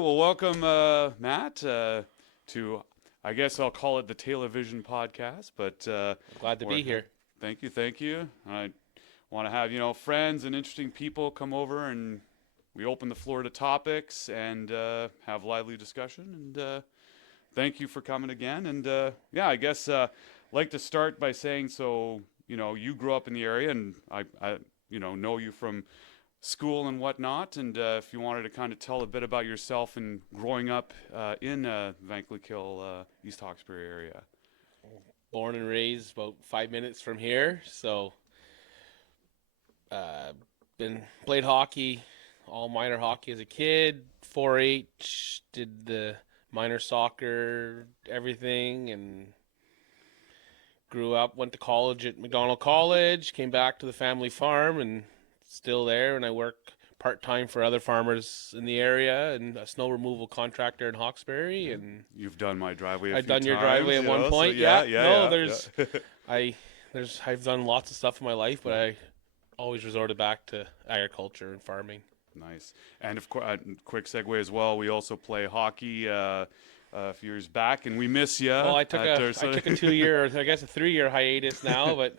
well, welcome, Matt, to, I guess I'll call it the ThailaVision podcast, but Glad to be here. thank you, thank you. I want to have, friends and interesting people come over and we open the floor to topics and have lively discussion. And thank you for coming again. And yeah, I guess like to start by saying, so, you grew up in the area and I know you from school and whatnot, and if you wanted to kind of tell a bit about yourself and growing up in Vankleek East Hawkesbury area. Born and raised about 5 minutes from here, so been played hockey, all minor hockey as a kid, 4-H, did the minor soccer, everything, and grew up, went to college at McDonald College, came back to the family farm, and still there, and I work part-time for other farmers in the area and a snow removal contractor in Hawkesbury. And You've done my driveway I've done your driveway at one point. I've done lots of stuff in my life, but I always resorted back to agriculture and farming. Nice. And of course, quick segue as well, we also play hockey a few years back, and we miss you. Well, I took a 2-year, I guess a 3-year hiatus now, but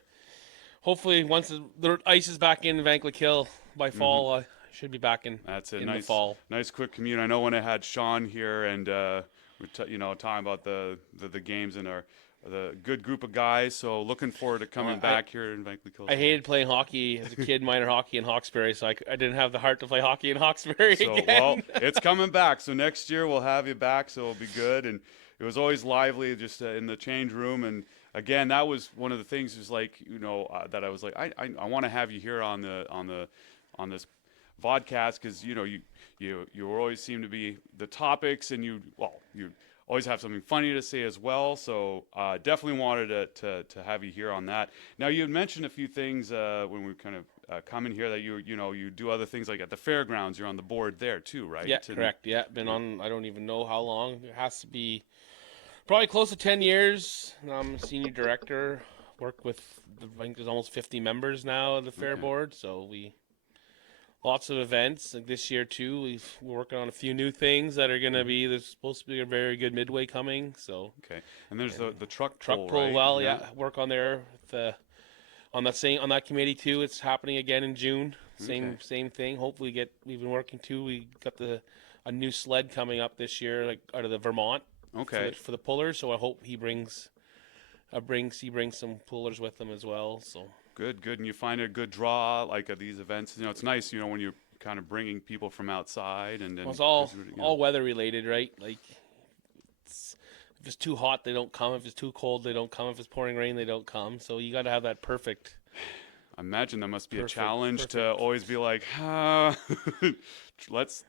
hopefully once the ice is back in Vankleek Hill by fall, I should be back in. That's it. In Nice, the fall. Nice quick commute. I know when I had Sean here and we're talking about the games and the good group of guys. So looking forward to coming back here in Vankleek Hill. I hated playing hockey as a kid, minor hockey in Hawkesbury, so I didn't have the heart to play hockey in Hawkesbury again. Well, it's coming back. So next year we'll have you back, so it'll be good. And it was always lively just in the change room. And again, that was one of the things is like, that I was like, I want to have you here on this vodcast because, you always seem to be the topics and you always have something funny to say as well. So definitely wanted to have you here on that. Now, you had mentioned a few things when we kind of come in here that you do other things like at the fairgrounds. You're on the board there too, right? Yeah, correct. Yeah, been on, I don't even know how long. It has to be probably close to 10 years. I'm a senior director. Work with, I think there's almost 50 members now of the fair board. So lots of events like this year too. We're working on a few new things that are going to be. There's supposed to be a very good midway coming. So and there's the truck pull. Right? Well, yeah, work on there on that committee too. It's happening again in June. Same thing. Hopefully we've been working too. We got a new sled coming up this year, like out of the Vermont. For the pullers. So I hope he brings some pullers with him as well. So. Good. And you find a good draw like at these events. It's nice, when you're kind of bringing people from outside and it's all weather related, right? Like if it's too hot, they don't come. If it's too cold, they don't come. If it's pouring rain, they don't come. So you got to have that perfect. I imagine that must be a challenge to always be like, let's,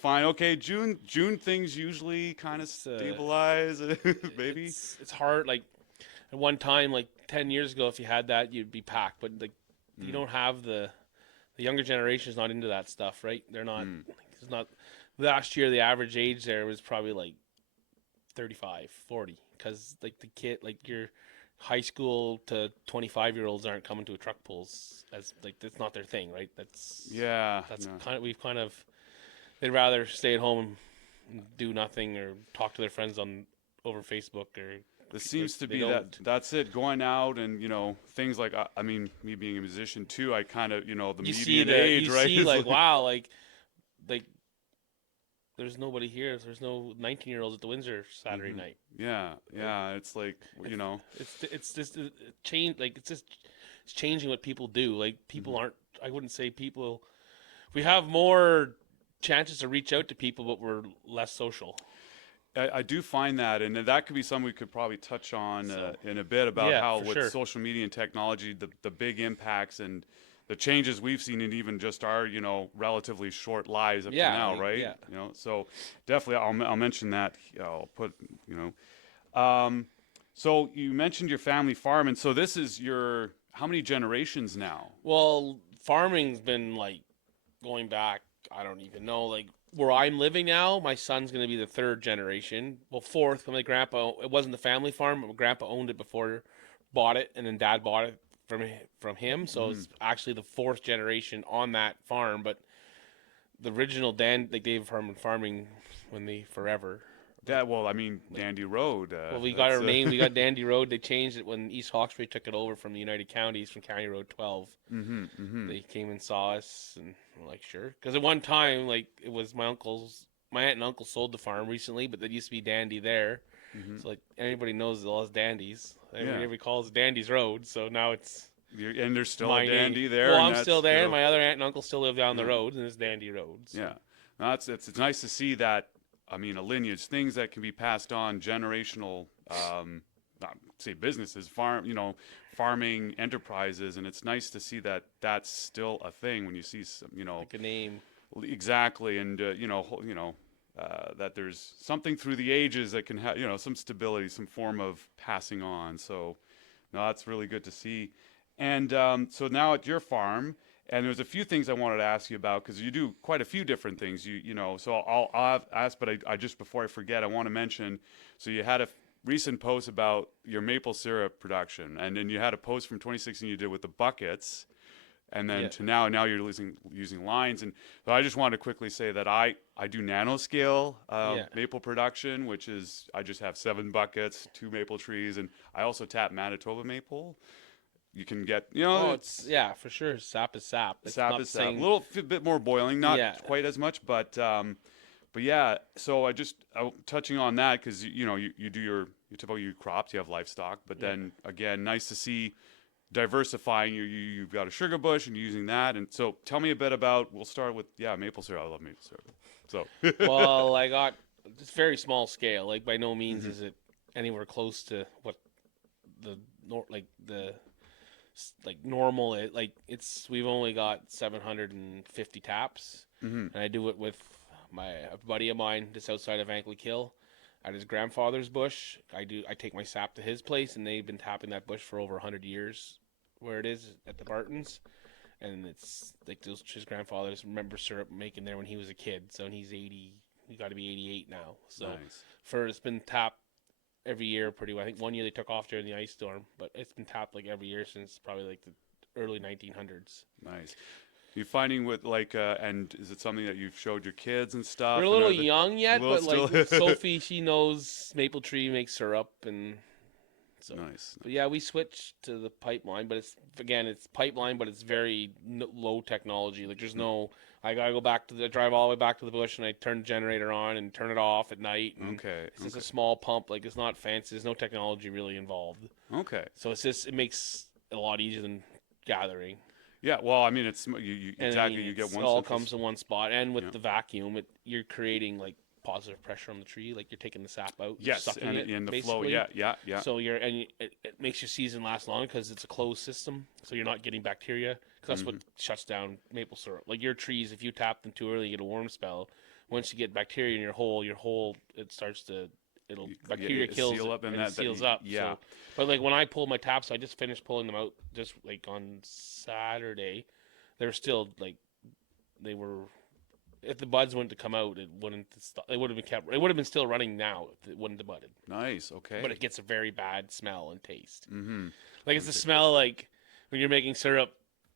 fine. Okay, June things usually kind of stabilize. Maybe it's hard. Like at one time, like 10 years ago, if you had that, you'd be packed. But like you don't have the younger generation is not into that stuff, right? They're not. It's not. Last year, the average age there was probably like 35, 40, because like the kid, like your high school to 25-year-olds aren't coming to a truck pulls as like that's not their thing, right? Kind of they'd rather stay at home and do nothing or talk to their friends over Facebook or. This seems to be that's it, going out and, things like, me being a musician too, I kind of, the median age, right? You see like, wow, like there's nobody here. There's no 19-year-olds at the Windsor Saturday night. Yeah. It's like, It's just a change. Like, it's changing what people do. Like, people aren't, I wouldn't say people, we have more chances to reach out to people, but we're less social. I do find that, and that could be something we could probably touch on in a bit about how with social media and technology, the big impacts and the changes we've seen in even just our, relatively short lives up to now, right? Yeah. So definitely I'll mention that. I'll put, so you mentioned your family farm, and so this is how many generations now? Well, farming's been like going back, I don't even know, like where I'm living now, my son's going to be the third generation. Well, fourth, my grandpa, it wasn't the family farm, but my grandpa owned it before, bought it, and then dad bought it from him. So it's actually the fourth generation on that farm. But the original like they've been farming when they forever. Well, I mean, Dandy Road. Well, we got our name. We got Dandy Road. They changed it when East Hawkesbury took it over from the United Counties from County Road 12. They came and saw us, and we're like, sure. Because at one time, like, it was my aunt and uncle sold the farm recently, but there used to be Dandy there. So, like, anybody knows all those Dandies. Everybody calls it Dandy's Road, so now it's... And there's still my a Dandy name. there. Well, and I'm still there. you know, My other aunt and uncle still live down the road, and it's Dandy Road. So. Yeah. No, it's nice to see that. I mean, a lineage, things that can be passed on, generational, not say businesses, farming enterprises, and it's nice to see that that's still a thing when you see some, Like a name. Exactly, and that there's something through the ages that can have, some stability, some form of passing on. So, no, that's really good to see. And so now at your farm. And there's a few things I wanted to ask you about because you do quite a few different things. So I'll ask, but I just before I forget, I want to mention. So you had a recent post about your maple syrup production, and then you had a post from 2016 you did with the buckets, and then to now you're using lines. And so I just wanted to quickly say that I do nanoscale maple production, which is I just have 7 buckets, 2 maple trees, and I also tap Manitoba maple. You can get, it's for sure. Sap is sap. Sap is sap. A little bit more boiling, not quite as much, but yeah. So touching on that because you do your typical crops, you have livestock, but then again, nice to see diversifying. You've got a sugar bush and using that, and so tell me a bit about. We'll start with maple syrup. I love maple syrup. So well, I got it's very small scale. Like by no means is it anywhere close to what normal we've only got 750 taps, and I do it with a buddy of mine just outside of Vankleek Hill at his grandfather's bush. I take my sap to his place, and they've been tapping that bush for over 100 years where it is at the Bartons, and it's like his grandfather's remember syrup making there when he was a kid, so he's 80, he got to be 88 now, so nice. It's been tapped every year pretty well. I think one year they took off during the ice storm, but it's been tapped like every year since probably like the early 1900s. Nice. You finding with and is it something that you've showed your kids and stuff? They're a little young yet, but like Sophie, she knows maple tree makes syrup, and so nice. But yeah, we switched to the pipeline, but it's pipeline, but it's very low technology. Like there's no. I gotta go drive all the way back to the bush, and I turn the generator on and turn it off at night. It's just a small pump, like it's not fancy. There's no technology really involved. Okay. So it makes it a lot easier than gathering. Yeah, well, I mean, it's you exactly. You get one. It all comes in one spot, and with the vacuum, you're creating like positive pressure on the tree, like you're taking the sap out. Yes, sucking it in the basically. flow. Yeah. So it makes your season last long because it's a closed system, so you're not getting bacteria. Because that's what shuts down maple syrup. Like your trees, if you tap them too early, you get a warm spell. Once you get bacteria in your hole, bacteria kills seal up and it seals up. Yeah. So, but like when I pull my taps, I just finished pulling them out just like on Saturday. They're still like they were. If the buds wouldn't have come out, it wouldn't. It would have been kept. It would have been still running now if it wouldn't have budded. Nice. Okay. But it gets a very bad smell and taste. Like it's a smell like when you're making syrup.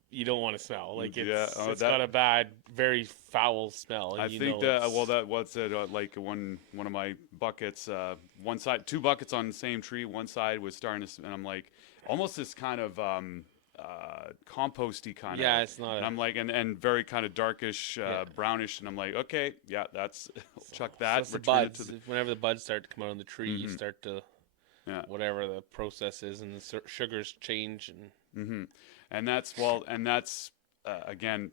You don't want to smell like it's got a bad, very foul smell. And I think like one of my buckets, one side, 2 buckets on the same tree. One side was starting to, and I'm like, almost this kind of composty kind of. Yeah, it's not. And I'm like, and very kind of darkish, brownish, and I'm like, okay, that's chuck that. So the buds. Whenever the buds start to come out on the tree, you start to, whatever the process is, and the sugars change and. And that's again,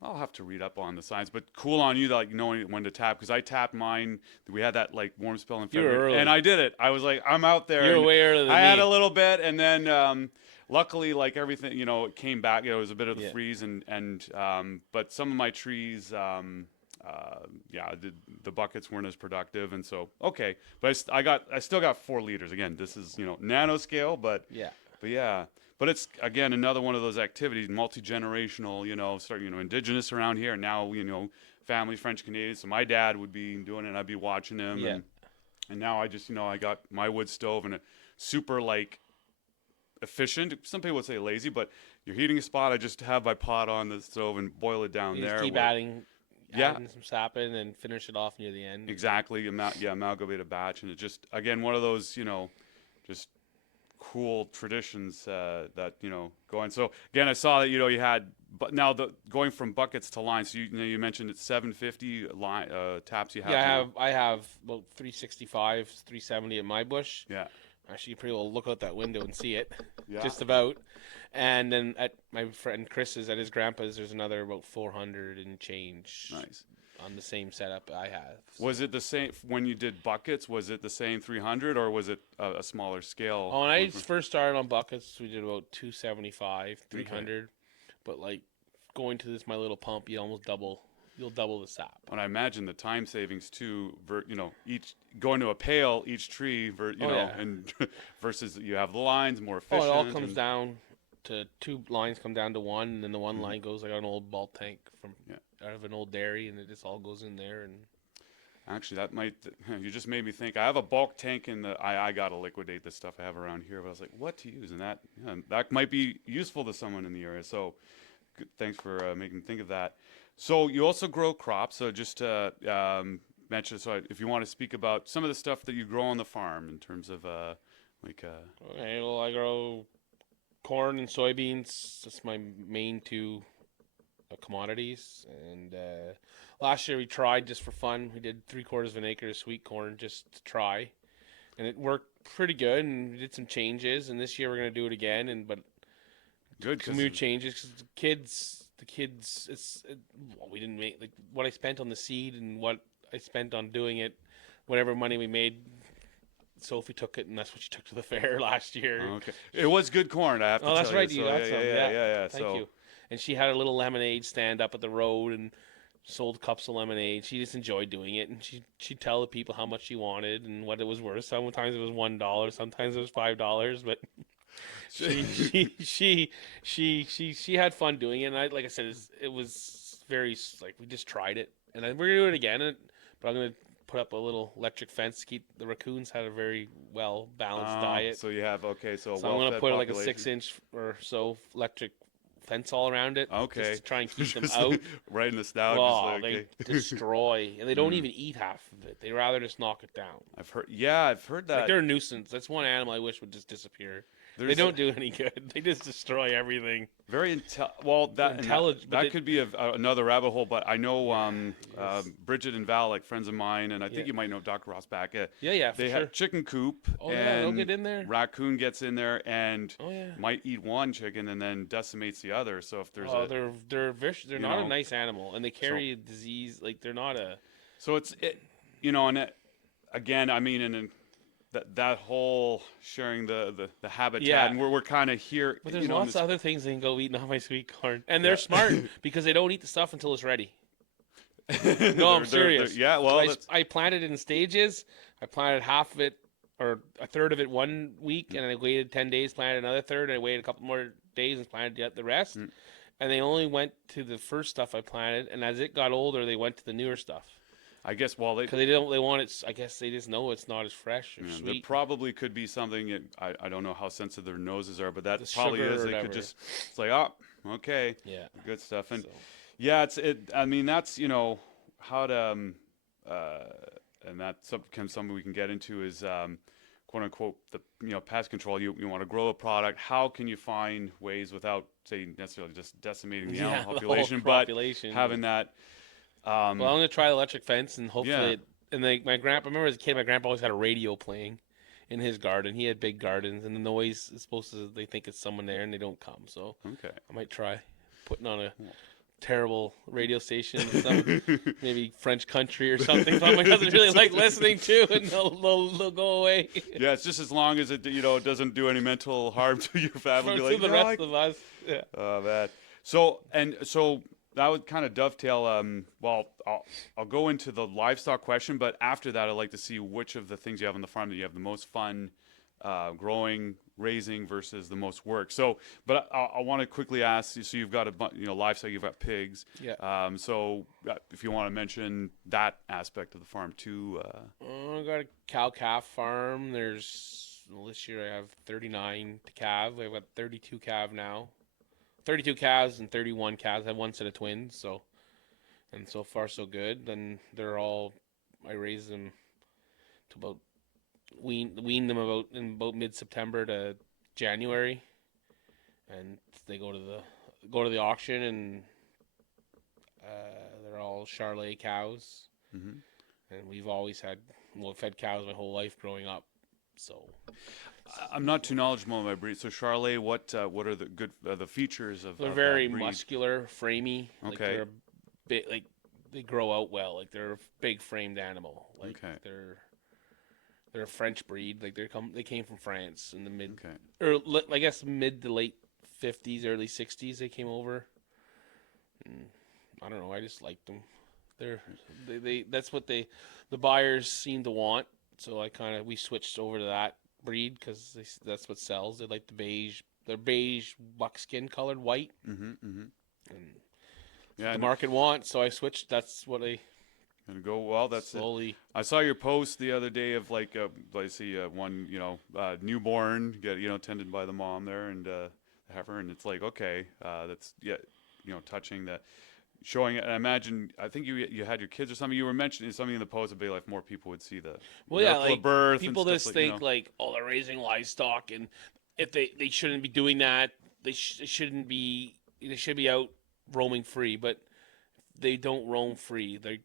I'll have to read up on the science, but cool on you, like knowing when to tap, because I tapped mine. We had that like warm spell in February, and I did it. I was like, I'm out there. You're way earlier than me. I had a little bit, and then luckily, like everything, it came back. It was a bit of the freeze, and but some of my trees, the buckets weren't as productive, and so but I still got 4 liters. Again, this is nanoscale, but yeah. But it's, again, another one of those activities, multi-generational, indigenous around here. Now, family, French Canadian. So my dad would be doing it, and I'd be watching him. Yeah. And now I just, I got my wood stove and a super, efficient. Some people would say lazy, but you're heating a spot. I just have my pot on the stove and boil it down there. Just keep adding Yeah. add in some sap in and finish it off near the end. Exactly. Amalgamate a batch, and it just, again, one of those, just cool traditions that go on. So again, I saw that you had, but now going from buckets to lines. So you mentioned it's 750 line taps you have. Yeah, I have about 365, 370 at my bush. Yeah. Actually, you pretty well look out that window and see it, Yeah. just about. And then at my friend Chris's, at his grandpa's, there's another about 400 and change. Nice. On the same setup I have. So. Was it the same when you did buckets? Was it the same 300 or was it a smaller scale? Oh, when I first started on buckets, we did about 275, 300. Okay. But like going to this my little pump, you'll double the sap. And I imagine the time savings too. Each going to a pail, each tree, and versus you have the lines more efficient. Oh, it all comes down to 2 lines come down to 1, and then the one line goes like an old bulk tank from out of an old dairy, and it just all goes in there. And actually, you just made me think. I have a bulk tank in I got to liquidate the stuff I have around here, but I was like, what to use? And that might be useful to someone in the area. So thanks for making me think of that. So you also grow crops. So just to mention, so if you want to speak about some of the stuff that you grow on the farm in terms of Okay, well, I grow corn and soybeans. That's my main 2 commodities. And last year we tried just for fun. We did 3/4 of an acre of sweet corn just to try, and it worked pretty good. And we did some changes. And this year we're gonna do it again. But good some new changes because the kids. We didn't make like what I spent on the seed and what I spent on doing it. Whatever money we made, Sophie took it, and that's what she took to the fair last year. Oh, okay, it was good corn. I have to tell you. Oh, that's right. You got some. Yeah. Thank you. And she had a little lemonade stand up at the road and sold cups of lemonade. She just enjoyed doing it, and she'd tell the people how much she wanted and what it was worth. Sometimes it was $1, sometimes it was $5, but she had fun doing it. And like I said, it was very like we just tried it, and we're gonna do it again. But I'm gonna put up a little electric fence to keep the raccoons had a very well balanced diet. So you have so I'm gonna put like a 6-inch or so electric fence all around it. Okay. Just to try and keep them out. Right in the snout. Oh, they destroy, and they don't even eat half of it. They rather just knock it down. I've heard that. Like they're a nuisance. That's one animal I wish would just disappear. They don't do any good. They just destroy everything. Very intelligent. That could be another rabbit hole. But I know Bridget and Val, like friends of mine, and I think you might know Dr. Ross Baca. Yeah, They have chicken coop. Oh yeah, they'll get in there. Raccoon gets in there and might eat one chicken and then decimates the other. So if there's they're vicious. They're not a nice animal, and they carry a disease. Like they're not a. So and again, I mean, and. That whole sharing the habitat, and we're kind of here. But there's lots of other things they can go eating off my sweet corn, and they're smart because they don't eat the stuff until it's ready. No, I'm serious. I planted it in stages. I planted half of it or a third of it 1 week, and I waited 10 days, planted another third, and I waited a couple more days and planted the rest. And they only went to the first stuff I planted, and as it got older, they went to the newer stuff. I guess because they want it. I guess they just know it's not as fresh or sweet. There probably could be something. I don't know how sensitive their noses are, but that probably is. They could just it's like, oh, okay, good stuff. And I mean, that's how to and that's something we can get into is quote unquote the pest control. You want to grow a product. How can you find ways without say necessarily just decimating the animal population, but having that. Well, I'm gonna try the electric fence, and hopefully, my grandpa. I remember as a kid, my grandpa always had a radio playing in his garden. He had big gardens, and the noise is supposed to. They think it's someone there, and they don't come. So I might try putting on a terrible radio station, maybe French country or something. Someone doesn't really like listening to, and they'll go away. Yeah, it's just as long as it doesn't do any mental harm to your family. To the rest of us. Yeah. Oh man. So that would kind of dovetail. I'll go into the livestock question, but after that, I'd like to see which of the things you have on the farm that you have the most fun growing, raising versus the most work. So, but I want to quickly ask you. So you've got livestock. You've got pigs. Yeah. So if you want to mention that aspect of the farm too. I've got a cow-calf farm. This year I have 39 calves. I've got 32 calves now. 32 calves and 31 calves. I have one set of twins, so and so far so good. Then I raise them to about wean them about mid-September to January, and they go to the auction, and they're all Charolais cows. Mm-hmm. And we've fed cows my whole life growing up. So I'm not too knowledgeable on my breed. So Charolais, what are the features of? they're of very that breed? muscular, framey. Like Okay. they're a bit like they grow out well. Like they're a big framed animal. Like Okay. they're a French breed. Like they came from France in the Okay. I guess mid to late 50s, early 60s. They came over. And I don't know. I just liked them. That's what the buyers seem to want. So we switched over to that breed because that's what sells. They like they're beige buckskin colored white. Mm-hmm. Mm-hmm. And Yeah. the market wants, so I switched. That's what I And go well. That's slowly. it. I saw your post the other day of like I see one newborn tended by the mom there and heifer, and it's like okay, that's touching that. Showing it, and I think you had your kids or something. You were mentioning something in the post about like more people would see the miracle of birth. People and just stuff think like, oh, they're raising livestock, and if they shouldn't be doing that. They shouldn't be. They should be out roaming free, but they don't roam free. Their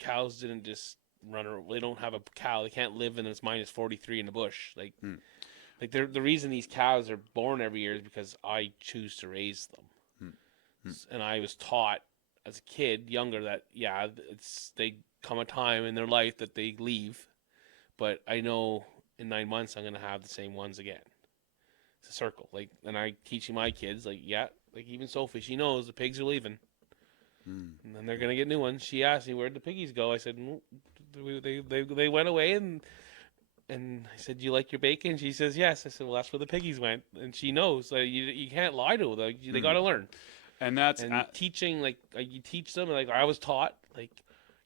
cows didn't just run. They don't have a cow. They can't live in it's minus 43 in the bush. Like the reason these cows are born every year is because I choose to raise them, and I was taught as a kid, younger, that they come a time in their life that they leave, but I know in 9 months I'm gonna have the same ones again. It's a circle, and I teaching my kids, even Sophie, she knows the pigs are leaving, and then they're gonna get new ones. She asked me where'd the piggies go. I said they went away, and I said, do you like your bacon? She says yes. I said, well, that's where the piggies went, and she knows. You can't lie to them. They got to learn. And that's teaching, you teach them, I was taught,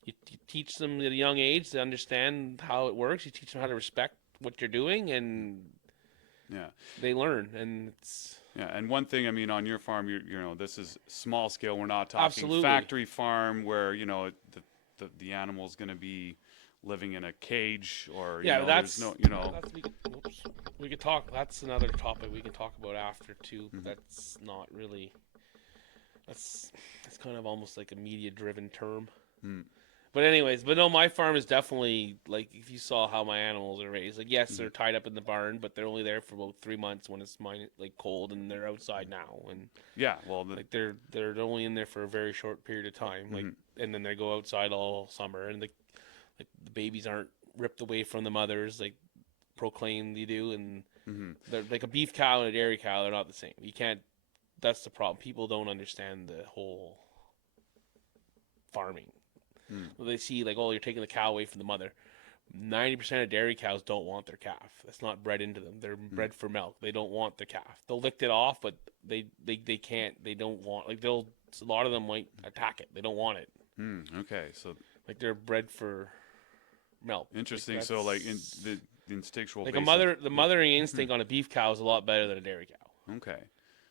you teach them at a young age to understand how it works. You teach them how to respect what you're doing, and they learn. And it's and one thing, I mean, on your farm, this is small scale. We're not talking Absolutely. factory farm where the animal's going to be living in a cage or that's we could talk. That's another topic we can talk about after too. But that's not really. That's kind of almost like a media-driven term. But anyways, no, my farm is definitely, if you saw how my animals are raised, yes, they're tied up in the barn, but they're only there for about 3 months when it's cold, and they're outside now. And they're only in there for a very short period of time, and then they go outside all summer, and the babies aren't ripped away from the mothers like proclaim they do, and they're like a beef cow and a dairy cow. They're not the same. You can't. That's the problem. People don't understand the whole farming. They see you're taking the cow away from the mother. 90% of dairy cows don't want their calf. That's not bred into them. They're bred for milk. They don't want the calf. They'll lick it off, but they can't. They don't want. A lot of them might attack it. They don't want it. Okay, so they're bred for milk. Interesting. So in the instinctual. The mothering instinct on a beef cow is a lot better than a dairy cow. Okay.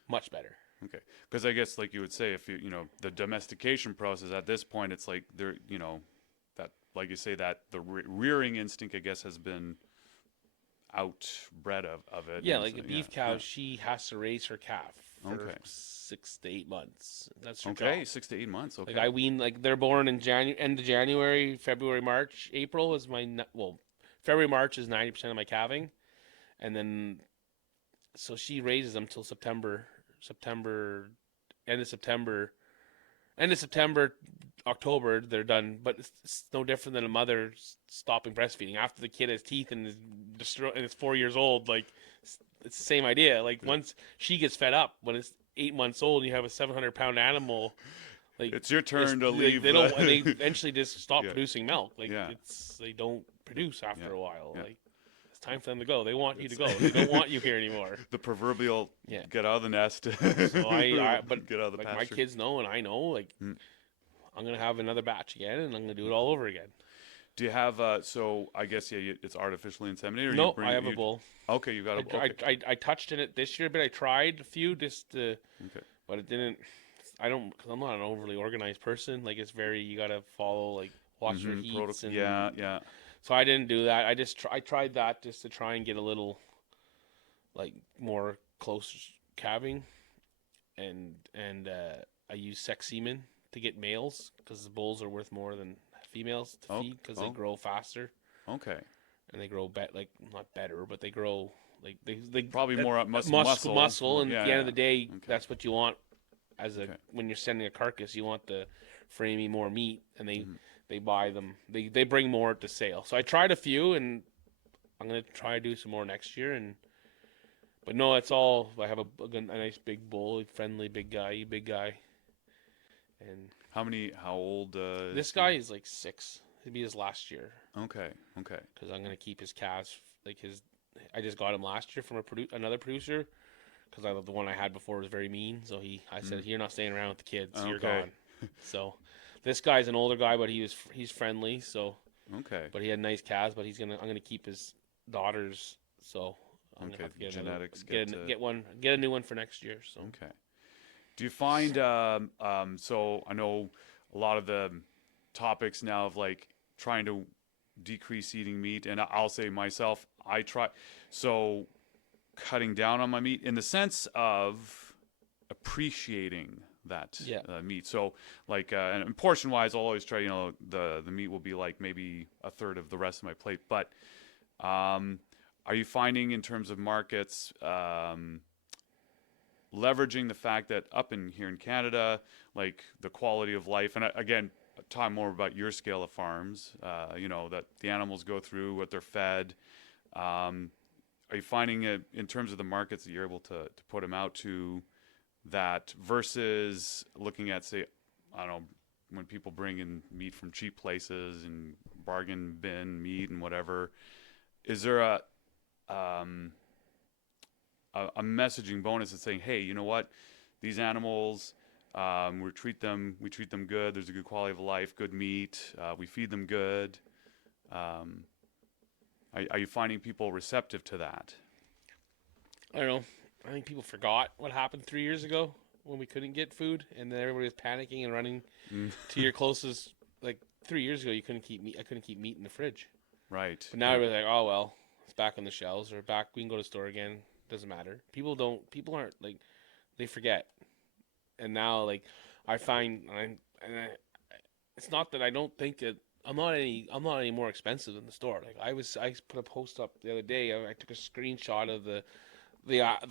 Much better. Okay, because I guess you would say if the domestication process at this point, it's they're that you say that the rearing instinct I guess has been outbred of it. Yeah, a beef cow, she has to raise her calf for 6 to 8 months. That's her job. 6 to 8 months. Okay. I wean they're born in end of January, February, March, April is February, March is 90% of my calving, and then so she raises them till end of September, October, they're done. But it's no different than a mother stopping breastfeeding after the kid has teeth and is 4 years old. It's the same idea. Once she gets fed up, when it's 8 months old, and you have a 700-pound animal. It's your turn to leave. They don't. They eventually just stop producing milk. They don't produce after a while. It's time for them to go. They want you to go. They don't want you here anymore. The proverbial get out of the nest. So but get out of the pasture. My kids know, and I know. I'm gonna have another batch again, and I'm gonna do it all over again. Do you have so I guess it's artificially inseminated? No, I have a bull. Okay, you got a bull. I touched in it this year, but I tried a few but it didn't. because I'm not an overly organized person. Like it's very, you gotta follow, like watch your heats and yeah. So I didn't do that. I tried that just to try and get a little like more close calving, and I use sex semen to get males because the bulls are worth more than females to feed because they grow faster. Okay. And they grow like not better, but they grow like they probably more muscle. And yeah, at the end of the day, okay. that's what you want when you're sending a carcass. You want the framing more meat, and they buy them. They bring more to sale. So I tried a few, and I'm gonna try to do some more next year. But no, it's all. I have a nice big bull, friendly big guy. And how old? This guy is like 6. It'd be his last year. Okay. Because I'm gonna keep his calves. I just got him last year from another producer. Because the one I had before was very mean. So I said, "You're not staying around with the kids. You're gone." So this guy's an older guy, but he's friendly. So but he had nice calves. But I'm gonna keep his daughters. So I'm gonna have to get genetics. get a new one for next year. So Do you find so I know a lot of the topics now of like trying to decrease eating meat, and I'll say myself, I try cutting down on my meat in the sense of appreciating that meat. So like and portion wise, I'll always try, the meat will be like maybe a third of the rest of my plate. But are you finding in terms of markets leveraging the fact that up in here in Canada, like the quality of life, and again, talk more about your scale of farms, that the animals go through, what they're fed. Are you finding it in terms of the markets that you're able to put them out to that versus looking at, say, I don't know, when people bring in meat from cheap places and bargain bin meat and whatever, is there a messaging bonus that's saying, hey, you know what, these animals, we treat them good. There's a good quality of life, good meat. We feed them good. Are you finding people receptive to that? I don't know. I think people forgot what happened 3 years ago when we couldn't get food, and then everybody was panicking and running to your closest. Like 3 years ago, you couldn't keep meat. I couldn't keep meat in the fridge. Right. But now everybody's like, oh well, it's back on the shelves or back. We can go to the store again. Doesn't matter. People aren't like, they forget. And now like I find, it's not that I don't think that I'm not any more expensive than the store. Like I put a post up the other day. I took a screenshot of the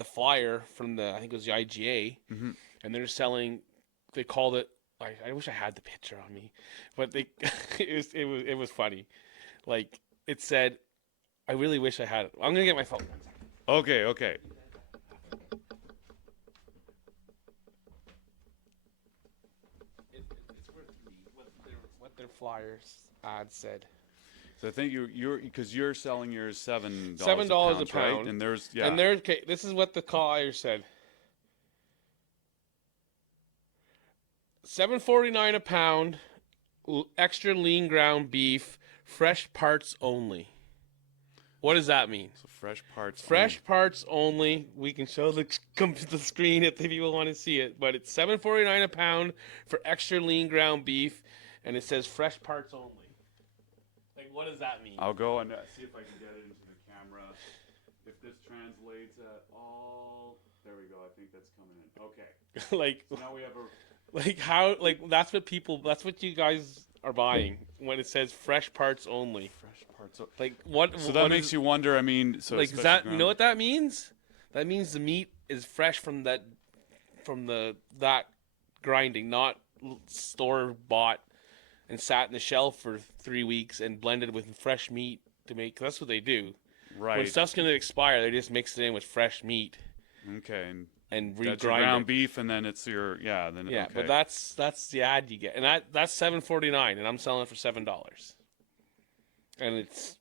flyer from I think it was the IGA, and they're selling. They called it. I wish I had the picture on me, but it was funny. Like it said, I really wish I had it. I'm gonna get my phone. Okay. It's worth what their flyers ad said. So I think you're because you're selling yours $7 $7 a pound, right? And there's okay. This is what the flyer said. $7.49 a pound, extra lean ground beef, fresh parts only. What does that mean? So fresh parts. Parts only. We can show the screen if the people want to see it, but it's $7.49 a pound for extra lean ground beef, and it says fresh parts only. Like, what does that mean? I'll go and see if I can get it into the camera. If this translates at all, there we go. I think that's coming in. Okay. Like, so now we have that's what you guys are buying when it says fresh parts only. Fresh parts. Like what? So that makes you wonder. I mean, so like that. You know what that means? That means the meat is fresh from that grinding, not store bought and sat in the shelf for 3 weeks and blended with fresh meat to make. That's what they do. Right. When stuff's gonna expire, they just mix it in with fresh meat. Okay. And regrind ground beef, and then it's your okay. But that's the ad you get, and that's $7.49, and I'm selling it for $7. And it's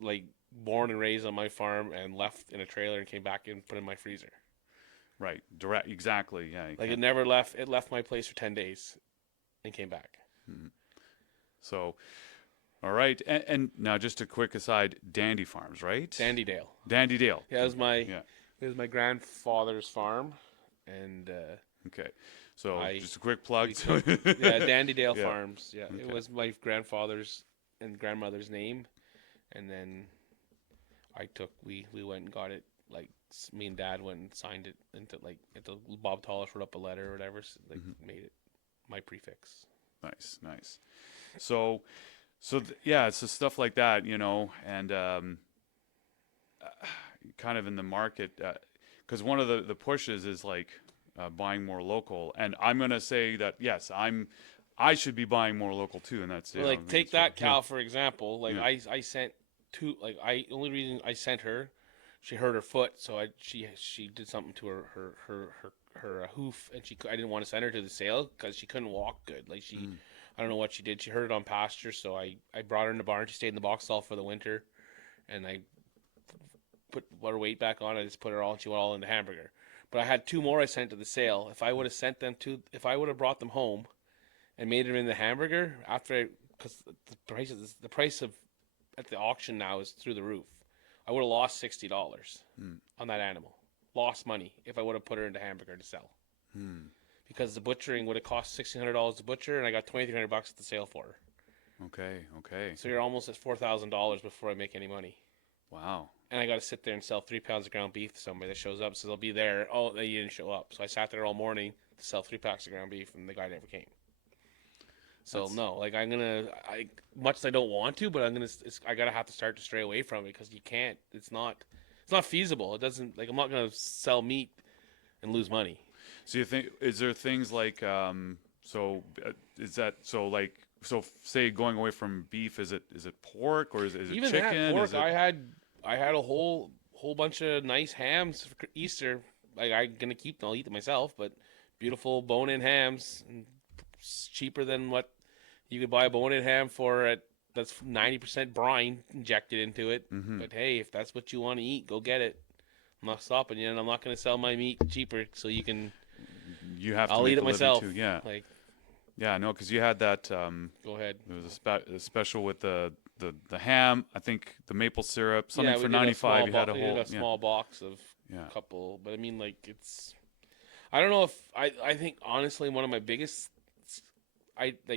like born and raised on my farm and left in a trailer and came back and put in my freezer. Right. Direct. Exactly. Yeah. Like it never left. It left my place for 10 days, and came back. So, all right, and now just a quick aside: Dandy Farms, right? Dandydale. Dandydale. Yeah, it was my grandfather's farm, and okay. So I just a quick plug. yeah, Dandydale Yeah. Farms. Yeah, it Okay. was my grandfather's and grandmother's name, and then we went and got it. Like me and Dad went and signed it into like Bob Tallis wrote up a letter or whatever, so, like made it my prefix. Nice, nice. So, yeah, so stuff like that, and kind of in the market, because one of the pushes is like buying more local, and I'm gonna say that yes, I should be buying more local too, and that's Well, I like think take it's fair. that cow for example. Like Yeah, I sent two. Like I only reason I sent her, she hurt her foot, so she did something to her hoof, and I didn't want to send her to the sale because she couldn't walk good. Like I don't know what she did. She hurt it on pasture, so I brought her in the barn. She stayed in the box stall for the winter, and I put her weight back on. I just put her all, and she went all in the hamburger. But I had two more I sent to the sale. If I would have brought them home and made them in the hamburger because the price of at the auction now is through the roof. I would have lost $60 on that animal. Lost money if I would have put her into hamburger to sell. Because the butchering would have cost $1,600 to butcher, and I got $2,300 at the sale for her. okay. So you're almost at $4,000 before I make any money. Wow. And I got to sit there and sell 3 pounds of ground beef to somebody that shows up. So they'll be there. Oh, they didn't show up. So I sat there all morning to sell 3 packs of ground beef, and the guy never came. So no, like much as I don't want to, but I gotta have to start to stray away from it because you can't. It's not feasible. It doesn't like I'm not gonna sell meat and lose money. So you think is there things like is that so like so say going away from beef is it pork or is it Even chicken? that pork, Is it... I had a whole bunch of nice hams for Easter. Like I'm gonna keep them. I'll eat them myself, but beautiful bone-in hams, and it's cheaper than what you could buy a bone-in ham for that's 90% brine injected into it. But hey, if that's what you want to eat, go get it. I'm not stopping you, and I'm not going to sell my meat cheaper so you can. You have to. I'll make eat a it living myself. too. Yeah. Like, yeah, no, because you had that. Go ahead. There was a special with the ham. I think the maple syrup. Something Yeah, we for did 95. You had a we whole did a small box of yeah. a couple, but I mean, like it's. I don't know if I think honestly one of my biggest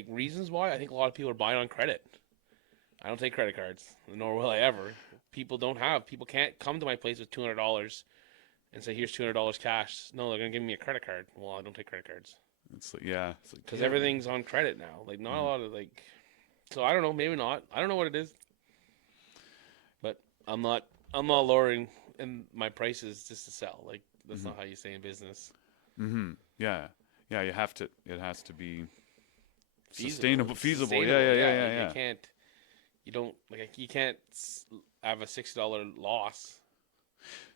reasons why I think a lot of people are buying on credit. I don't take credit cards, nor will I ever. People can't come to my place with $200 and say, here's $200 cash. No, they're going to give me a credit card. Well, I don't take credit cards. It's like, yeah. Because everything's on credit now. Like, not a lot of, so I don't know, maybe not. I don't know what it is. But I'm not lowering in my prices just to sell. Like, that's not how you say in business. Yeah. Yeah, you have to, it has to be Feasible. feasible. Yeah. You can't have a $60 loss.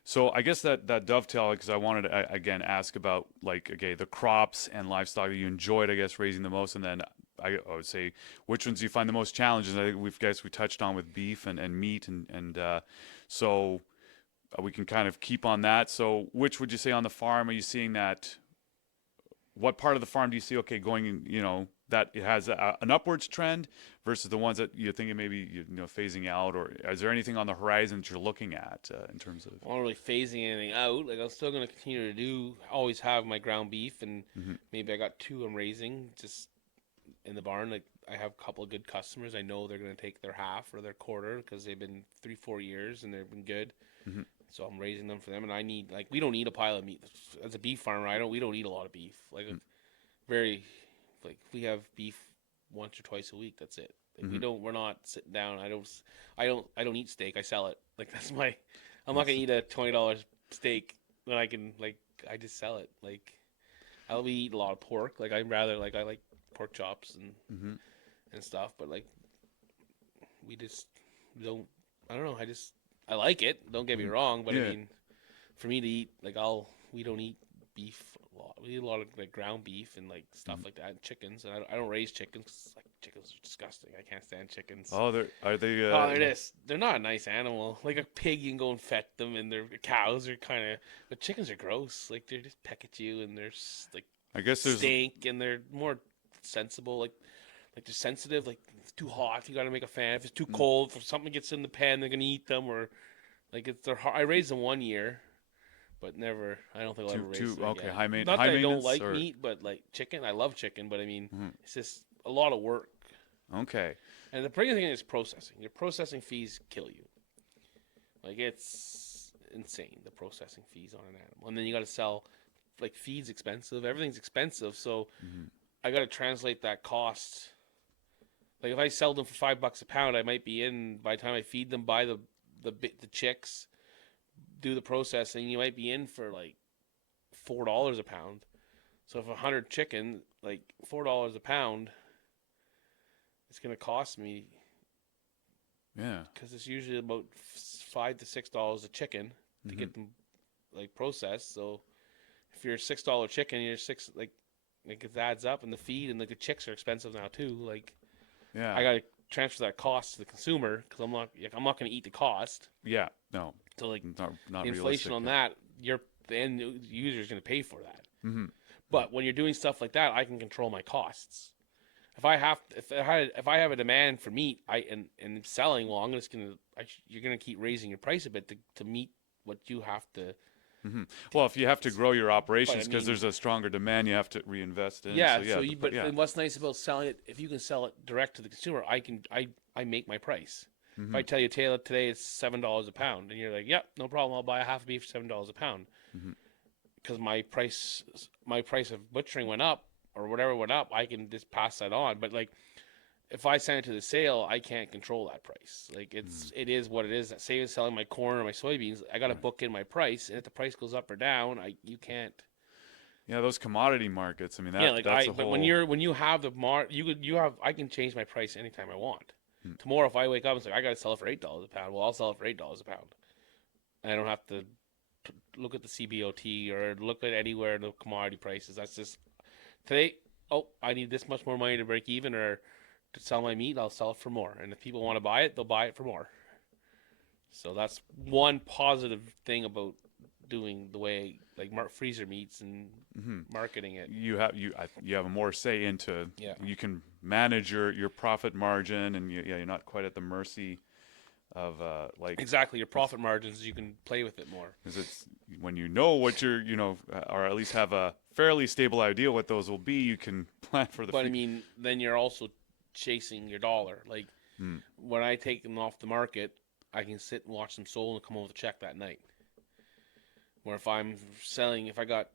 So I guess that dovetail because I wanted to again ask about the crops and livestock that you enjoyed, I guess, raising the most, and then I would say which ones do you find the most challenging? I think we touched on with beef and meat and so we can kind of keep on that. So which would you say on the farm are you seeing that? What part of the farm do you see going that it has an upwards trend versus the ones that you're thinking maybe phasing out, or is there anything on the horizon that you're looking at in terms of? I'm not really phasing anything out. Like I'm still going to continue to always have my ground beef, and maybe I got 2 I'm raising just in the barn. Like I have a couple of good customers. I know they're going to take their half or their quarter because they've been 3-4 years and they've been good. So I'm raising them for them, and I need we don't need a pile of meat as a beef farmer. We don't eat a lot of beef. We have beef once or twice a week. That's it. We're not sitting down. I don't eat steak. I sell it. That's my. I'm not gonna eat a $20 steak when I can I just sell it. I'll be eating a lot of pork. I like pork chops and stuff. But we just don't. I don't know. I like it. Don't get me wrong. But I mean, for me to eat we don't eat beef a lot. We eat a lot of ground beef and stuff like that. And chickens, and I don't raise chickens because chickens are disgusting. I can't stand chickens. Oh, are they? They're not a nice animal. Like a pig, you can go and fet them, and their cows are kind of. But chickens are gross. They just peck at you, and they're I guess there's stink, and they're more sensible. They're sensitive. If it's too hot, you got to make a fan. If it's too cold, if something gets in the pan, they're gonna eat them. Or I raised them one year. but never. I don't think I'll ever raise it okay, again. high Not high that I maintenance. don't like or... meat, but like chicken, I love chicken. But I mean, Mhm. it's just a lot of work. Okay. And the biggest thing is processing. Your processing fees kill you. Like it's insane, the processing fees on an animal, and then you got to sell. Like feed's expensive, everything's expensive, so I got to translate that cost. Like if I sell them for $5 a pound, I might be in by the time I feed them, buy the chicks, do the processing. You might be in for like $4 a pound. So if 100 chicken, like $4 a pound, it's gonna cost me. Yeah. Because it's usually about $5 to $6 a chicken to get them like processed. So if you're a $6 chicken, you're like it adds up, and the feed and like the chicks are expensive now too. Like, Yeah. I gotta transfer that cost to the consumer because I'm not gonna eat the cost. Yeah. No. So like Not the inflation on that, the end user is gonna pay for that. Mm-hmm. But when you're doing stuff like that, I can control my costs. If I have a demand for meat, and selling, well, you're gonna keep raising your price a bit to meet what you have to. Well, if you have to grow your operations because mean- there's a stronger demand, you have to reinvest in. Yeah. So, And what's nice about selling it, if you can sell it direct to the consumer, I make my price. If I tell you, Taylor, today it's $7 a pound, and you're like, yep, no problem, I'll buy a half a beef for $7 a pound, because my price of butchering went up or whatever went up, I can just pass that on. But like, if I send it to the sale, I can't control that price. Like it is what it is. Say it's selling my corn or my soybeans, I got to book in my price, and if the price goes up or down, you can't. Yeah, those commodity markets. I mean, Like that's a but whole. when you have I can change my price anytime I want. Tomorrow, if I wake up and say I got to sell it for $8 a pound, well, I'll sell it for $8 a pound. And I don't have to look at the CBOT or look at anywhere in the commodity prices. That's just today. Oh, I need this much more money to break even or to sell my meat. I'll sell it for more. And if people want to buy it, they'll buy it for more. So that's one positive thing about doing the way like freezer meats and marketing it. You have a more say into. Yeah. You can manage your profit margin, and you're not quite at the mercy of like. Exactly, your profit margins, you can play with it more. Because it's when you know what you're, or at least have a fairly stable idea what those will be, you can plan for the. But I mean, then you're also chasing your dollar. Like when I take them off the market, I can sit and watch them sold and come home with a check that night. Where if I got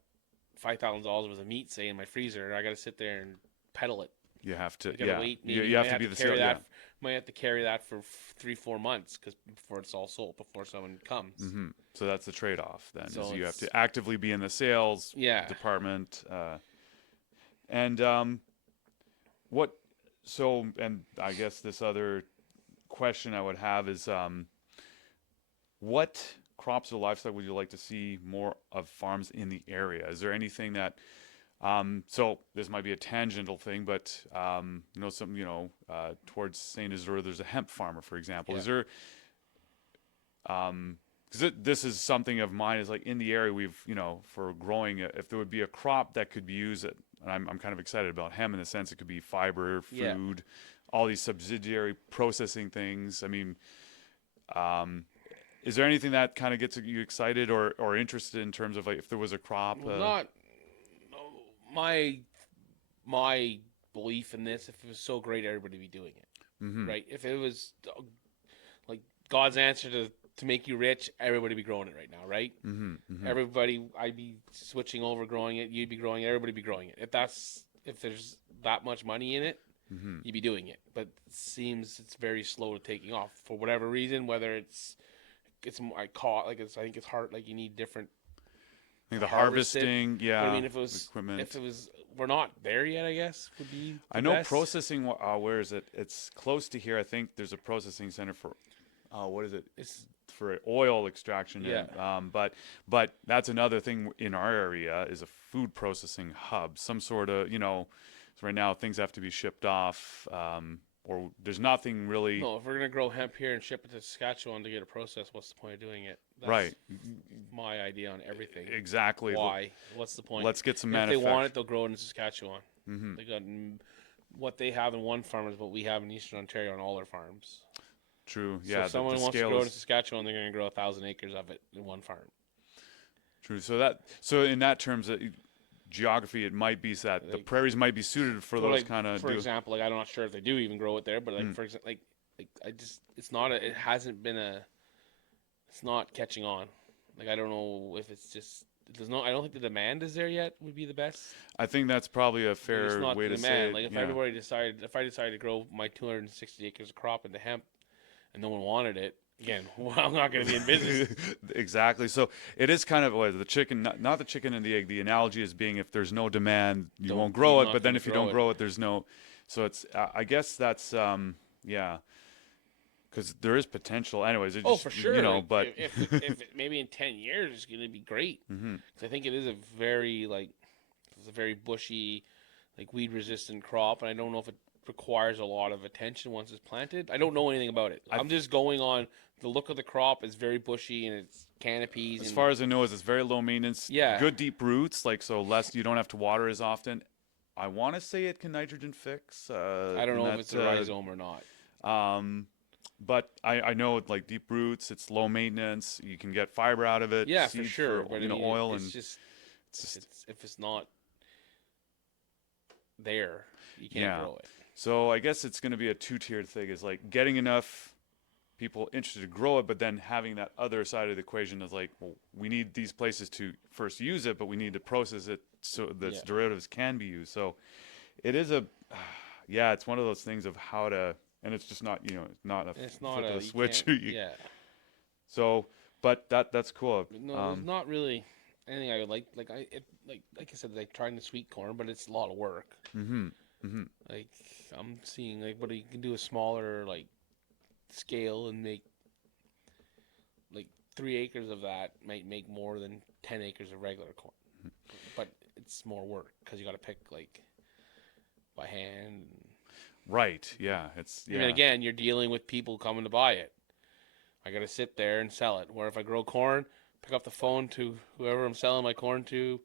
$5,000 worth of meat, say in my freezer, I got to sit there and peddle it. You have to. You gotta wait. You have to be the sale. Yeah. Might have to carry that for 3-4 months before it's all sold, before someone comes. So that's the trade-off. Then So is you have to actively be in the sales department. And what? So, and I guess this other question I would have is, what crops or livestock would you like to see more of farms in the area? Is there anything that so this might be a tangential thing, but towards St. Isidore, there's a hemp farmer, for example. Yeah. Is there, because this is something of mine, is like in the area for growing it, if there would be a crop that could be used, and I'm kind of excited about hemp in the sense it could be fiber, food, all these subsidiary processing things. I mean, is there anything that kind of gets you excited or interested in terms of like if there was a crop? Not my belief in this. If it was so great, everybody would be doing it, right? If it was like God's answer to make you rich, everybody would be growing it right now, right? Everybody, I'd be switching over, growing it. You'd be growing it. Everybody be growing it. If there's that much money in it, you'd be doing it. But it seems it's very slow to taking off for whatever reason. Whether I think it's hard. Like you need different. I think the harvesting, But I mean, if it was, we're not there yet. I guess would be. I know best. Processing. Where is it? It's close to here. I think there's a processing center for. What is it? It's for oil extraction. Yeah. But that's another thing in our area is a food processing hub. Some sort of so right now things have to be shipped off. Or there's nothing really. No, if we're gonna grow hemp here and ship it to Saskatchewan to get it processed, what's the point of doing it? That's right. My idea on everything. Exactly. Why? What's the point? Let's get some If they want it, they'll grow it in Saskatchewan. They got what they have in one farm is what we have in Eastern Ontario on all their farms. True. So if someone wants to grow it in Saskatchewan, they're going to grow 1,000 acres of it in one farm. True. So in that terms, geography, it might be that the Like, prairies might be suited for so those like kind of. for example, like I'm not sure if they do even grow it there, but like for example, like I just it's not a, it hasn't been a it's not catching on. Like I don't know if it's just there's no I don't think the demand is there yet would be the best. I think that's probably a Like, fair it's not way the to say demand. it. Like Yeah. if I decided to grow my 260 acres of crop into hemp and no one wanted it, again, well, I'm not going to be in business. Exactly. So it is kind of the chicken, not the chicken and the egg. The analogy is being if there's no demand, you won't grow you're it. not But then gonna if you grow don't it. grow it, there's no. So it's I guess that's yeah, because there is potential. Anyways, it Oh, just, for sure. Like, but if it, maybe in 10 years it's going to be great. Mhm. 'Cause I think it is a very it's a very bushy, like weed resistant crop, and I don't know if it requires a lot of attention once it's planted. I don't know anything about it. I'm just going on the look of the crop is very bushy and it's canopies. As and far as I know, is it's very low maintenance. Yeah. Good deep roots, like so less. You don't have to water as often. I want to say it can nitrogen fix. I don't know if it's a rhizome or not. But I know it, like deep roots, it's low maintenance. You can get fiber out of it. Yeah, for seed sure. But I mean, oil it's and just it's just it's if it's not there, you can't Yeah. grow it. So I guess it's going to be a two-tiered thing. Is like getting enough people interested to grow it, but then having that other side of the equation is like, well, we need these places to first use it, but we need to process it so that its Yeah. derivatives can be used. So it is yeah, it's one of those things of how to, and it's just not, not a It's not flip of a a switch. yeah. So, but that's cool. No, there's not really anything I would like. Like I said, like trying the sweet corn, but it's a lot of work. Like I'm seeing but you can do a smaller scale and make like 3 acres of that might make more than 10 acres of regular corn, but it's more work because you got to pick by hand. Right. Yeah. It's yeah. I mean, again, you're dealing with people coming to buy it. I got to sit there and sell it. Where if I grow corn, pick up the phone to whoever I'm selling my corn to.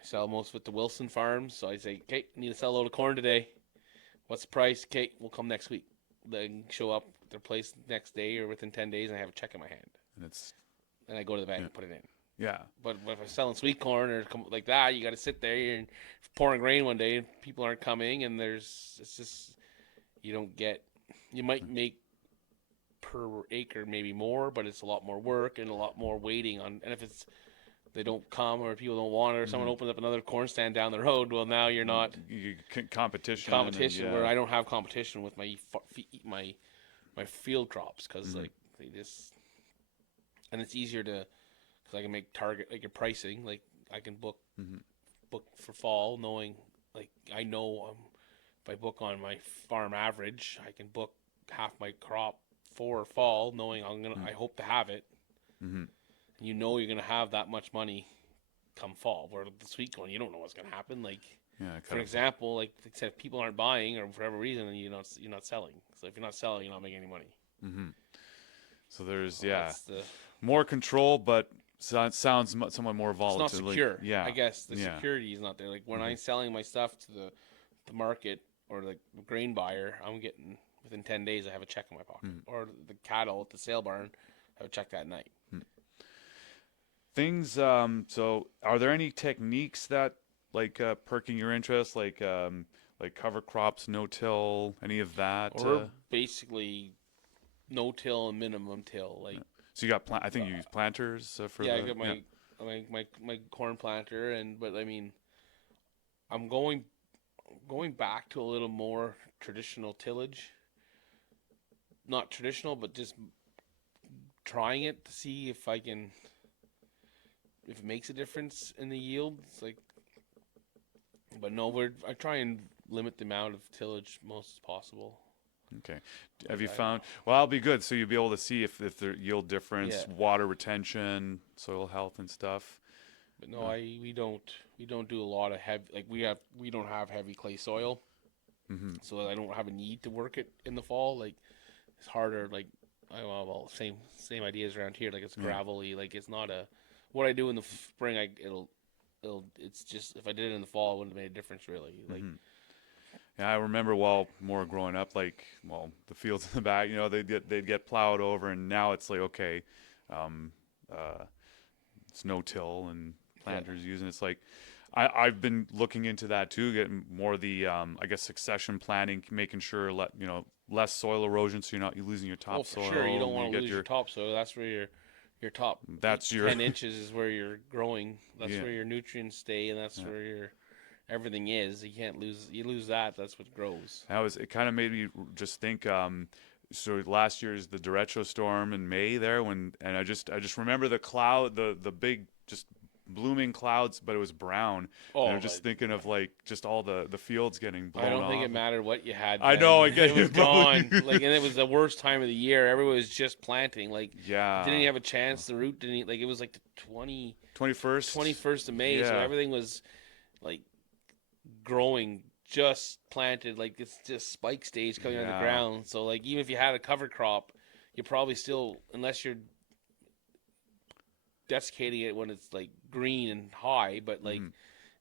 I sell most of it to Wilson Farms. So I say, okay, need to sell a load of corn today. What's the price? Okay, we'll come next week. Then show up at their place next day or within 10 days, and I have a check in my hand. And I go to the bank and put it in. Yeah. But if I'm selling sweet corn or like that, you got to sit there and pouring grain one day, and people aren't coming, and it's just you might make per acre maybe more, but it's a lot more work and a lot more waiting on. And if they don't come or people don't want it or someone opens up another corn stand down the road, well, now you're not competition. Where I don't have competition with my field crops because they just, and it's easier to because I can make target your pricing, like I can book for fall knowing I know if I book on my farm average, I can book half my crop for fall knowing I hope to have it. You're going to have that much money come fall. Where the sweet corn, you don't know what's going to happen. For example, like I said, if people aren't buying or for whatever reason, then you're not selling. So if you're not selling, you're not making any money. So there's more control, but sounds somewhat more volatile. It's not secure. Yeah, I guess the security is not there. Like when I'm selling my stuff to the market or the grain buyer, I'm getting within 10 days I have a check in my pocket. Or the cattle at the sale barn, I have a check that night. Things. So are there any techniques that perking your interest, like cover crops, no-till, any of that? Or basically no-till and minimum till. So you got I think you use planters for I got my corn planter, but I mean, I'm going back to a little more traditional tillage. Not traditional, but just trying it to see if it makes a difference in the yield. But no, I try and limit the amount of tillage most as possible. Okay. Have you found? Well, that'll be good. So you'll be able to see if there's yield difference, water retention, soil health, and stuff. But no, we don't do a lot of heavy. We don't have heavy clay soil, so I don't have a need to work it in the fall. It's harder. Same ideas around here. It's gravelly. It's not a. What I do in the spring, it's just if I did it in the fall, it wouldn't have made a difference really. Yeah, I remember more growing up, the fields in the back, they'd get plowed over, and now it's okay, it's no-till and planters using. It's like I've been looking into that too, getting more of the I guess succession planning, making sure less soil erosion, so you're losing your topsoil. For sure, you don't want to lose your topsoil. That's where your top that's your 10 inches is where you're growing. That's Yeah. where your nutrients stay, and that's where your everything is. You can't lose. You lose that. That's what grows. It kind of made me just think. So last year's the derecho storm in May there, and I just remember the cloud, the big just blooming clouds, but it was brown. And I'm just thinking of like just all the fields getting blown off. I don't think it mattered what you had. I know, I get it was gone. Like, and it was the worst time of the year. Everyone was just planting. Like, yeah, didn't even have a chance. The root didn't. Like, it was like the 21st of May. So everything was like growing, just planted. Like, it's just spike stage coming out of the ground. So like, even if you had a cover crop, you probably still, unless you're desiccating it when it's like green and high, but like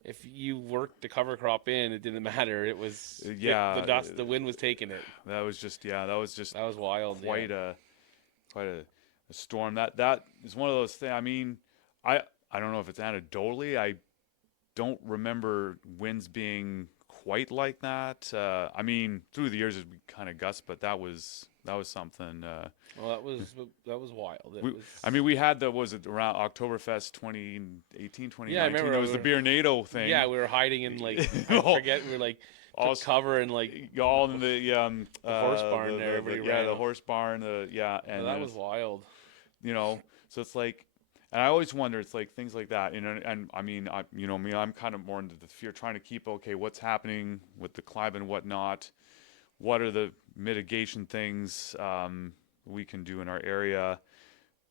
if you worked the cover crop in, it didn't matter. It was the wind was taking it. That was wild. Quite a storm. That is one of those things. I mean, I don't know if it's anecdotally. I don't remember winds being quite like that. I mean, through the years it's been kind of gusts, but that was something. Well, that was wild. We had around Oktoberfest 2018, 2019. Yeah, I remember. There was the Beer NATO thing. Yeah, we were hiding in like I forget. We were like took cover and like all in the horse barn there. The horse barn. And that was wild. So it's like. And I always wonder, it's like things like that, and I mean, I'm kind of more into the fear, trying to keep, what's happening with the climate and whatnot. What are the mitigation things we can do in our area?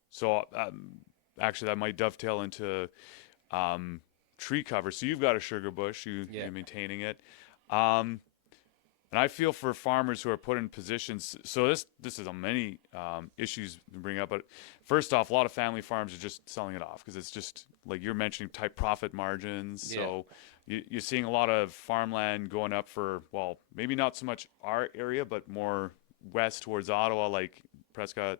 So actually, that might dovetail into tree cover. So you've got a sugar bush, you're maintaining it. And I feel for farmers who are put in positions. So this is many issues to bring up. But first off, a lot of family farms are just selling it off because it's just like you're mentioning, tight profit margins. Yeah. So you're seeing a lot of farmland going up for, maybe not so much our area, but more west towards Ottawa, like Prescott,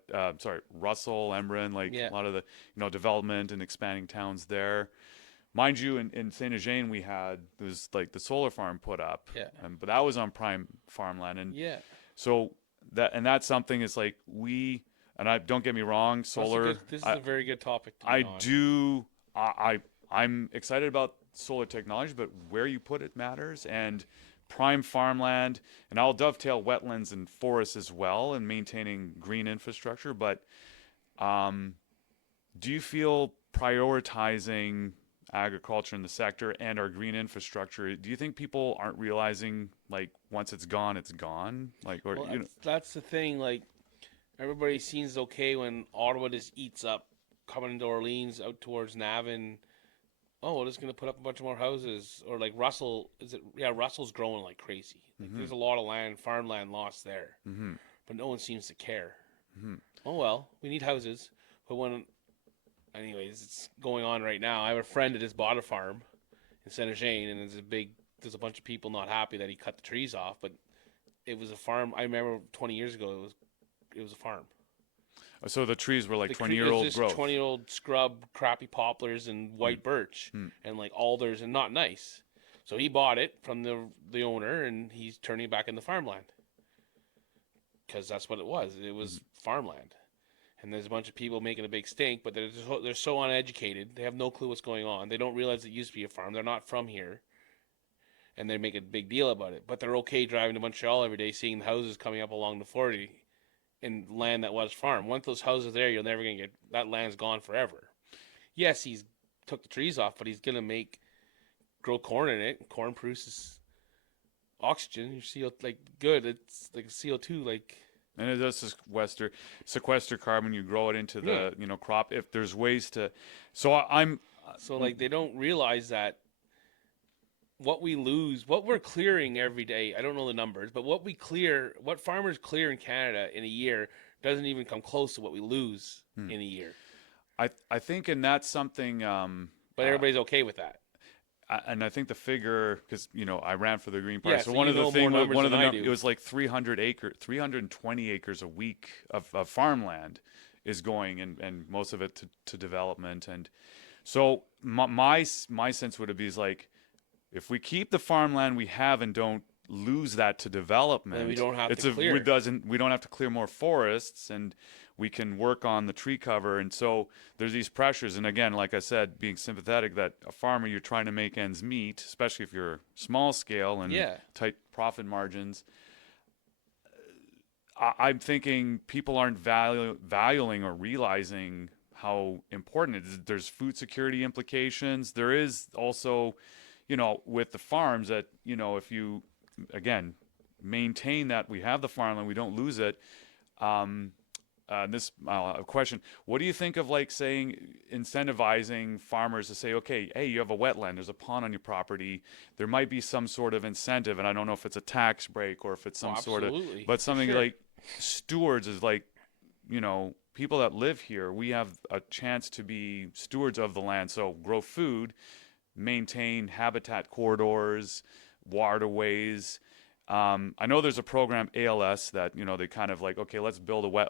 Russell, Embrun, a lot of the development and expanding towns there. Mind you, in Saint Eugene, there was like the solar farm put up, but that was on prime farmland, and so that's something is like don't get me wrong, solar. This is a very good topic. I'm excited about solar technology, but where you put it matters, and prime farmland, and I'll dovetail wetlands and forests as well, and maintaining green infrastructure. But do you feel prioritizing agriculture in the sector and our green infrastructure, do you think people aren't realizing once it's gone, that's the thing, everybody seems okay when Ottawa just eats up coming into Orleans out towards Navan. We're just going to put up a bunch of more houses, or like Russell, Russell's growing like crazy. There's a lot of farmland lost there, but no one seems to care. We need houses, but anyways, it's going on right now. I have a friend that just bought a farm in Saint Eugene, and there's a bunch of people not happy that he cut the trees off, but it was a farm. I remember 20 years ago, it was a farm. So the trees were like 20-year-old growth. 20-year-old scrub, crappy poplars and white birch and like alders, and not nice. So he bought it from the owner, and he's turning it back into farmland. Because that's what it was. It was farmland. And there's a bunch of people making a big stink, but they're so uneducated. They have no clue what's going on. They don't realize it used to be a farm. They're not from here. And they make a big deal about it. But they're okay driving to Montreal every day, seeing the houses coming up along the 40 in land that was farm. Once those houses are there, you're never going to that land's gone forever. Yes, he's took the trees off, but he's going to grow corn in it. Corn produces oxygen. You see, good. It's like CO2, And it does sequester carbon. You grow it into the crop. If there's ways to, they don't realize that what we lose, what we're clearing every day. I don't know the numbers, but what farmers clear in Canada in a year doesn't even come close to what we lose in a year. I think, and that's something. But everybody's okay with that. And I think the figure, because I ran for the Green Party, so one of the things, it was like 320 acres a week of farmland is going, and most of it to development, and So my sense would be is like, if we keep the farmland we have and don't lose that to development, Then we don't have it's to a clear. we don't have to clear more forests, and we can work on the tree cover. And so there's these pressures. And again, like I said, being sympathetic that a farmer, you're trying to make ends meet, especially if you're small scale and Yeah. tight profit margins. I'm thinking people aren't valuing or realizing how important it is. There's food security implications. There is also, with the farms that, if you, again, maintain that we have the farmland, we don't lose it. This question: what do you think of like saying incentivizing farmers to say, okay, hey, you have a wetland, there's a pond on your property, there might be some sort of incentive, and I don't know if it's a tax break or if it's some sort of, but something like stewards is like, people that live here, we have a chance to be stewards of the land. So grow food, maintain habitat corridors, waterways. I know there's a program, ALS, that they kind of like, okay, let's build a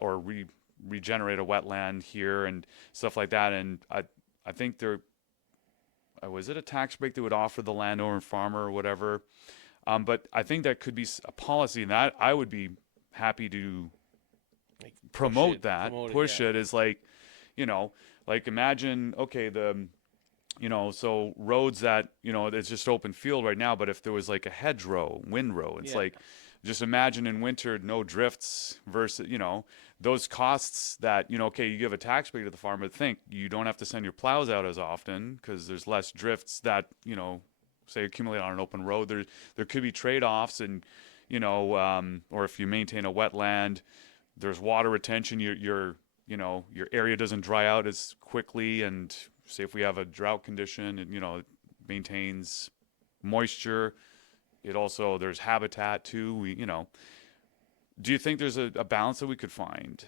regenerate a wetland here and stuff like that. And I think there was it a tax break they would offer the landowner and farmer or whatever. But I think that could be a policy, and that I would be happy to Like promote push it is like, like imagine, okay, so roads that, it's just open field right now, but if there was like a hedgerow, windrow, it's like, just imagine in winter, no drifts versus, those costs that, okay, you give a tax break to the farmer, think you don't have to send your plows out as often because there's less drifts that, say accumulate on an open road. There could be trade-offs, and, or if you maintain a wetland, there's water retention, your area doesn't dry out as quickly, and say if we have a drought condition, and it maintains moisture. It also, there's habitat too. Do you think there's a balance that we could find?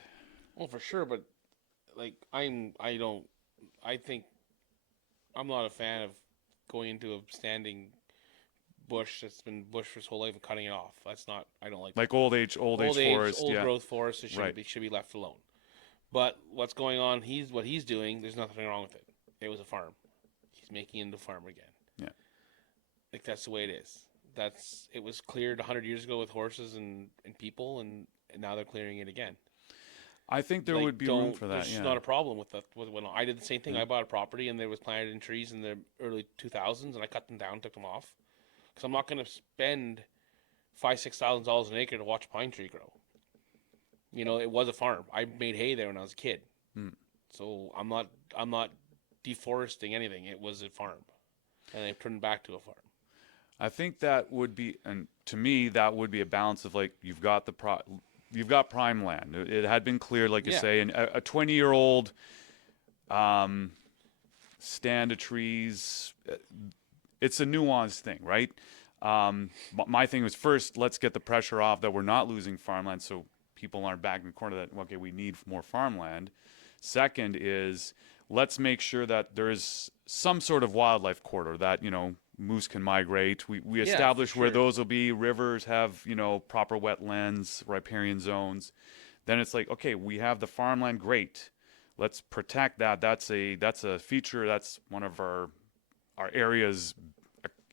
Well, for sure, but like I think I'm not a fan of going into a standing bush that's been bush for its whole life and cutting it off. That's not, I don't like Like that. old age forest, old growth forest, it Right. should be left alone. But what's going on? What he's doing. There's nothing wrong with it. It was a farm. He's making it into a farm again. Yeah. Like that's the way it is. It was cleared 100 years ago with horses and people, and now they're clearing it again. I think there would be room for that. There's Yeah. not a problem with that. When I did the same thing, I bought a property and there was planted in trees in the early 2000s, and I cut them down, took them off, because I'm not going to spend $5,000-6,000 an acre to watch a pine tree grow. It was a farm. I made hay there when I was a kid, so I'm not deforesting anything. It was a farm, and I turned back to a farm. I think that would be, and to me, that would be a balance of like, you've got prime land. It had been cleared, like you say, and a 20-year-old stand of trees. It's a nuanced thing, right? My thing was, first, let's get the pressure off that we're not losing farmland, so people aren't back in the corner that, okay, we need more farmland. Second is, let's make sure that there is some sort of wildlife corridor that, moose can migrate. We establish where those will be. Rivers have, proper wetlands, riparian zones. Then it's like, okay, we have the farmland, great. Let's protect that. That's a feature. That's one of our area's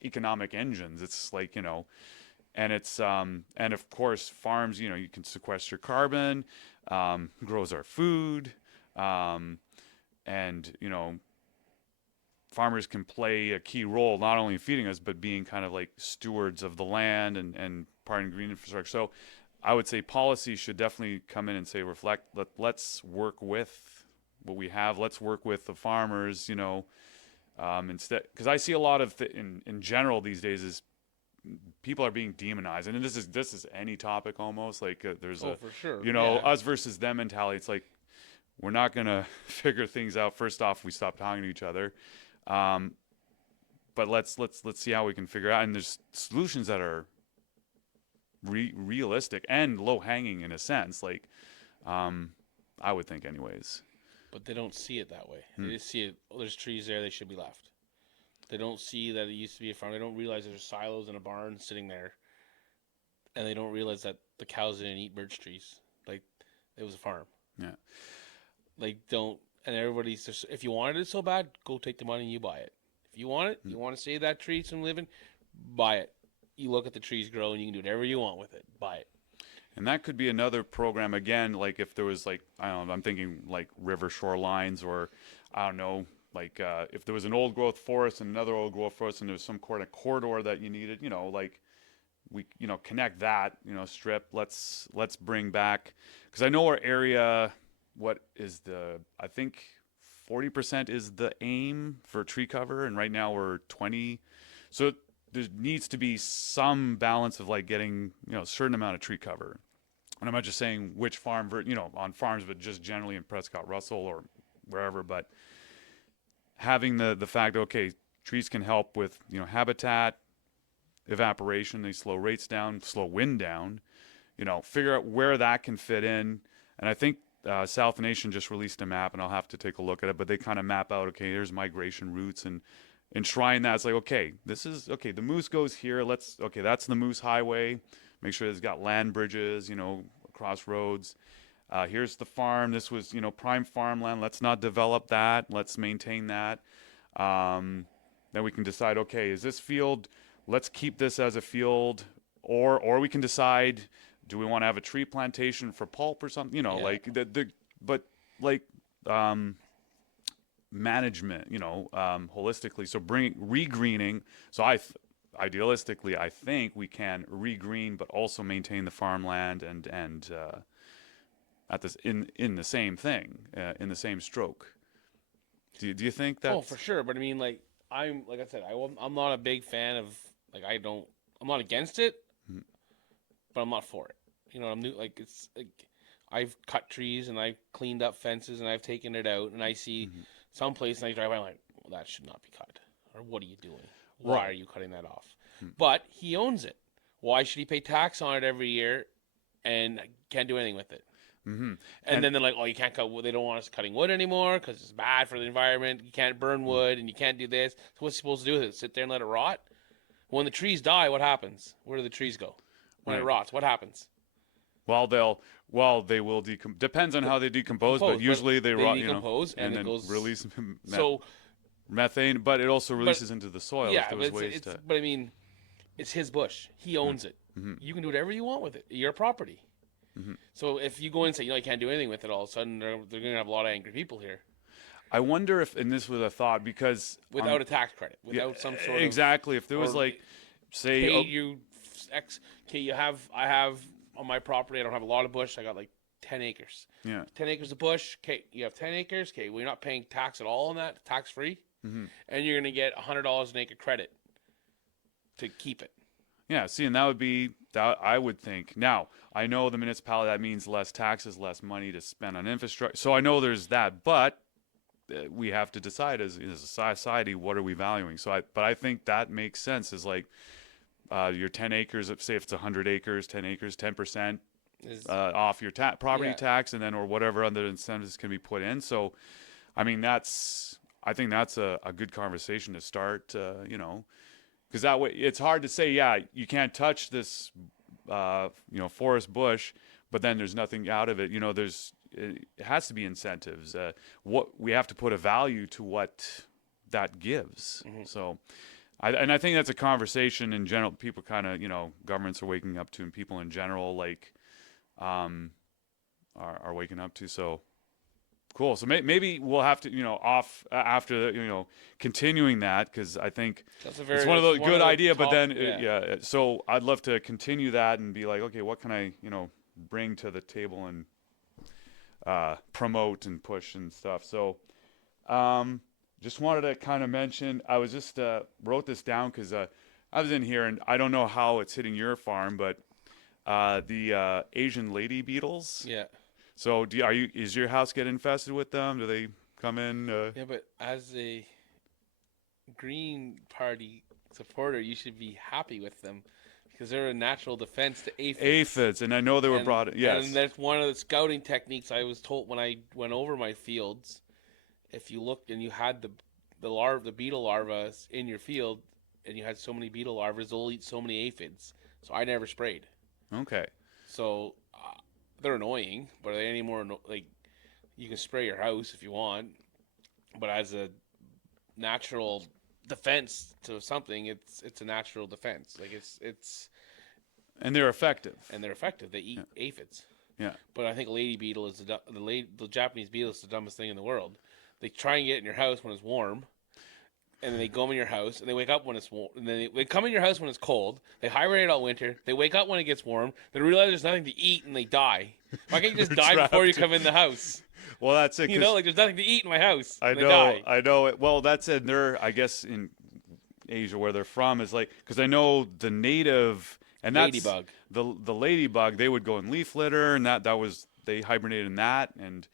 economic engines. It's like, and it's and of course farms, you can sequester carbon, grows our food, and farmers can play a key role not only in feeding us, but being kind of like stewards of the land and part in green infrastructure. So I would say policy should definitely come in and say, let's work with what we have. Let's work with the farmers, instead, because I see a lot of in general these days is people are being demonized, and this is any topic almost, like there's for sure. Us versus them mentality. It's like, we're not gonna figure things out. First off, we stop talking to each other. But let's see how we can figure it out. And there's solutions that are realistic and low hanging in a sense, like I would think, anyways. But they don't see it that way. They just see it. Oh, there's trees there; they should be left. They don't see that it used to be a farm. They don't realize there's silos in a barn sitting there, and they don't realize that the cows didn't eat birch trees. Like, it was a farm. Yeah. Like, don't. and everybody's just, if you wanted it so bad, go take the money and you buy it. If you want it, you want to save that tree from living, buy it. You look at the trees grow and you can do whatever you want with it. Buy it. And that could be another program again, like if there was like, I don't know, I'm thinking like river shorelines, or I don't know, like if there was an old growth forest and another old growth forest and there was some kind of corridor that you needed, you know, like we, you know, connect that, you know, strip. Let's bring back, because I know our area, what is the, I think 40% is the aim for tree cover, and right now we're 20. So there needs to be some balance of like getting, you know, a certain amount of tree cover. And I'm not just saying which farm, you know, on farms, but just generally in Prescott Russell or wherever. But having the fact, okay, trees can help with, you know, habitat, evaporation, they slow rates down, slow wind down, you know, figure out where that can fit in. And I think South Nation just released a map, and I'll have to take a look at it, but they kind of map out, okay, here's migration routes, and enshrine that. It's like, okay, this is, okay, the moose goes here, okay, that's the Moose Highway. Make sure it's got land bridges, you know, across roads. Here's the farm. This was, you know, prime farmland. Let's not develop that. Let's maintain that. Then we can decide, okay, is this field, let's keep this as a field, or we can decide, do we want to have a tree plantation for pulp or something? You know, like but like management, you know, holistically. So regreening. So idealistically, I think we can regreen, but also maintain the farmland and at this in the same thing, in the same stroke. Do you think that? Oh, for sure. But I mean, like I said, I'm not a big fan of, like, I'm not against it, but I'm not for it. You know, it's like I've cut trees and I've cleaned up fences and I've taken it out, and I see some place and I drive by, I'm like, well, that should not be cut. Or what are you doing? Why are you cutting that off? But he owns it. Why should he pay tax on it every year and can't do anything with it? And then they're like, oh, you can't cut wood. They don't want us cutting wood anymore because it's bad for the environment. You can't burn wood and you can't do this. So what's he supposed to do with it? Sit there and let it rot? When the trees die, what happens? Where do the trees go? When it rots, what happens? Well, they will decompose. Depends on how they decompose, but usually they rot, decompose, you know, and it then goes, release so methane, but it also releases into the soil. Yeah, if there was ways to. but I mean, it's his bush. He owns it. You can do whatever you want with it. Your property. So if you go in and say, you know, you can't do anything with it, all of a sudden they're going to have a lot of angry people here. I wonder if, and this was a thought, because without a tax credit, without some sort of, exactly. If there was like, say, I have on my property, I don't have a lot of bush. I got like 10 acres. Yeah. 10 acres of bush. Okay, you have 10 acres. Okay, well, you're not paying tax at all on that, tax free, and you're going to get $100 an acre credit to keep it. Yeah, see, and that would be, that I would think. Now, I know the municipality, that means less taxes, less money to spend on infrastructure. So I know there's that, but we have to decide as a society, what are we valuing? But I think that makes sense, is like your 10 acres, say if it's 100 acres, 10 acres, 10% off your property tax, and then, or whatever other incentives can be put in. So, I mean, I think that's a good conversation to start, you know. Because that way, it's hard to say, yeah, you can't touch this, you know, forest bush, but then there's nothing out of it. You know, it has to be incentives. What we have to put a value to what that gives. So, I think that's a conversation in general. People kind of, you know, governments are waking up to, and people in general, like, are waking up to. So. Cool. So maybe we'll have to, you know, after, you know, continuing that, because I think it's one of those good idea. But then, so I'd love to continue that and be like, okay, what can I, you know, bring to the table and promote and push and stuff. So just wanted to kind of mention, I was just wrote this down because I was in here, and I don't know how it's hitting your farm, but the Asian lady beetles. Yeah. So is your house get infested with them? Do they come in? Yeah, but as a Green Party supporter, you should be happy with them because they're a natural defense to aphids. Aphids, and I know they were brought in. Yes. And that's one of the scouting techniques I was told when I went over my fields. If you looked and you had the beetle larvae in your field, and you had so many beetle larvae, they'll eat so many aphids. So I never sprayed. Okay. So they're annoying, but are they any more like you can spray your house if you want, but as a natural defense to something, it's a natural defense. Like it's And they're effective. and they're effective. They eat aphids. Yeah. But I think lady beetle is the Japanese beetle is the dumbest thing in the world. They try and get in your house when it's warm, and then they go in your house, and they wake up when it's warm, and then they come in your house when it's cold. They hibernate all winter. They wake up when it gets warm. They realize there's nothing to eat, and they die. Why can't you just die before you come in the house? Well, that's it. You know, like there's nothing to eat in my house. I and know. They die. I know it. Well, that's it. They're, I guess, in Asia where they're from is like, because I know the native and that's Ladybug. the ladybug. They would go in leaf litter, and that was they hibernated in that, and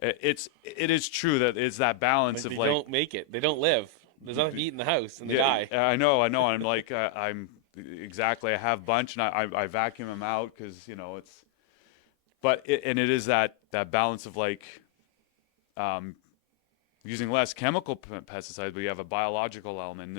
it is true that it's that balance Like of they don't make it. They don't live. There's nothing to eat in the house, and they die. I know. I'm like I'm exactly. I have a bunch, and I vacuum them out because it's. But it is that balance of like using less chemical pesticides, but you have a biological element.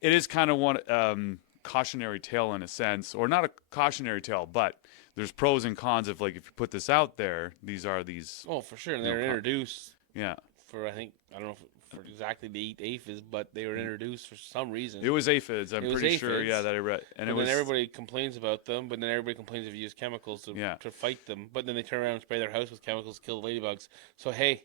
It is kind of one cautionary tale in a sense, or not a cautionary tale, but there's pros and cons of like if you put this out there, these. Oh, for sure. And they're introduced. Yeah. For I don't know for exactly to eat aphids, but they were introduced for some reason. It was aphids. I'm pretty sure. Yeah, that I read. And then everybody complains about them, but then everybody complains if you use chemicals to fight them. But then they turn around and spray their house with chemicals to kill the ladybugs. So hey,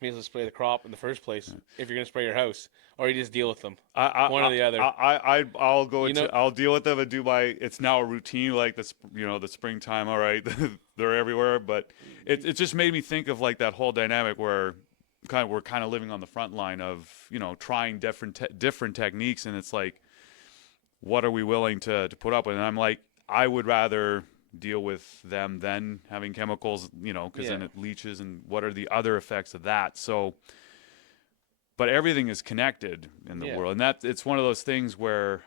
may as well spray the crop in the first place if you're going to spray your house, or you just deal with them. One or the other. I'll go into. I'll deal with them and do my. It's now a routine, like the springtime. All right, they're everywhere, but it just made me think of like that whole dynamic where we're kind of living on the front line of trying different techniques, and it's like, what are we willing to put up with? And I'm like, I would rather deal with them than having chemicals, because then it leaches, and what are the other effects of that? So, but everything is connected in the world, and it's one of those things where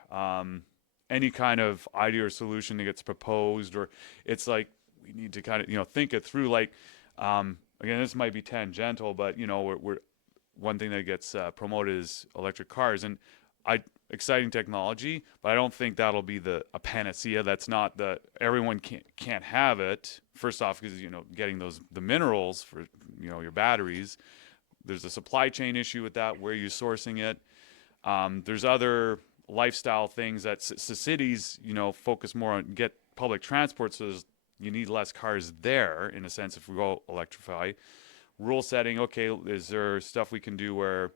any kind of idea or solution that gets proposed, or it's like we need to kind of think it through. Like again, this might be tangential, but we're one thing that gets promoted is electric cars, and exciting technology, but I don't think that'll be a panacea. That's not everyone can't have it. First off, because getting the minerals for your batteries, there's a supply chain issue with that. Where are you sourcing it? There's other lifestyle things that cities focus more on get public transport, so you need less cars there in a sense if we go electrify. Rule setting, okay, is there stuff we can do where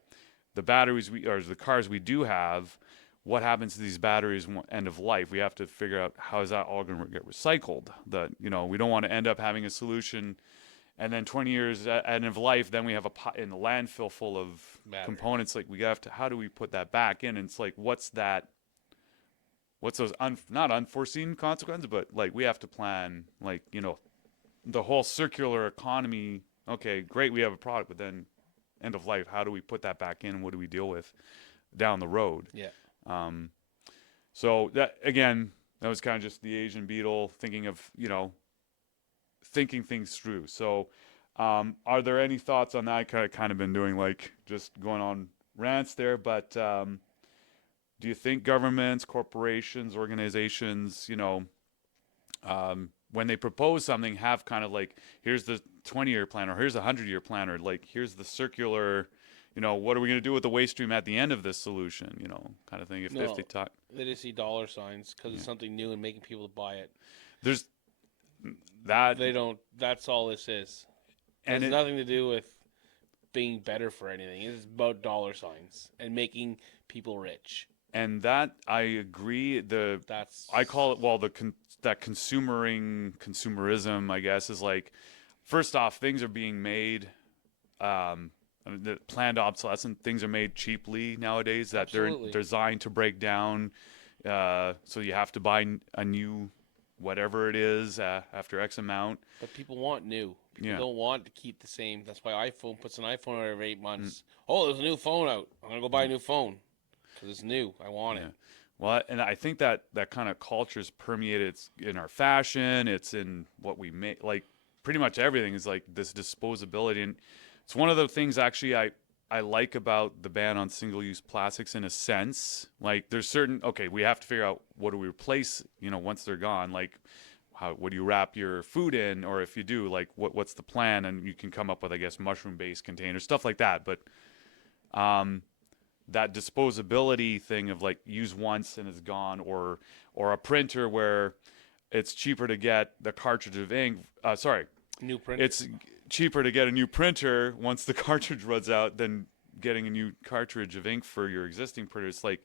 the batteries or the cars we do have, what happens to these batteries end of life? We have to figure out how is that all going to get recycled. We don't want to end up having a solution, and then 20 years at end of life, then we have in the landfill full of components. Like we have to, how do we put that back in? And it's like, what's those not unforeseen consequences, but like we have to plan, like the whole circular economy. Okay, great, we have a product, but then end of life, how do we put that back in, and what do we deal with down the road? Yeah. So that was kind of just the Asian beetle thinking of thinking things through. So are there any thoughts on that? I kind of been doing like just going on rants there, but do you think governments, corporations, organizations, when they propose something, have kind of like, here's the 20-year plan, or here's a 100-year plan, or like here's the circular, what are we going to do with the waste stream at the end of this solution, kind of thing. If they talk, they just see dollar signs because it's something new and making people buy it. There's that they don't. That's all this is. And it's nothing to do with being better for anything. It's about dollar signs and making people rich. And that I agree. I call it that consumerism, I guess, is like, first off, things are being made, the planned obsolescence, things are made cheaply nowadays that Absolutely. They're designed to break down. So you have to buy a new whatever it is after X amount. But people want new. People don't want to keep the same. That's why iPhone puts an iPhone out every 8 months. Oh, there's a new phone out. I'm going to go buy a new phone because it's new. I want it. Well, and I think that kind of culture is permeated. It's in our fashion. It's in what we make. Like pretty much everything is like this disposability. And it's one of the things actually I like about the ban on single-use plastics in a sense. Like there's we have to figure out what do we replace, once they're gone. Like what do you wrap your food in, or if you do, like what's the plan, and you can come up with, I guess, mushroom based containers, stuff like that. But that disposability thing of like use once and it's gone, or a printer where it's cheaper to get the cartridge of ink. New printer. It's cheaper to get a new printer once the cartridge runs out than getting a new cartridge of ink for your existing printer. It's like,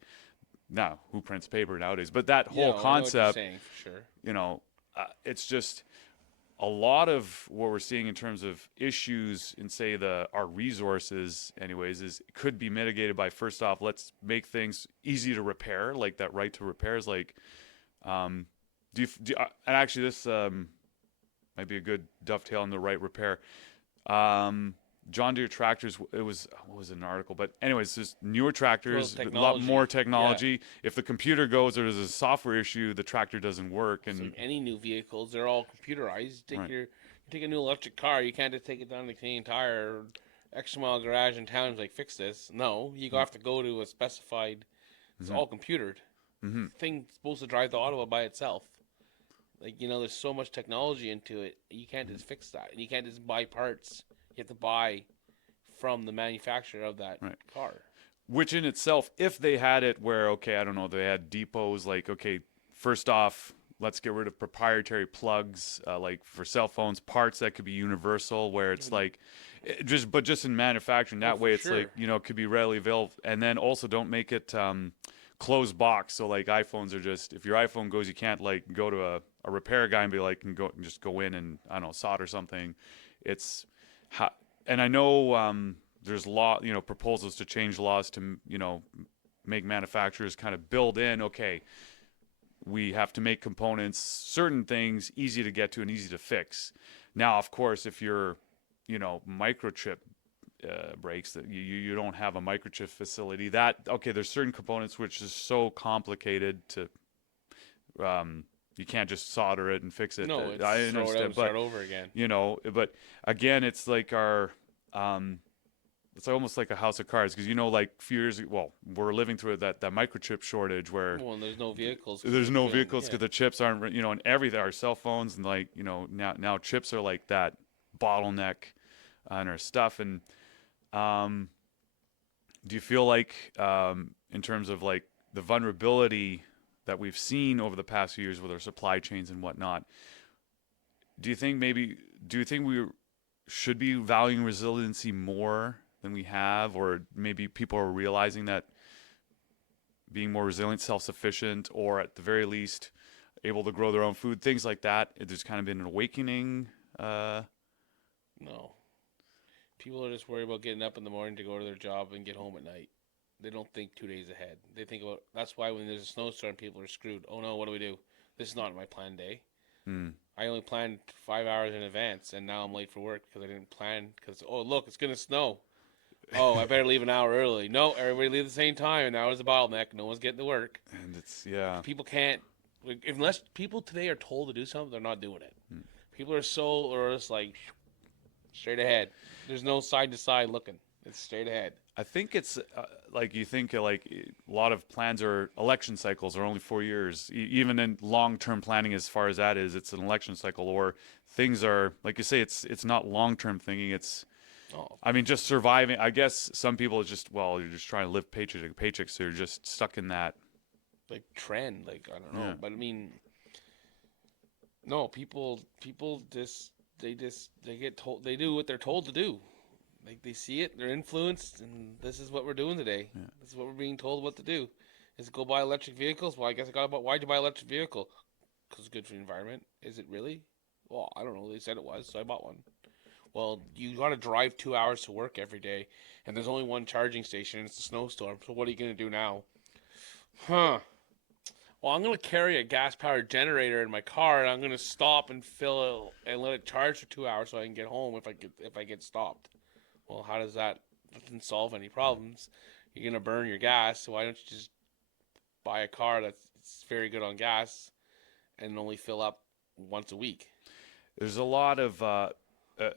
now who prints paper nowadays? But that whole I know what you're concept, saying, for sure. you know, it's just a lot of what we're seeing in terms of issues in, say, our resources anyways, is could be mitigated by, first off, let's make things easy to repair, like that right to repair is like, and actually this might be a good dovetail on the right repair. John Deere tractors, what was an article, but anyways, just newer tractors, a lot more technology. Yeah. If the computer goes or there's a software issue, the tractor doesn't work. And like any new vehicles, they're all computerized. You take a new electric car, you can't just take it down to Canadian Tire or extra mile garage in town and like fix this. No, you have to go to a specified. It's all computered. Thing's supposed to drive the auto by itself. Like, there's so much technology into it. You can't just fix that. And you can't just buy parts. You have to buy from the manufacturer of that car. Which in itself, if they had it where, okay, I don't know, they had depots like, okay, first off, let's get rid of proprietary plugs, like for cell phones, parts that could be universal, where it's like, just in manufacturing, that way it's like, it could be readily available. And then also don't make it closed box. So like iPhones are just, if your iPhone goes, you can't like go to a repair guy and be like, just go in and, I don't know, solder something. It's, and I know there's proposals to change laws to, make manufacturers kind of build in, okay, we have to make components, certain things easy to get to and easy to fix. Now, of course, if you're, microchip breaks, that you don't have a microchip facility, that, okay, there's certain components which is so complicated to, you can't just solder it and fix it. No, it's I understand, throw it out and start over again. But again, it's like it's almost like a house of cards, because like a few years ago, well, we're living through that microchip shortage where there's no vehicles. There's no vehicles because the chips aren't, and everything, our cell phones and like, now chips are like that bottleneck on our stuff. And do you feel like in terms of like the vulnerability that we've seen over the past few years with our supply chains and whatnot, do you think we should be valuing resiliency more than we have, or maybe people are realizing that being more resilient, self-sufficient, or at the very least able to grow their own food, things like that, there's kind of been an awakening? No. People are just worried about getting up in the morning to go to their job and get home at night. They don't think 2 days ahead. They think about, that's why when there's a snowstorm, people are screwed. Oh no, what do we do? This is not my planned day. I only planned 5 hours in advance, and now I'm late for work because I didn't plan. Because, oh, look, it's going to snow. Oh, I better leave an hour early. No, everybody leave at the same time, and now there's a bottleneck. No one's getting to work. And it's, People can't, unless people today are told to do something, they're not doing it. People are just like, straight ahead. There's no side to side looking. It's straight ahead. I think it's like you think like a lot of plans are election cycles are only 4 years. Even in long-term planning, as far as that is, it's an election cycle. Or things are, like you say, it's not long-term thinking. It's, I mean, just surviving. I guess some people it's just, you're just trying to live paycheck to paycheck, so you're just stuck in that like trend. Like, I don't know, but I mean, no, people just they get told, they do what they're told to do. Like, they see it, they're influenced, and this is what we're doing today. Yeah. This is what we're being told what to do. Is it go buy electric vehicles? Well, I guess why'd you buy an electric vehicle? Because it's good for the environment. Is it really? Well, I don't know. They said it was, so I bought one. Well, you got to drive 2 hours to work every day, and there's only one charging station, and it's a snowstorm, so what are you going to do now? Well, I'm going to carry a gas-powered generator in my car, and I'm going to stop and fill it and let it charge for 2 hours so I can get home if I get stopped. Well, how does that doesn't solve any problems? You're going to burn your gas, so why don't you just buy a car that's very good on gas and only fill up once a week? There's a lot of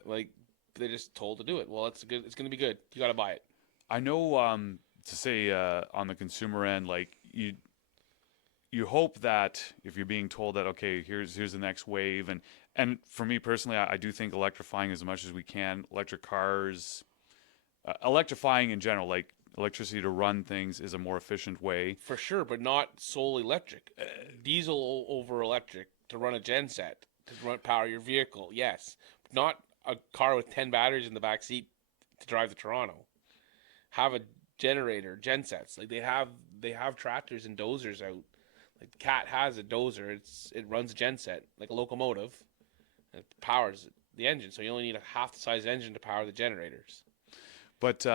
like, they're just told to do it. Well, it's going to be good. You got to buy it. I know to say on the consumer end, like you you hope that if you're being told that, okay, here's the next wave, and for me personally, I do think electrifying as much as we can, electric cars, electrifying in general, like electricity to run things is a more efficient way. For sure, but not solely electric. Diesel over electric to run a genset, to power your vehicle, yes. Not a car with 10 batteries in the back seat to drive to Toronto. Have a generator, gensets. Like they have tractors and dozers out. Like Cat has a dozer. It runs a genset, like a locomotive. And it powers the engine. So you only need a half the size engine to power the generators. But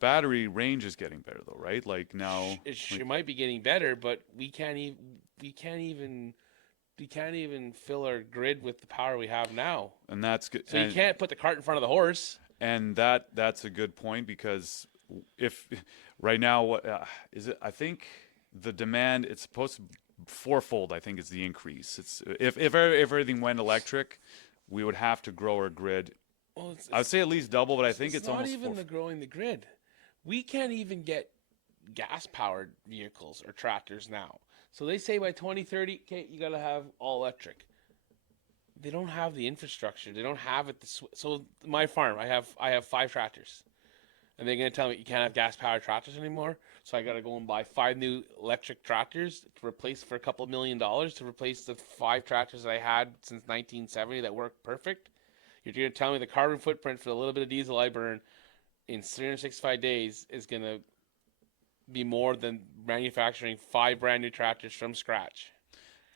battery range is getting better though, right? Like now, It might be getting better, but we can't even fill our grid with the power we have now. and that's good. So you can't put the cart in front of the horse. And that's a good point, because if right now, what is it? I think the demand, it's supposed to fourfold. I think is the increase. It's if everything went electric, we would have to grow our grid. Well, I would say at least double, but I think it's not almost even growing the grid. We can't even get gas-powered vehicles or tractors now. So they say by 2030, okay, you got to have all electric. They don't have the infrastructure. They don't have it. So my farm, I have 5 tractors, and they're gonna tell me you can't have gas-powered tractors anymore. So I got to go and buy 5 new electric tractors to replace for a couple $1 million to replace the 5 tractors that I had since 1970 that work perfect. You're going to tell me the carbon footprint for the little bit of diesel I burn in 365 days is going to be more than manufacturing 5 brand new tractors from scratch.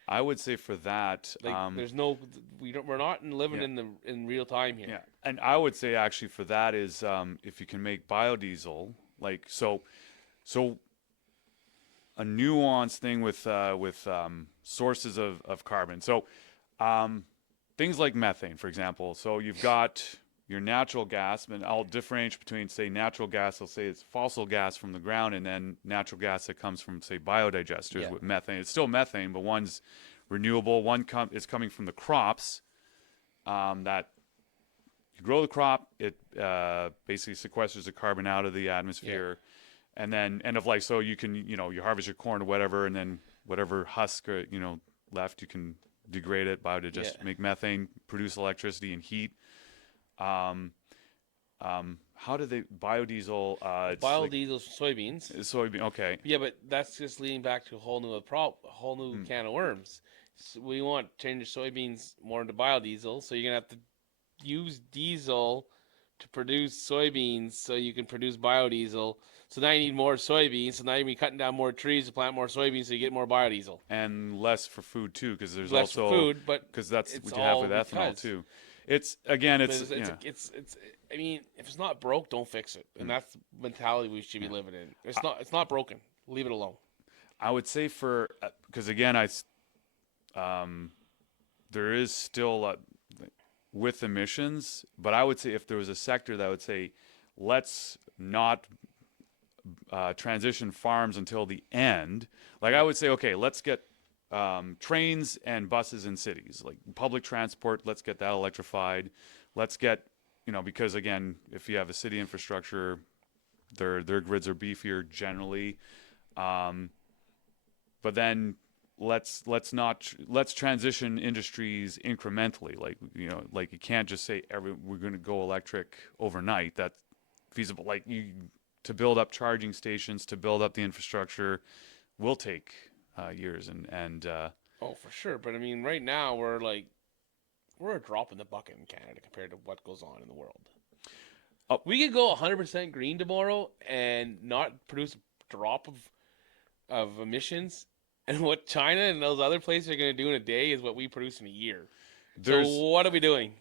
I would say for that, there's no, we're not living in real time here. Yeah, and I would say actually for that is if you can make biodiesel, like so a nuanced thing with sources of carbon. So things like methane, for example. So you've got your natural gas, and I'll differentiate between, say, natural gas. I'll say it's fossil gas from the ground, and then natural gas that comes from, say, biodigesters with methane. It's still methane, but one's renewable. One is coming from the crops that you grow the crop. It basically sequesters the carbon out of the atmosphere. Yeah. And then end of life. So you can, you harvest your corn or whatever, and then whatever husk or, left, you can degrade it, biodigest, make methane, produce electricity and heat. How do they biodiesel? Biodiesel soybeans. Soybean, okay. Yeah, but that's just leading back to a whole new can of worms. So we want to change soybeans more into biodiesel, so you're gonna have to use diesel to produce soybeans, so you can produce biodiesel. So now you need more soybeans. So now you're cutting down more trees to plant more soybeans, so you get more biodiesel. And less for food too, because there's less also for food, but because that's what you have with ethanol too. It's again, it's I mean, if it's not broke, don't fix it, and that's the mentality we should be living in. It's not broken. Leave it alone. I would say because again, there is still with emissions, but I would say if there was a sector that would say, let's not transition farms until the end. Like I would say, okay, let's get trains and buses in cities, like public transport. Let's get that electrified. Let's get, because again, if you have a city infrastructure, their grids are beefier generally. But then let's transition industries incrementally. Like you can't just say we're going to go electric overnight. That's feasible. Like to build up charging stations, to build up the infrastructure, will take years and oh, for sure. But I mean, right now we're a drop in the bucket in Canada compared to what goes on in the world. We could go 100% green tomorrow and not produce a drop of emissions. And what China and those other places are going to do in a day is what we produce in a year. So what are we doing?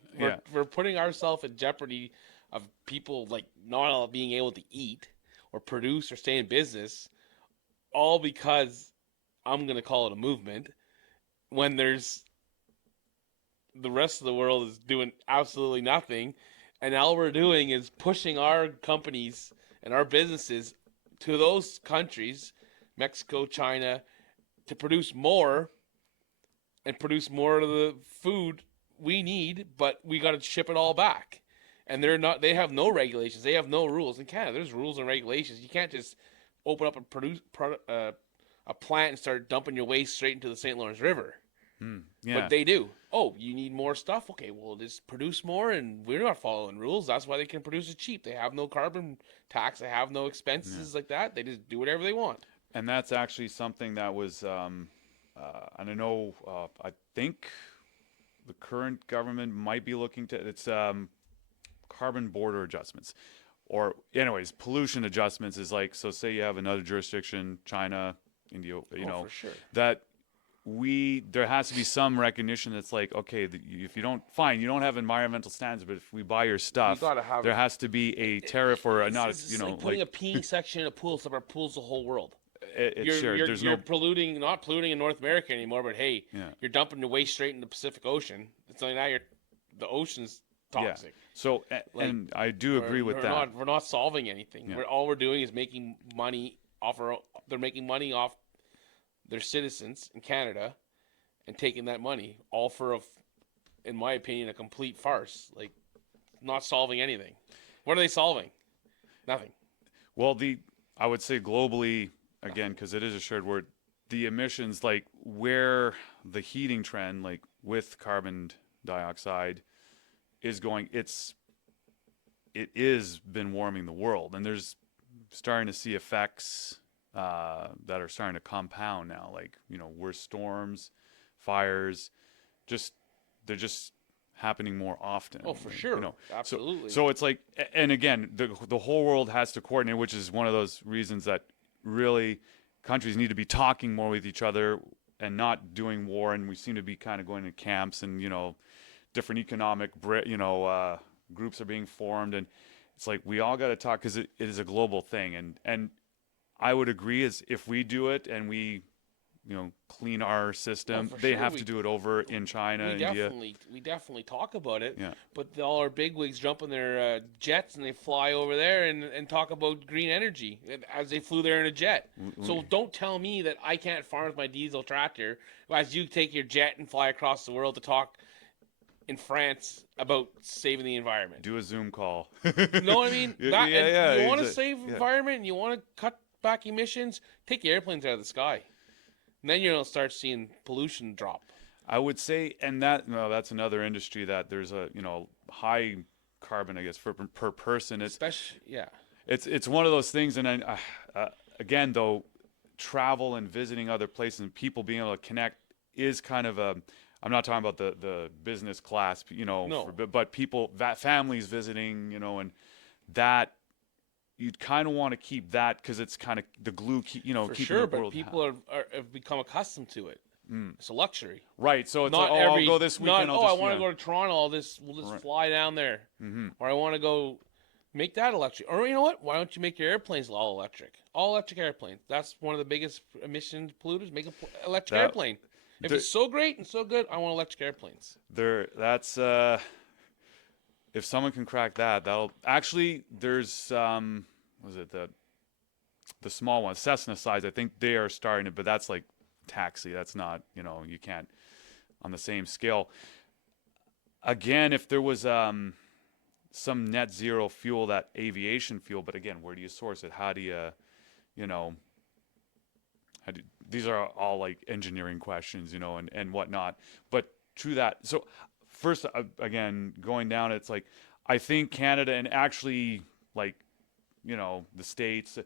We're putting ourselves in jeopardy of people not being able to eat or produce or stay in business, all because I'm going to call it a movement, when there's the rest of the world is doing absolutely nothing, and all we're doing is pushing our companies and our businesses to those countries, Mexico, China, to produce more and produce more of the food we need, but we got to ship it all back. And they have no regulations. They have no rules. In Canada, there's rules and regulations. You can't just open up and produce a a plant and start dumping your waste straight into the St. Lawrence River. Yeah. But they do. Oh, you need more stuff? Okay, well, just produce more, and we're not following rules. That's why they can produce it cheap. They have no carbon tax. They have no expenses like that. They just do whatever they want. And that's actually something that was, and I know, I think the current government might be looking to, it's carbon border adjustments. Or anyways, pollution adjustments is like, so say you have another jurisdiction, China, India, you know, for sure. that there has to be some recognition that's like, okay, if you don't, fine, you don't have environmental standards, but if we buy your stuff, gotta have there has to be a tariff or It's not, just you know, like putting a peeing section in a pool so it pools the whole world. You're polluting, not polluting in North America anymore, but hey, you're dumping the waste straight in the Pacific Ocean. It's like now the ocean's toxic. Yeah. So, and I do agree with that. We're not solving anything. Yeah. All we're doing is making money off they're making money off their citizens in Canada and taking that money all for in my opinion, a complete farce. Like, not solving anything. What are they solving? Nothing. Well, I would say globally, again, because it is a shared word, the emissions, like where the heating trend, like with carbon dioxide, is going, it is been warming the world, and there's starting to see effects that are starting to compound now, like, you know, worse storms, fires, they're just happening more often. Oh, for sure. You know, absolutely. So it's like, and again, the whole world has to coordinate, which is one of those reasons that really countries need to be talking more with each other and not doing war. And we seem to be kind of going to camps, and, you know, different economic, groups are being formed, and it's like we all got to talk, because it is a global thing. And I would agree, is if we do it and we, you know, clean our system, they have to do it over in China, India. We definitely talk about it. Yeah. But all our bigwigs jump in their jets and they fly over there and talk about green energy as they flew there in a jet. So don't tell me that I can't farm with my diesel tractor as you take your jet and fly across the world to talk in France about saving the environment. Do a Zoom call. You know what I mean? You want to save yeah. environment and you want to cut back emissions, take the airplanes out of the sky. And then you'll start seeing pollution drop. I would say, and that's another industry that there's a, you know, high carbon, I guess, per person. It's one of those things, and again, though, travel and visiting other places and people being able to connect is kind of a. I'm not talking about the business class, you know, but people, families visiting, you know, and that. You'd kind of want to keep that, because it's kind of the glue, you know, keeping the world. But people have become accustomed to it. It's a luxury. Right. So it's not like, I'll go this weekend. I want to go to Toronto. We'll just fly down there. Or I want to go make that electric. Or you know what? Why don't you make your airplanes all electric? All electric airplanes. That's one of the biggest emission polluters. Make an electric airplane. If it's so great and so good, I want electric airplanes. That's if someone can crack that, that'll actually. There's was it the small one, Cessna size? I think they are starting it, but that's like taxi. That's not, you know, you can't on the same scale. Again, if there was some net zero fuel, that aviation fuel, but again, where do you source it? How do you, you know, these are all like engineering questions, you know, and whatnot. But true that. So first, again, going down, it's like, I think Canada, and actually, like, you know, the States,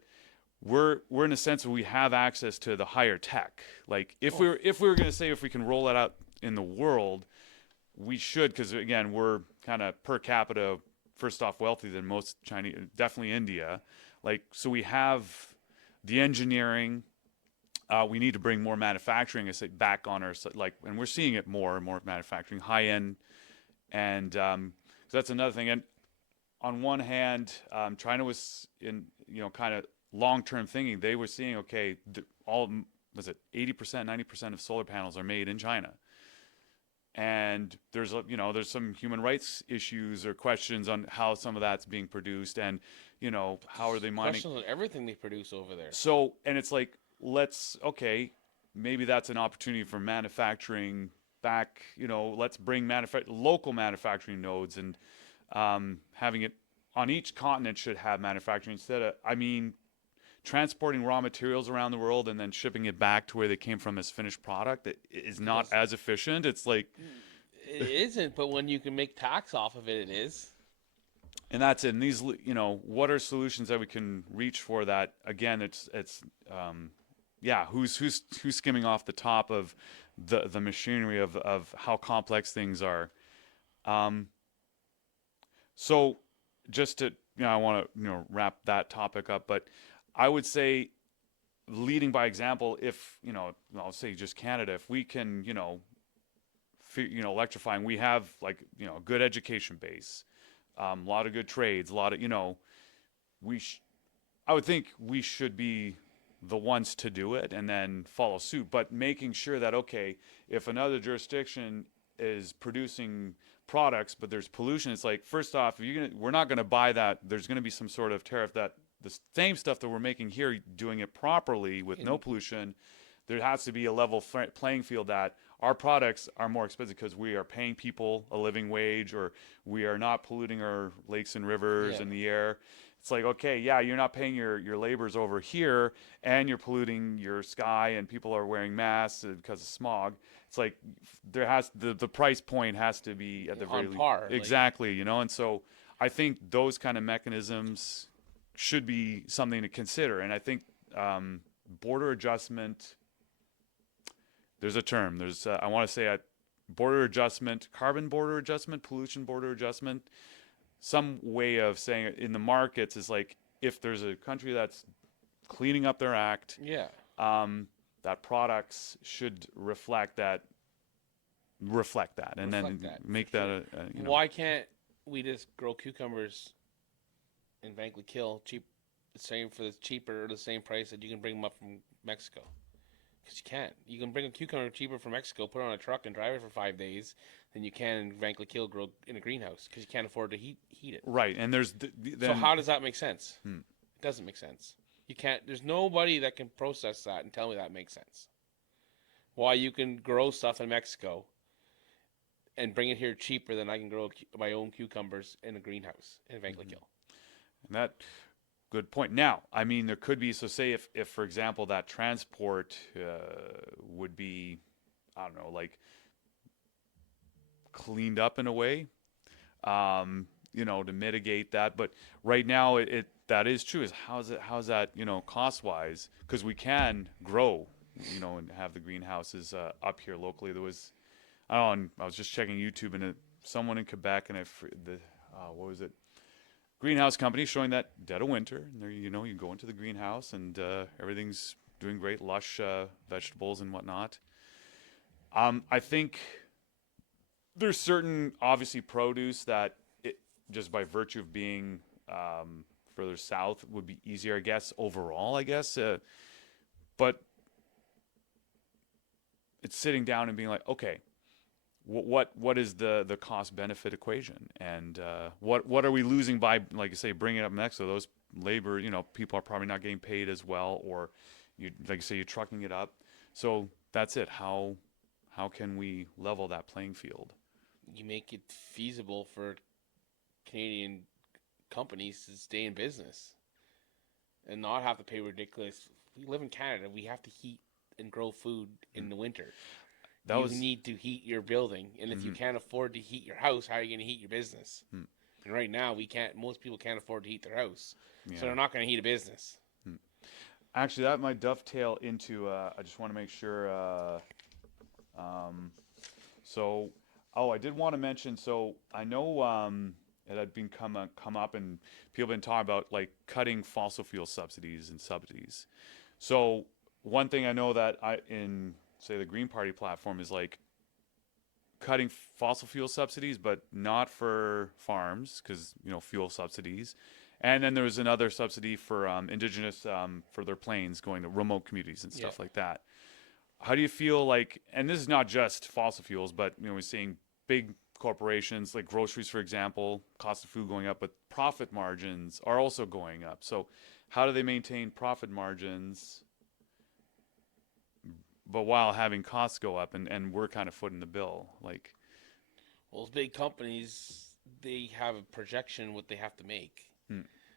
we're in a sense where we have access to the higher tech. Like, if we were going to say, if we can roll it out in the world, we should, because again, we're kind of per capita, first off, wealthier than most Chinese, definitely India. Like, so we have the engineering. We need to bring more manufacturing, I say, back on our, like, and we're seeing it more and more manufacturing, high end, and so that's another thing. And on one hand, China was in, you know, kind of long-term thinking. They were seeing, okay, was it 80%, 90% of solar panels are made in China, and there's some human rights issues or questions on how some of that's being produced, and, you know, how are they mining? Questions on everything they produce over there. So, and it's like, maybe that's an opportunity for manufacturing back, you know, let's bring local manufacturing nodes, and having it on each continent should have manufacturing instead of, I mean, transporting raw materials around the world and then shipping it back to where they came from as finished product, it is not as efficient. It's like it isn't, but when you can make tax off of it, it is. and that's it. And these, what are solutions that we can reach for that? Again, who's skimming off the top of the machinery of how complex things are. So just to, I want to, wrap that topic up, but I would say leading by example, if, I'll say just Canada, if we can, electrifying, we have like, a good education base, a lot of good trades, a lot of, I would think we should be the ones to do it and then follow suit, but making sure that, okay, if another jurisdiction is producing products, but there's pollution, it's like, first off, we're not going to buy that. There's going to be some sort of tariff that the same stuff that we're making here, doing it properly with no pollution, there has to be a level playing field that our products are more expensive because we are paying people a living wage, or we are not polluting our lakes and rivers and the air. It's like, okay, yeah, you're not paying your laborers over here, and you're polluting your sky, and people are wearing masks because of smog. It's like the price point has to be at the very on par. Exactly, and so I think those kind of mechanisms should be something to consider. And I think border adjustment. There's a term. There's I want to say border adjustment, carbon border adjustment, pollution border adjustment. Some way of saying it in the markets is like, if there's a country that's cleaning up their act, that products should reflect that, and then make that Why can't we just grow cucumbers in Vankleek Ag cheap, the same price that you can bring them up from Mexico? Because you can't. You can bring a cucumber cheaper from Mexico, put it on a truck, and drive it for 5 days than you can in Vankleek Ag grow in a greenhouse, because you can't afford to heat it. Right, and there's so how does that make sense? It doesn't make sense. You can't. There's nobody that can process that and tell me that makes sense. Why you can grow stuff in Mexico and bring it here cheaper than I can grow my own cucumbers in a greenhouse in Vankleek Ag. And that. Good point. Now, I mean, there could be, so say if for example, that transport would be, I don't know, like cleaned up in a way, to mitigate that. But right now, that is true. Is how's that, cost wise? Because we can grow, and have the greenhouses up here locally. There was, I was just checking YouTube, and someone in Quebec, and what was it? Greenhouse company showing that dead of winter, and there, you go into the greenhouse and everything's doing great, lush vegetables and whatnot. I think there's certain, obviously, produce that it, just by virtue of being further south, would be easier, I guess, overall, but it's sitting down and being like, okay, what is the cost benefit equation, and what are we losing by, like you say, bringing it up next? So those labor, people are probably not getting paid as well, or like you say, you're trucking it up. So that's it. How can we level that playing field? You make it feasible for Canadian companies to stay in business and not have to pay ridiculous. We live in Canada. We have to heat and grow food in the winter. You need to heat your building, and if you can't afford to heat your house, how are you going to heat your business? And right now, we can't. Most people can't afford to heat their house, so they're not going to heat a business. Actually, that might dovetail into. I just want to make sure. I did want to mention. So I know it had been come up, and people have been talking about like cutting fossil fuel subsidies. So one thing I know that say the Green Party platform is like cutting fossil fuel subsidies, but not for farms, because fuel subsidies, and then there's another subsidy for Indigenous for their planes going to remote communities and stuff like that. How do you feel like, and this is not just fossil fuels, but we're seeing big corporations like groceries, for example, cost of food going up, but profit margins are also going up. So how do they maintain profit margins but while having costs go up, and we're kind of footing the bill? Like, well, big companies, they have a projection what they have to make.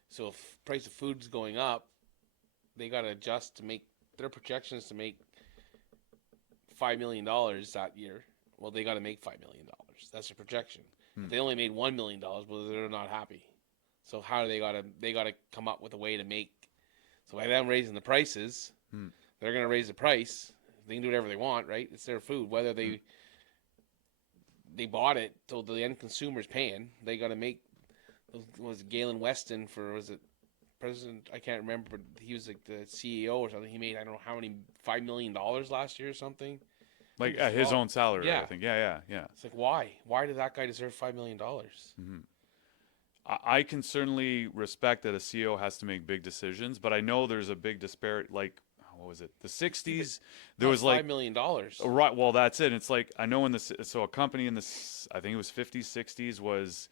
So if price of food's going up, they got to adjust to make their projections to make $5 million that year. Well, they got to make $5 million. That's their projection. If they only made $1 million, well, they're not happy. So how do they got to come up with a way to make? So by them raising the prices, they're going to raise the price. They can do whatever they want, right? It's their food. Whether they bought it, so the end consumer's paying. They got to make. Was Galen Weston was it president? I can't remember, but he was like the CEO or something. He made I don't know how many $5 million last year or something. Like his own salary, yeah. I think. Yeah. It's like why? Why did that guy deserve $5 million? I can certainly respect that a CEO has to make big decisions, but I know there's a big disparity. Like, what was it? The '60s, there was like $5 million. Right. Well, that's it. It's like I know so a company in I think it was '50s, '60s was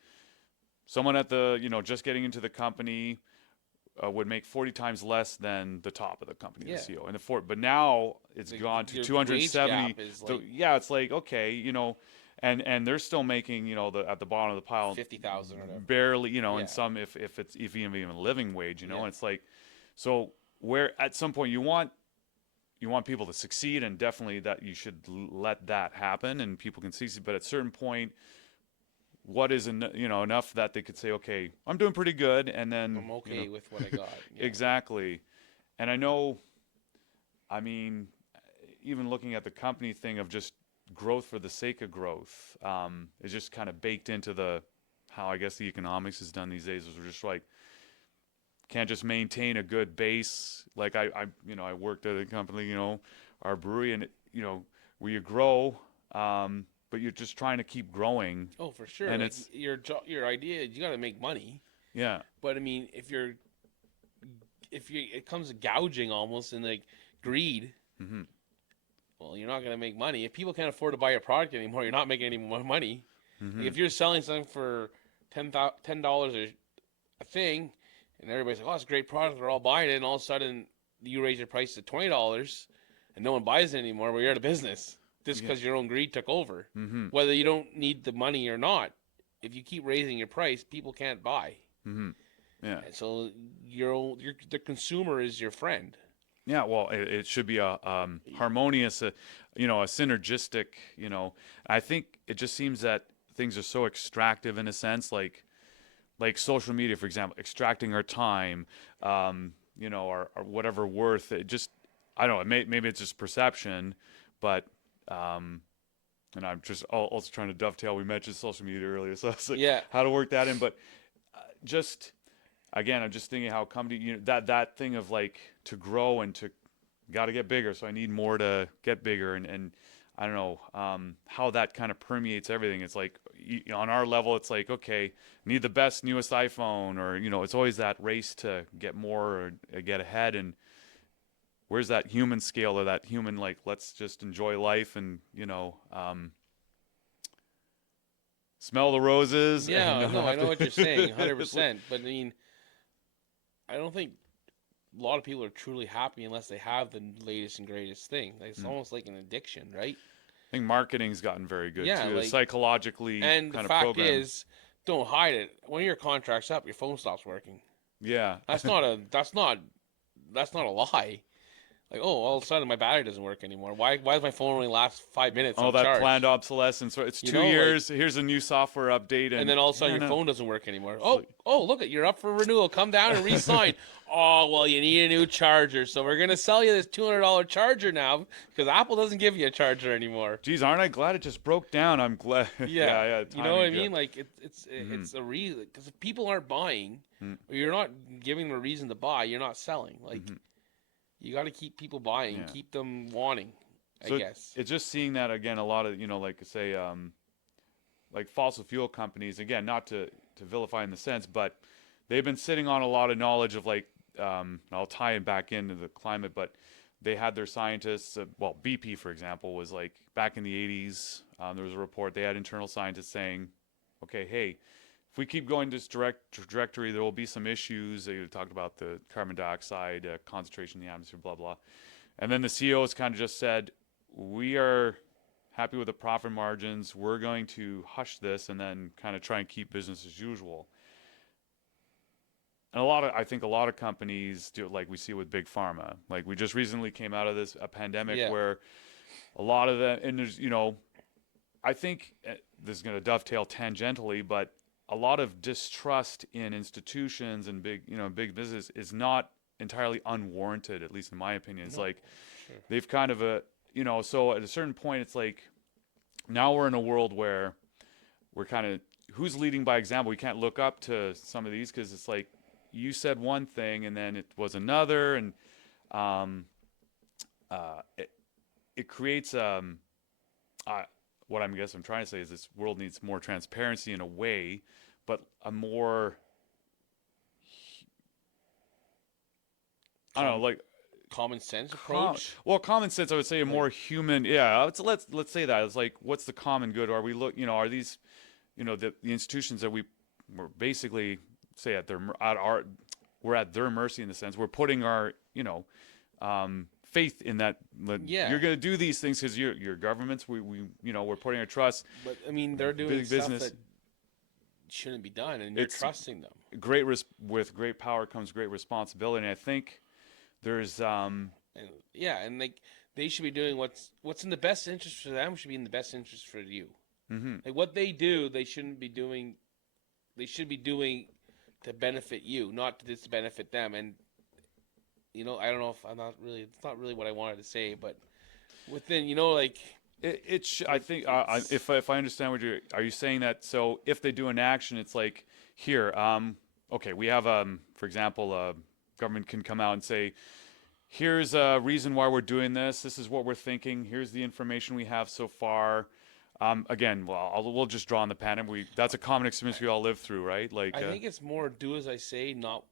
someone at the just getting into the company. Would make 40 times less than the top of the company, the CEO. But now it's gone to 270. It's like, okay, and they're still making, at the bottom of the pile, 50,000 or whatever. Barely, and some if even living wage, and it's like, so where at some point you want people to succeed, and definitely that you should let that happen, and people can succeed. But at a certain point, what is enough that they could say, okay, I'm doing pretty good, and then I'm okay with what I got. Yeah. Exactly. And I know, I mean, even looking at the company thing of just growth for the sake of growth is just kind of baked into how I guess the economics is done these days. Is we're just like can't just maintain a good base. Like I worked at a company, our brewery, and where you grow. But you're just trying to keep growing. Oh, for sure. And like your idea, you got to make money. Yeah. But I mean, if it comes to gouging almost and like greed. Well, you're not going to make money. If people can't afford to buy your product anymore, you're not making any more money. Like if you're selling something for $10 a thing, and everybody's like, "Oh, it's a great product," they're all buying it, and all of a sudden you raise your price to $20, and no one buys it anymore. Well, you're out of business. Just because your own greed took over. Whether you don't need the money or not, if you keep raising your price, people can't buy. Yeah. And so the consumer is your friend. Yeah, well, it should be a harmonious, a synergistic. I think it just seems that things are so extractive in a sense, like social media, for example, extracting our time, our whatever worth. It just, I don't know, maybe it's just perception, but. And I'm just also trying to dovetail. We mentioned social media earlier, so it's like how to work that in. But just again, I'm just thinking how company that thing of like to grow and to got to get bigger. So I need more to get bigger, and I don't know how that kind of permeates everything. It's like on our level, it's like okay, need the best newest iPhone, or it's always that race to get more or get ahead and. Where's that human scale or that human, like, let's just enjoy life and, smell the roses? Yeah, I know what you're saying, 100%. But, I mean, I don't think a lot of people are truly happy unless they have the latest and greatest thing. Like, it's almost like an addiction, right? I think marketing's gotten very good, too. Like, psychologically and kind the of fact programmed. is, don't hide it. When your contract's up, your phone stops working. Yeah. That's not a lie. Like, oh, all of a sudden my battery doesn't work anymore. Why does my phone only last 5 minutes on that charge? planned obsolescence. It's 2 years. Here's a new software update. And then all of a sudden your phone doesn't work anymore. Look, you're up for renewal. Come down and re-sign. Oh, well, you need a new charger. So we're going to sell you this $200 charger now because Apple doesn't give you a charger anymore. Geez, aren't I glad it just broke down? I'm glad. Yeah. You know what I mean? Like, it's a reason. Because if people aren't buying, or you're not giving them a reason to buy, you're not selling. Like, you got to keep people buying, keep them wanting, I guess. It's just seeing that, again, a lot of, like, say, like fossil fuel companies, again, not to vilify in the sense, but they've been sitting on a lot of knowledge of, like, I'll tie it back into the climate, but they had their scientists, BP, for example, was like, back in the 80s, there was a report, they had internal scientists saying, okay, hey, if we keep going this trajectory, there will be some issues. They talked about the carbon dioxide concentration in the atmosphere, blah, blah. And then the CEOs kind of just said, we are happy with the profit margins. We're going to hush this and then kind of try and keep business as usual. and I think a lot of companies do, like we see with big pharma. Like we just recently came out of a pandemic Yeah. where a lot of the, and there's, I think this is going to dovetail tangentially, but a lot of distrust in institutions and big business is not entirely unwarranted, at least in my opinion. It's like Sure. they've kind of so at a certain point, it's like now we're in a world where we're kind of, who's leading by example? We can't look up to some of these because it's like you said one thing and then it was another, and it creates what I'm trying to say is this world needs more transparency in a way, but a more, I don't know, like Common sense approach. common sense. I would say a more human. Yeah, let's say that it's like, what's the common good? Are we are these, the institutions that we're basically say we're at their mercy in the sense we're putting our faith in that. Yeah. You're going to do these things because your governments. We're putting our trust. But I mean, they're doing big stuff business that shouldn't be done, and you're trusting them. With great power comes great responsibility, and I think there's and like they should be doing what's in the best interest for them should be in the best interest for you. Mm-hmm. Like what they do, they shouldn't be doing. They should be doing to benefit you, not to just benefit them. And I don't know if it's not really what I wanted to say, but within, like I think if I understand are you saying that, so if they do an action, it's like here, okay, we have for example, government can come out and say, here's a reason why we're doing this. This is what we're thinking. Here's the information we have so far. Again, we'll just draw on the pandemic. That's a common experience we all live through, right? Like I think it's more do as I say, not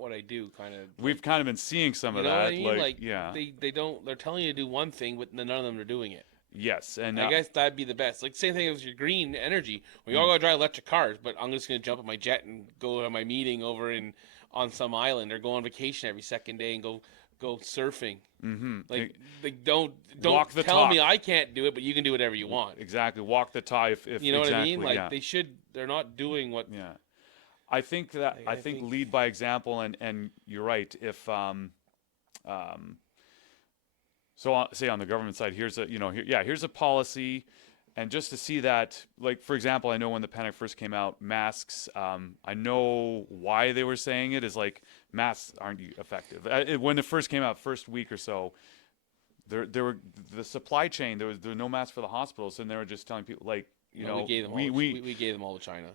what I do. Kind of. We've kind of been seeing some of that. What I mean? Like yeah, they don't. They're telling you to do one thing, but none of them are doing it. Yes, and I guess that'd be the best. Like same thing as your green energy. We all gotta drive electric cars, but I'm just gonna jump in my jet and go to my meeting over on some island, or go on vacation every second day and go surfing. Mm-hmm. Like don't walk the tell talk. me I can't do it, but you can do whatever you want. Exactly, walk the talk. If you know exactly, what I mean? Like yeah. they're not doing what. Yeah, I think I think lead by example, and you're right. If so say on the government side, here's a policy, and just to see that, like for example, I know when the panic first came out, masks. I know why they were saying it is like masks aren't effective. When it first came out, first week or so, there were the supply chain. There were no masks for the hospitals, and they were just telling people like we gave them all to China.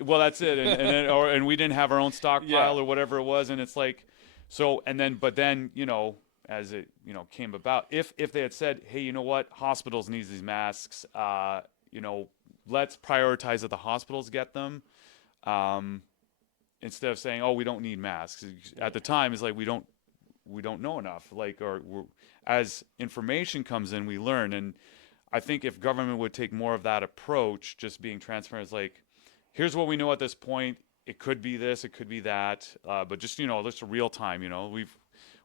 Well, that's it, and we didn't have our own stockpile or whatever it was, and it's like, so, but then as it came about, if they had said, hey, you know what, hospitals needs these masks, let's prioritize that the hospitals get them, instead of saying, oh, we don't need masks. At the time, it's like we don't know enough, like, as information comes in, we learn, and I think if government would take more of that approach, just being transparent, it's like, here's what we know at this point. It could be this, it could be that, but just just real time.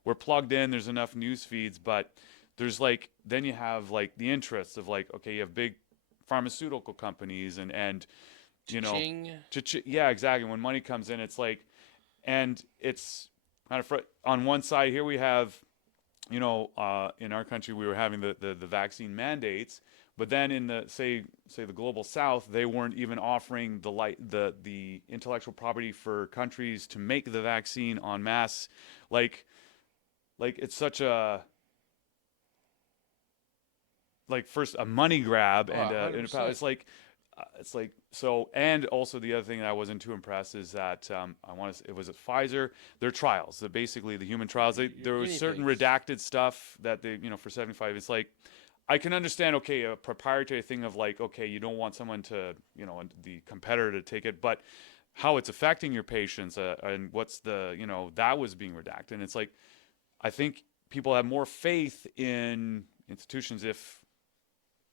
We're plugged in. There's enough news feeds, but there's like then you have like the interests of like, okay, you have big pharmaceutical companies and yeah, exactly. When money comes in, it's like, and it's kind of on one side here we have, in our country we were having the vaccine mandates. But then in the say the global south, they weren't even offering the intellectual property for countries to make the vaccine en masse. Like it's such a first a money grab and it's like so. And also the other thing that I wasn't too impressed is that it was at Pfizer, their trials, basically the human trials. There was certain redacted stuff that they for 75. It's like, I can understand, okay, a proprietary thing of like, okay, you don't want someone to, the competitor to take it, but how it's affecting your patients and what's that was being redacted. And it's like, I think people have more faith in institutions if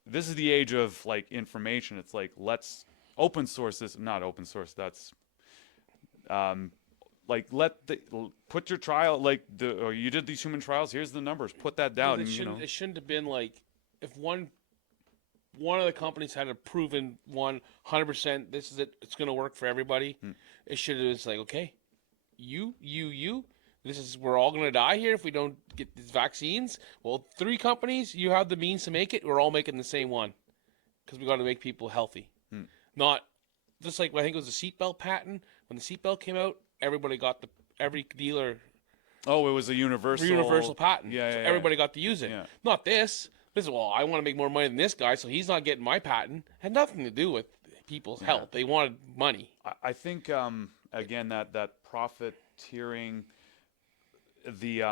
this is the age of like information. It's like, let's open source this, not open source. That's like put your trial or you did these human trials. Here's the numbers. Put that down. It shouldn't have been like if one one of the companies had a proven 100%, this is it, it's going to work for everybody, it should have been like, okay, you, this is, we're all going to die here if we don't get these vaccines. Well, 3 companies, you have the means to make it, we're all making the same one because we got to make people healthy. Not just like, I think it was the seatbelt patent. When the seatbelt came out, everybody got every dealer. Oh, it was a universal patent. Yeah, so yeah, everybody got to use it. Yeah. Not this. This is, well, I want to make more money than this guy, so he's not getting my patent. Had nothing to do with people's health. They wanted money. I think again that profiteering, the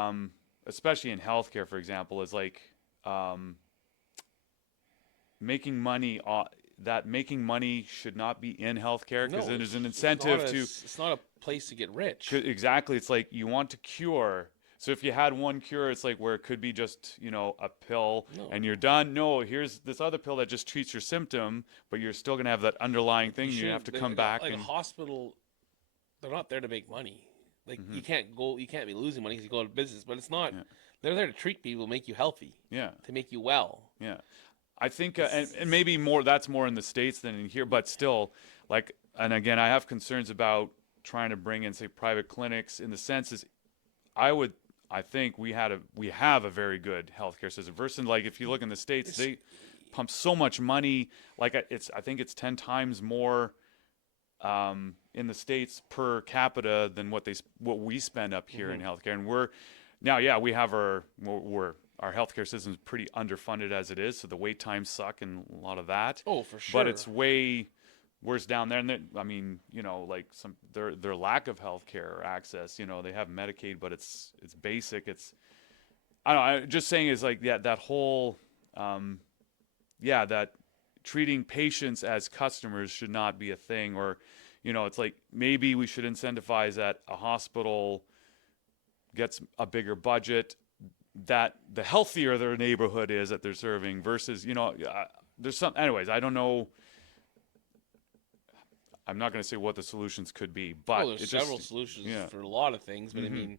especially in healthcare, for example, is like making money. That making money should not be in healthcare because it is an incentive it's not a place to get rich. Exactly, it's like you want to cure. So if you had one cure, it's like where it could be just, a pill and you're done. No, here's this other pill that just treats your symptom, but you're still going to have that underlying thing. You have to come back. Like a hospital, they're not there to make money. Like you can't be losing money because you go out of business, but it's not. Yeah. They're there to treat people, make you healthy. Yeah. To make you well. Yeah. I think, and maybe that's more in the States than in here, but still, and again, I have concerns about trying to bring in, say, private clinics in the sense is I think we have a very good healthcare system versus if you look in the States, they pump so much money. I think it's 10 times more in the States per capita than what we spend up here in healthcare. And we have our healthcare system is pretty underfunded as it is, so the wait times suck and a lot of that. Oh, for sure. But it's way worse down there. And their lack of healthcare access. They have Medicaid, but it's basic. I don't know. I'm just saying is that whole, that treating patients as customers should not be a thing. Or, it's like maybe we should incentivize that a hospital gets a bigger budget, that the healthier their neighborhood is that they're serving versus, there's some, anyways, I don't know. I'm not going to say what the solutions could be, but there's several solutions for a lot of things, but I mean,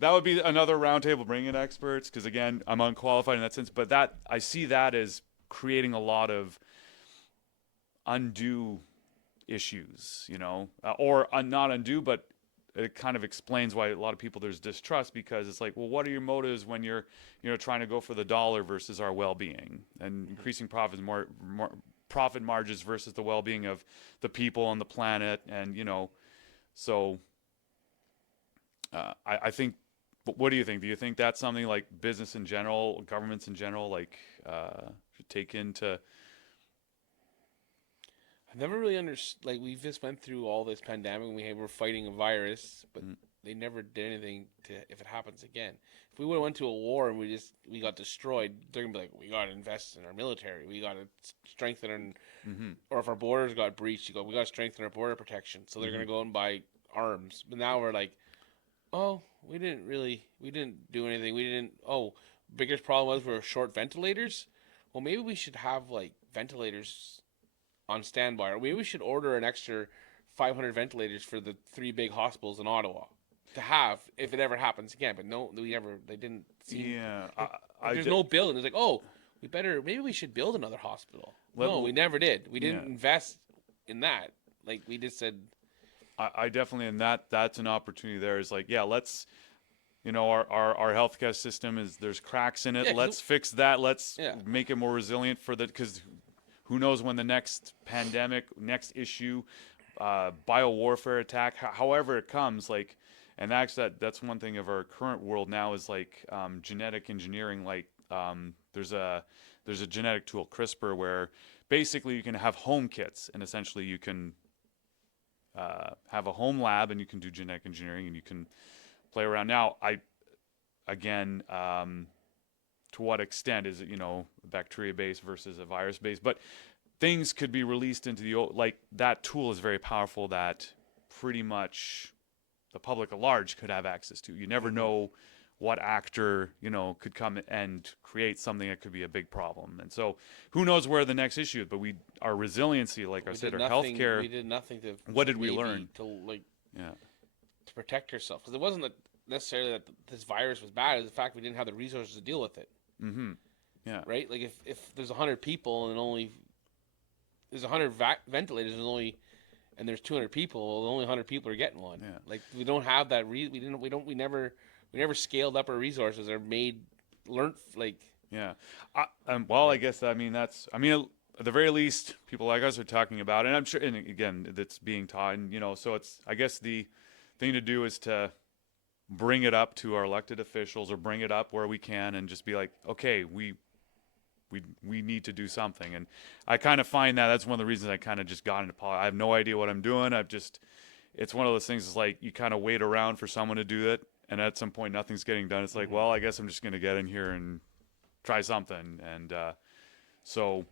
that would be another roundtable, bring in experts. Cause again, I'm unqualified in that sense, but I see that as creating a lot of undue issues, or not undue, but it kind of explains why a lot of people there's distrust because it's like, well, what are your motives when you're, trying to go for the dollar versus our well-being and increasing profits, more profit margins versus the well-being of the people on the planet, and so I think. What do you think? Do you think that's something like business in general, governments in general, should take into? I've never really understood. We've just went through all this pandemic and we were fighting a virus, but they never did anything to if it happens again. If we would have went to a war and we got destroyed, they're gonna be like, we got to invest in our military, we got to strengthen or if our borders got breached, we got to strengthen our border protection. So they're gonna go and buy arms. But now we're like, oh, we didn't do anything. Biggest problem was we were short ventilators. Well, maybe we should have ventilators on standby, or maybe we should order an extra 500 ventilators for the 3 big hospitals in Ottawa to have if it ever happens again. But no, they didn't see. Yeah, there's no building. It's like, maybe we should build another hospital. No, we never did. We didn't invest in that. We just said. I definitely, and that's an opportunity there is let's, our healthcare system there's cracks in it. Yeah, let's fix that. Let's make it more resilient because who knows when the next pandemic, next issue, biowarfare attack, however it comes, and actually that's one thing of our current world now is genetic engineering. There's a genetic tool, CRISPR, where basically you can have home kits and essentially you can have a home lab and you can do genetic engineering and you can play around. Now, to what extent is it, bacteria-based versus a virus-based? But things could be released into that tool is very powerful that pretty much the public at large could have access to. You never know what actor, could come and create something that could be a big problem. And so who knows where the next issue is, but our resiliency, I said, our healthcare. We did nothing to. What did we learn? To protect ourselves. Because it wasn't necessarily that this virus was bad. It was the fact we didn't have the resources to deal with it. Yeah. Right? Like if there's 100 people and only there's 100 ventilators and there's 200 people, well, only 100 people are getting one. Yeah. Like we don't have that. We never scaled up our resources or learned like. Yeah. I guess I mean at the very least, people like us are talking about it, and I'm sure, and again, that's being taught, and so it's, I guess the thing to do is to bring it up to our elected officials, or bring it up where we can, and just be like, okay, we need to do something. And I kind of find that's one of the reasons I kind of just got into politics. I have no idea what I'm doing. It's one of those things. It's like you kind of wait around for someone to do it, and at some point nothing's getting done. It's like, well, I guess I'm just going to get in here and try something. And so,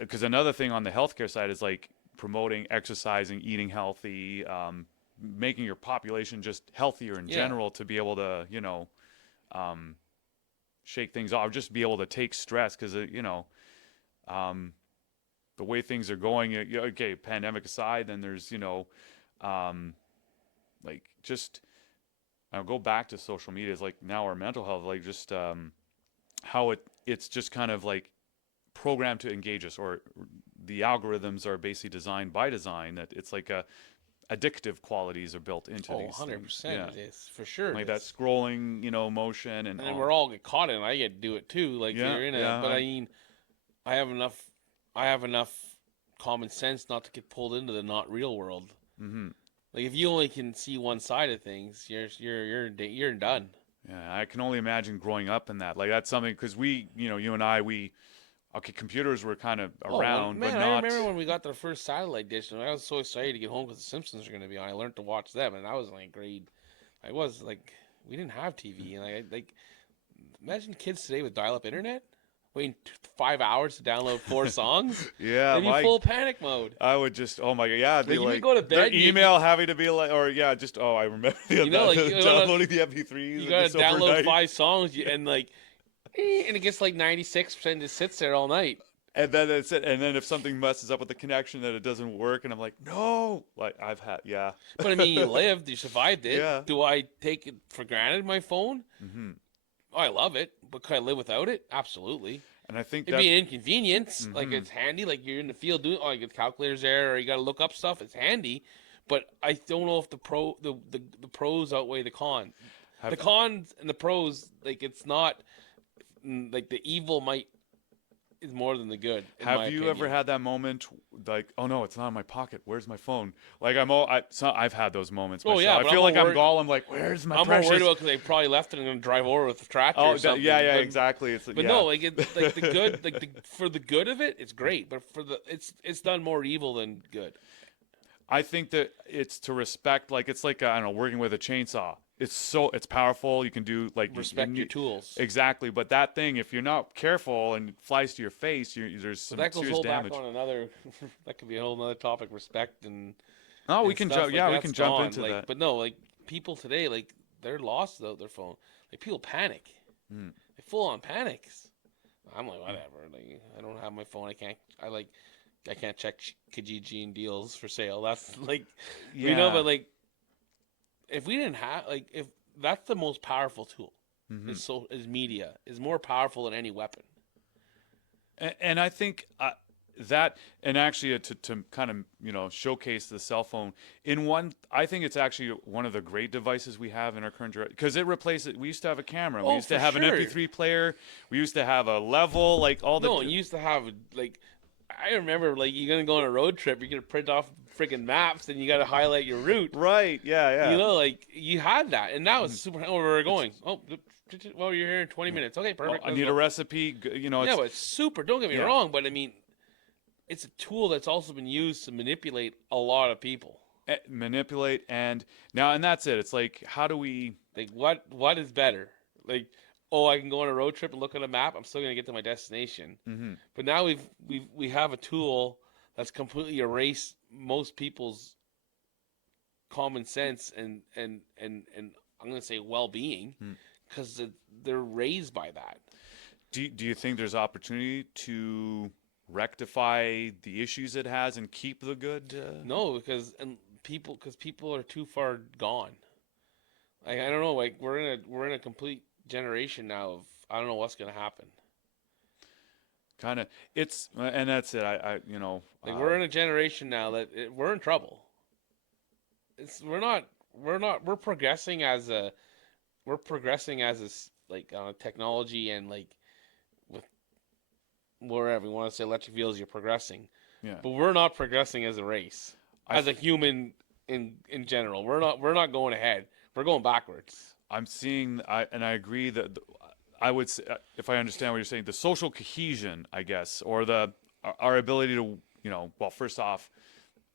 because another thing on the healthcare side is like promoting exercising, eating healthy, making your population just healthier in general, to be able to, shake things off, just be able to take stress, because the way things are going, okay, pandemic aside, then there's like, just I'll go back to social media. It's like now our mental health, like just how it's just kind of like programmed to engage us, or the algorithms are basically designed by design that it's like addictive qualities are built into these 100%. things. Yeah. It is, for sure. Like that scrolling, motion, and then we're all get caught in it. I get to do it too. Like you're in it, but I mean, I have enough common sense not to get pulled into the not real world. Mm-hmm. Like if you only can see one side of things, you're done. Yeah, I can only imagine growing up in that. Like that's something, because you and I, computers were kind of around, but not. I remember when we got the first satellite dish, and I was so excited to get home because the Simpsons were going to be on. I learned to watch them, and I was like grade. We didn't have TV, and imagine kids today with dial-up internet, waiting 5 hours to download 4 songs. Yeah, they'd be full panic mode. I would just, oh my god, yeah, they you go to bed, their email having to be like, or yeah, just I remember downloading the MP3s. You gotta download 5 songs, and and it gets like 96%, just sits there all night. And then it's it. And then if something messes up with the connection, that it doesn't work, and I'm like, no, like I've had, yeah. But I mean, you lived, you survived it. Yeah. Do I take it for granted, my phone? Mm-hmm. Oh, I love it, but could I live without it? Absolutely. And I think it'd be an inconvenience. Mm-hmm. Like it's handy. Like you're in the field doing, you got calculators there, or you got to look up stuff. It's handy, but I don't know if the pros outweigh the con. The cons and the pros, like it's not like the evil is more than the good. Have you ever had that moment, like, oh no, it's not in my pocket. Where's my phone? Like I've had those moments. Myself. Yeah, I feel like I'm Gollum. Like, where's my? I'm precious? more worried about because they probably left it and going to drive over with the tractor. Oh, or something. yeah, exactly. But no, like the good, for the good of it, it's great. But it's done more evil than good. I think that it's to respect. Like it's like I don't know, working with a chainsaw. It's powerful. You can do like respect your tools. Exactly, but that thing, if you're not careful and it flies to your face, there's some serious damage. Back on another. That could be a whole other topic. Respect and. Oh, we can jump. Like yeah, we can jump into like, that. But no, like people today, like they're lost without their phone. Like people panic. They full on panics. I'm like whatever. Like I don't have my phone. I can't check Kijiji and deals for sale. That's like, but like. If we didn't have if that's the most powerful tool, is media is more powerful than any weapon. And I think that, and actually to kind of showcase the cell phone I think it's actually one of the great devices we have in our current, because it replaces. We used to have a camera. We used to have an MP3 player. We used to have a level, like all the. No, you used to have like. I remember, like, you're gonna go on a road trip. You're gonna print off freaking maps, and you got to highlight your route. Right? Yeah. Like you had that, and that was super. Where we're going. Well, you're here in 20 minutes. Okay, perfect. I need a recipe. Yeah, but it's super. Don't get me wrong, but I mean, it's a tool that's also been used to manipulate a lot of people. Manipulate and that's it. It's like, how do we? Like, what is better? Like. Oh, I can go on a road trip and look at a map. I'm still going to get to my destination. Mm-hmm. But now we have a tool that's completely erased most people's common sense and I'm going to say well-being, because they're raised by that. Do you think there's opportunity to rectify the issues it has and keep the good? No, because people are too far gone. Like I don't know. Like we're in a complete generation now of I don't know what's going to happen. kind of it's and that's it. I you know Like we're in a generation now that we're in trouble. We're progressing as a like technology and like with wherever you want to say electric vehicles, you're progressing. yeah. But we're not progressing as a race, I as a human in general. We're not going ahead. We're going backwards. I'm seeing and I agree that I would say, if I understand what you're saying, the social cohesion, I guess, or the our ability to well, first off,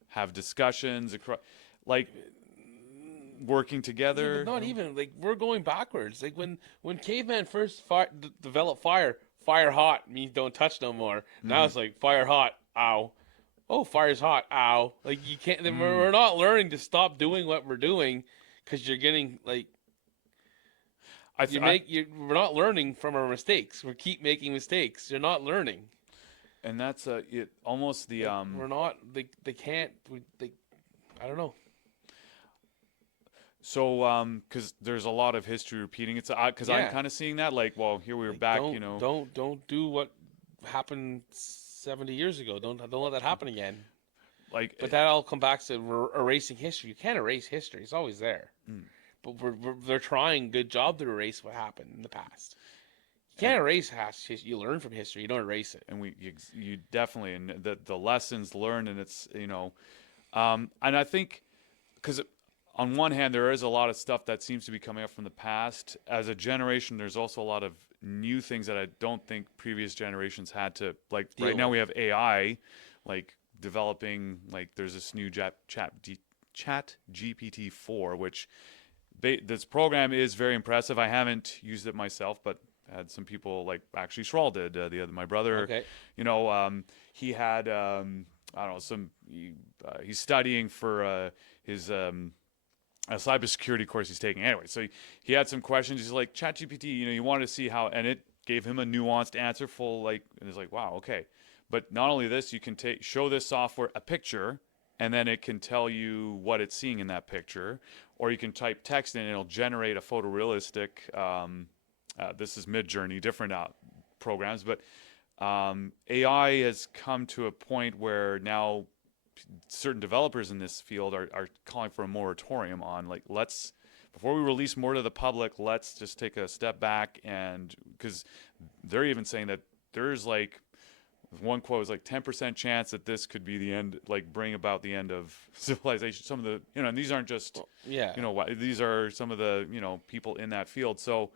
have discussions across like working Yeah, together. but not even like we're going backwards. Like when caveman first developed fire hot means don't touch no more. Now it's like fire hot, ow. Oh, fire's hot, ow. Like you can't. Then we're not learning to stop doing what we're doing because you're getting like we're not learning from our mistakes. We keep making mistakes. You're not learning. And that's it almost the Like, we're not. They can't. I don't know. So, because there's a lot of history repeating. It's because I'm kind of seeing that. Like, well, here we were Like, back. Don't do what happened 70 years ago. Don't let that happen again. Like, But that all come back to erasing history. You can't erase history. It's always there. But they're trying a good job to erase what happened in the past. You can't erase history. You learn from history. You don't erase it. and you definitely, and the lessons learned, and it's and I think because on one hand there is a lot of stuff that seems to be coming up from the past. As a generation, there's also a lot of new things that I don't think previous generations had to like. Deal Right now with. we have AI, like developing. Like there's this new chat GPT-4, which this program is very impressive. I haven't used it myself, but had some people like actually Schrawl did my brother. Okay. He had I don't know he's studying for his a cybersecurity course he's taking. Anyway, so he had some questions. He's like, ChatGPT, you wanted to see how, and it gave him a nuanced answer, full like, and it's like, wow, okay. But not only this, you can show this software a picture, and then it can tell you what it's seeing in that picture, or you can type text in, and it'll generate a photorealistic. This is Midjourney, different programs, but AI has come to a point where now certain developers in this field are calling for a moratorium on like before we release more to the public, let's just take a step back, and because they're even saying that there's like one quote was like 10% chance that this could be the end, like bring about the end of civilization. Some of the and these aren't just these are some of the people in that field. So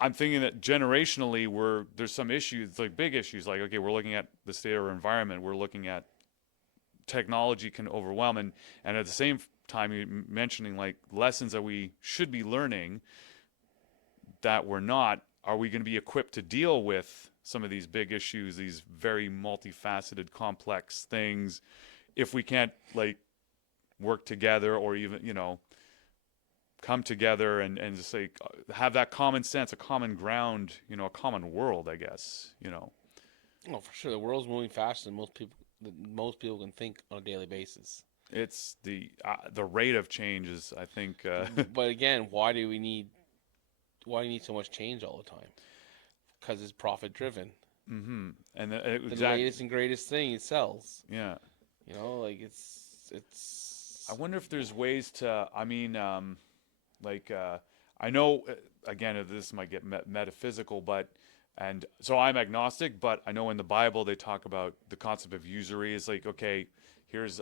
I'm thinking that generationally there's some issues, like big issues, like okay, we're looking at the state of our environment, we're looking at technology can overwhelm, and at the same time you're mentioning like lessons that we should be learning that we're not. Are we going to be equipped to deal with some of these big issues, these very multifaceted complex things, if we can't like work together, or even come together and just like have that common sense, a common ground, a common world, I guess. Oh, for sure. The world's moving faster than most people can think on a daily basis. It's the rate of change is, I think. But again, why do you need so much change all the time? Because it's profit driven. Mm-hmm. And the latest and greatest thing it sells. Yeah. Like it's. I wonder if there's ways to. I mean, I know again this might get metaphysical, but. And so I'm agnostic, but I know in the Bible they talk about the concept of usury. It's like, okay,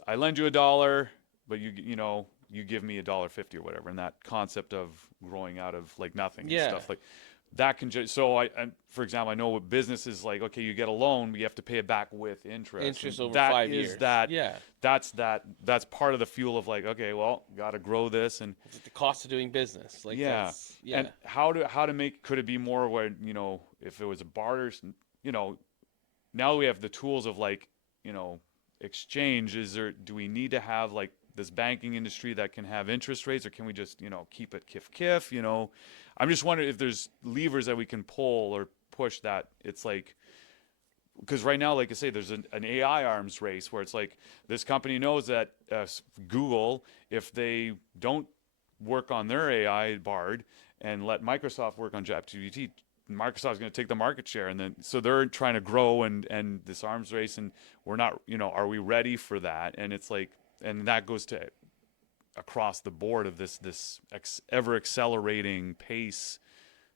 I lend you $1, but you give me $1.50 or whatever. And that concept of growing out of like nothing and stuff like that can just. So for example, I know with business is like, okay, you get a loan, but you have to pay it back with interest. Interest over 5 years. That's part of the fuel of like, okay, well, got to grow this, and it's the cost of doing business. Like and how to make, could it be more where if it was a barter, now we have the tools of like exchange. Do we need to have like this banking industry that can have interest rates, or can we just keep it kif? I'm just wondering if there's levers that we can pull or push that. It's like, because right now, like I say, there's an AI arms race where it's like this company knows that Google, if they don't work on their AI Bard and let Microsoft work on ChatGPT, Microsoft's going to take the market share, and then so they're trying to grow and this arms race, and we're not, are we ready for that? And it's like, and that goes to across the board of this ever accelerating pace.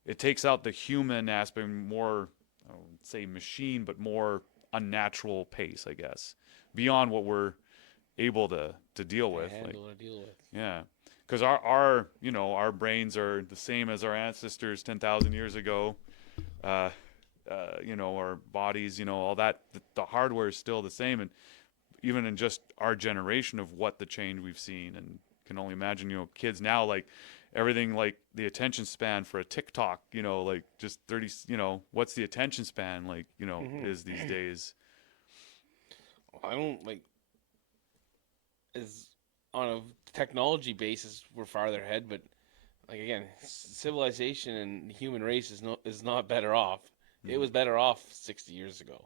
It takes out the human aspect, more, I wouldn't say machine, but more unnatural pace, I guess, beyond what we're able to deal with. Yeah. Because our brains are the same as our ancestors 10,000 years ago. Our bodies, all that. The hardware is still the same, and even in just our generation of what the change we've seen, and can only imagine, kids now, like everything, like the attention span for a TikTok, like just 30, what's the attention span like, is these days. I don't like is on a technology basis we're farther ahead, but like again, civilization and the human race is not better off. It was better off 60 years ago.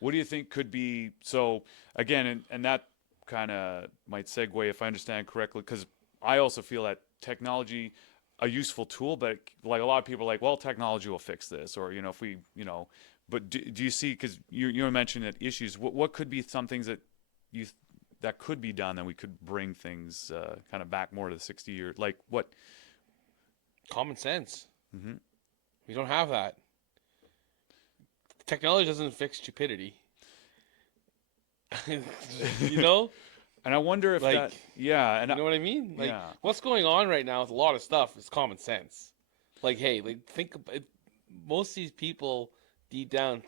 What do you think could be, so again, and that kind of might segue if I understand correctly, because I also feel that technology, a useful tool, but like a lot of people are like, well, technology will fix this, or if we, but do you see, because you were mentioning that issues, what could be some things that that could be done, that we could bring things kind of back more to the 60 years, like what? Common sense. We don't have that. Technology doesn't fix stupidity. And I wonder if that, yeah, and you know what I mean? Like, what's going on right now with a lot of stuff is common sense. Like, hey, think about, most of these people deep down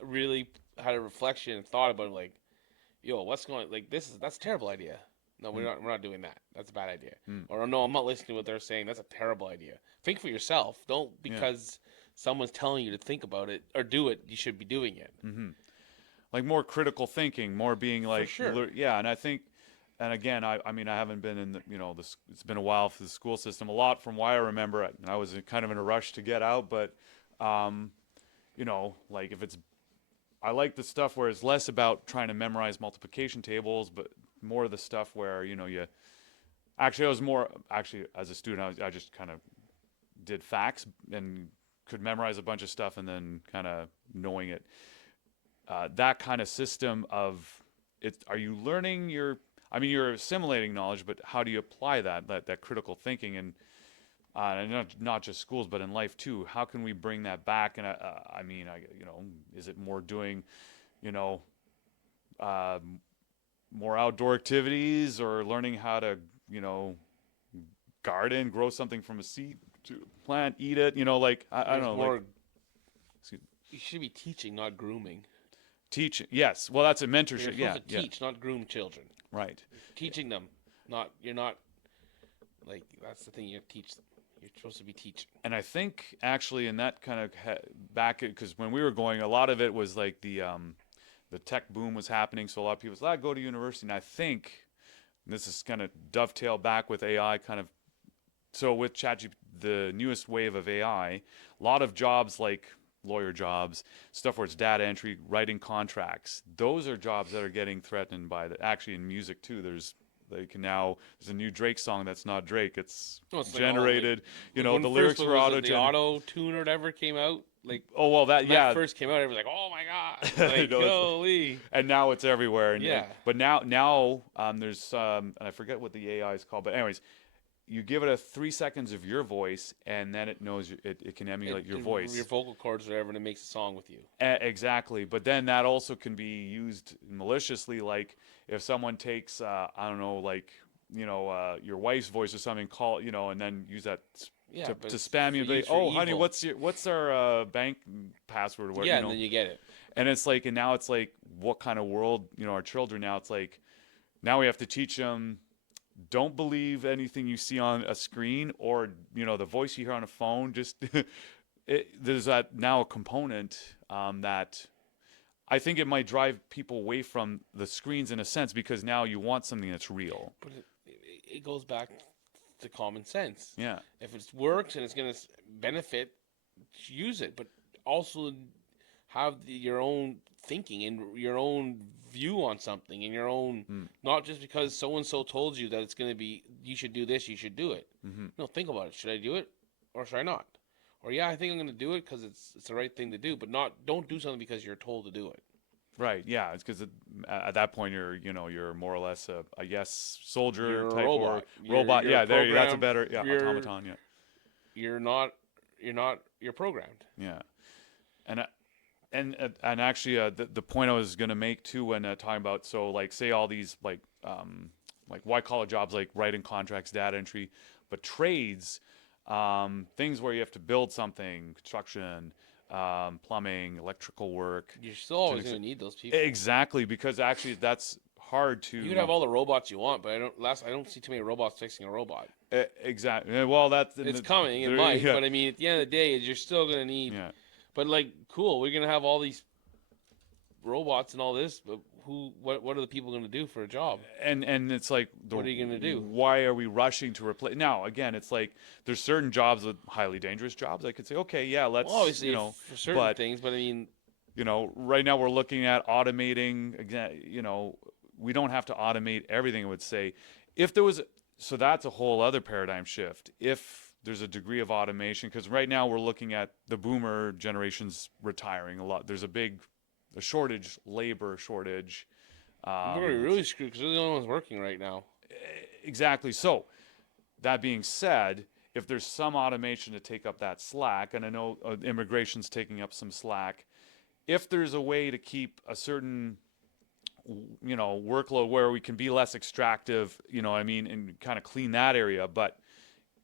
really had a reflection and thought about, like, yo, what's going, like, that's a terrible idea. No, we're not doing that. That's a bad idea. Or no, I'm not listening to what they're saying. That's a terrible idea. Think for yourself. Don't, because someone's telling you to think about it or do it, you should be doing it. Like more critical thinking, more being like, for sure. Yeah. And I think, and again, I mean, I haven't been in the, it's been a while for the school system. A lot from what I remember, and I was kind of in a rush to get out, but, like if it's, I like the stuff where it's less about trying to memorize multiplication tables, but more of the stuff where, actually I was more, as a student, I just kind of did facts and could memorize a bunch of stuff and then kind of knowing it. That kind of system of it, are you learning you're assimilating knowledge, but how do you apply that critical thinking, and not just schools, but in life too? How can we bring that back? And is it more doing, more outdoor activities, or learning how to, garden, grow something from a seed to plant, eat it, I don't know. More, you should be teaching, not grooming. Teaching, yes. Well, that's a mentorship. You're supposed to teach, not groom children. Right. Teaching them, you're not, like, that's the thing, you teach them. You're supposed to be teaching. And I think actually in that kind of back, because when we were going, a lot of it was like the tech boom was happening, so a lot of people said, go to university. And I think, and this is kind of dovetail back with AI kind of, so with ChatGPT, the newest wave of AI, a lot of jobs like lawyer jobs, stuff where it's data entry, writing contracts, those are jobs that are getting threatened by actually in music too. There's a new Drake song that's not Drake, it's generated, the lyrics were auto-generated. The auto-tune or whatever came out, like, that first came out, everyone was like, oh my god, like, holy. And now it's everywhere. And but now there's and I forget what the AI is called, but anyways, you give it 3 seconds of your voice, and then it knows it can emulate your voice, your vocal cords, or whatever, and it makes a song with you. Exactly. But then that also can be used maliciously, like if someone takes your wife's voice or something, and then use that to spam you. They, honey, what's our bank password? Or what, and then you get it. And it's like, and now it's like, what kind of world, our children now? It's like, now we have to teach them. Don't believe anything you see on a screen, or the voice you hear on a phone. Just there's that now a component that I think it might drive people away from the screens in a sense, because now you want something that's real. But it goes back to common sense. Yeah. If it works and it's going to benefit, use it, but also have your own thinking and your own view on something, and your own, not just because so-and-so told you that it's going to be, you should do this, you should do it. No, think about it. Should I do it or should I not? Or yeah, I think I'm going to do it because it's the right thing to do, but don't do something because you're told to do it. Right. Yeah. It's because at that point you're more or less a yes soldier You're a type robot. or robot. You're Yeah. There. That's a programmed. better automaton. Yeah. You're programmed. Yeah. And and actually the point I was going to make too when talking about like say all these like white collar jobs like writing contracts, data entry, but trades, things where you have to build something, construction, plumbing, electrical work. You're still always going to need those people. Exactly, because actually that's hard to. You can have all the robots you want, but I don't see too many robots fixing a robot. Exactly. Well, it's coming. It might, but I mean, at the end of the day, you're still going to need. Yeah. But like, cool, we're going to have all these robots and all this, but what are the people going to do for a job? And it's like, what are you going to do? Why are we rushing to replace? Now, again, it's like there's certain jobs with highly dangerous jobs. I could say, okay, yeah, let's, obviously, for certain things, but I mean, right now we're looking at automating. We don't have to automate everything. I would say, if there was, so that's a whole other paradigm shift. If there's a degree of automation, because right now we're looking at the boomer generations retiring a lot. There's a shortage, labor shortage. We're going to be really screwed because they're the only ones working right now. Exactly. So, that being said, if there's some automation to take up that slack, and I know immigration's taking up some slack, if there's a way to keep a certain, workload where we can be less extractive, and kind of clean that area, but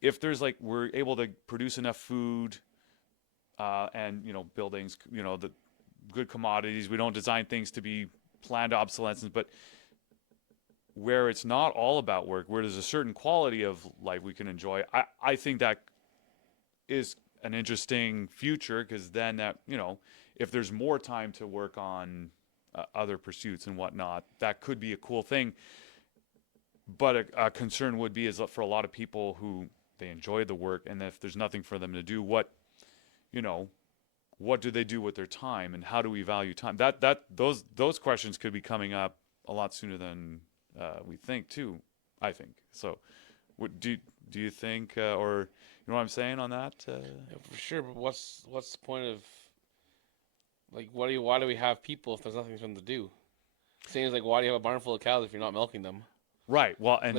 if there's we're able to produce enough food, and buildings, the good commodities. We don't design things to be planned obsolescence, but where it's not all about work, where there's a certain quality of life we can enjoy, I think that is an interesting future, because then that, if there's more time to work on other pursuits and whatnot, that could be a cool thing. But a concern would be is that for a lot of people who they enjoy the work, and if there's nothing for them to do, what do they do with their time, and how do we value time? Those questions could be coming up a lot sooner than we think too. I think so. What do you think, or you know what I'm saying on that? Yeah, for sure. But what's the point of why do we have people if there's nothing for them to do? Same as why do you have a barn full of cows if you're not milking them? Right. Well, and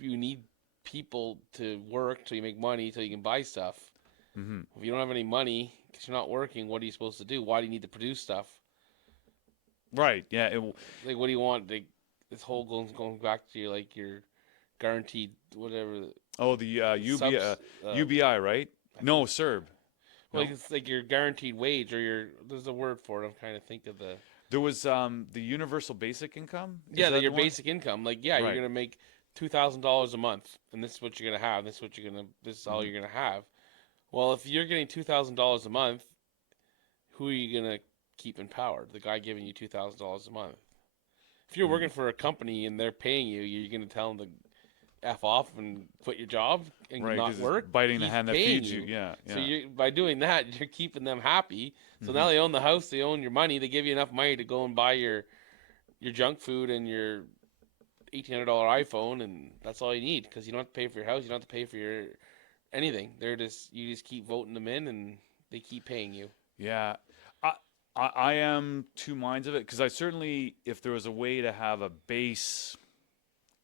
you need people to work so you make money so you can buy stuff. Mm-hmm. If you don't have any money because you're not working, what are you supposed to do? Why do you need to produce stuff? Right. Yeah. What do you want? This whole going back to your guaranteed whatever. Oh, the UBI, right? No, CERB. Well, it's your guaranteed wage, or there's a word for it. I'm trying to think of the. There was the universal basic income. Yeah, your basic income. Right. You're gonna make $2,000 a month, and this is what you're gonna have. This is all you're gonna have. Well, if you're getting $2,000 a month, who are you gonna keep in power? The guy giving you $2,000 a month. If you're working for a company and they're paying you, you're gonna tell them to F off and quit your job and not work. Biting the hand that feeds you. Yeah. So by doing that, you're keeping them happy. So now they own the house, they own your money, they give you enough money to go and buy your junk food and your $1,800 iPhone, and that's all you need, because you don't have to pay for your house, you don't have to pay for your anything. You just keep voting them in, and they keep paying you. Yeah, I am two minds of it, because I certainly, if there was a way to have a base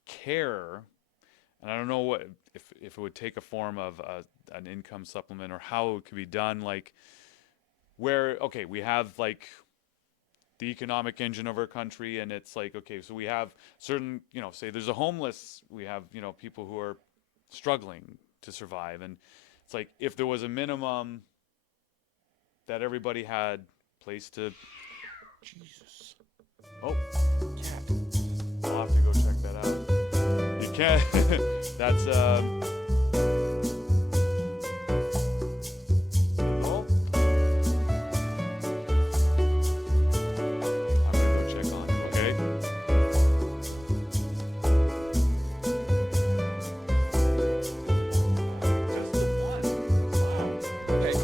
care, and I don't know if it would take a form of an income supplement, or how it could be done, where we have the economic engine of our country, and it's so we have certain, say there's a homeless, we have, people who are struggling to survive, and it's if there was a minimum that everybody had place to. Jesus. Oh, cat. I'll have to go check that out. You can't. That's Oh. I'm gonna go check on it. Okay. Just the one. Wow. Okay.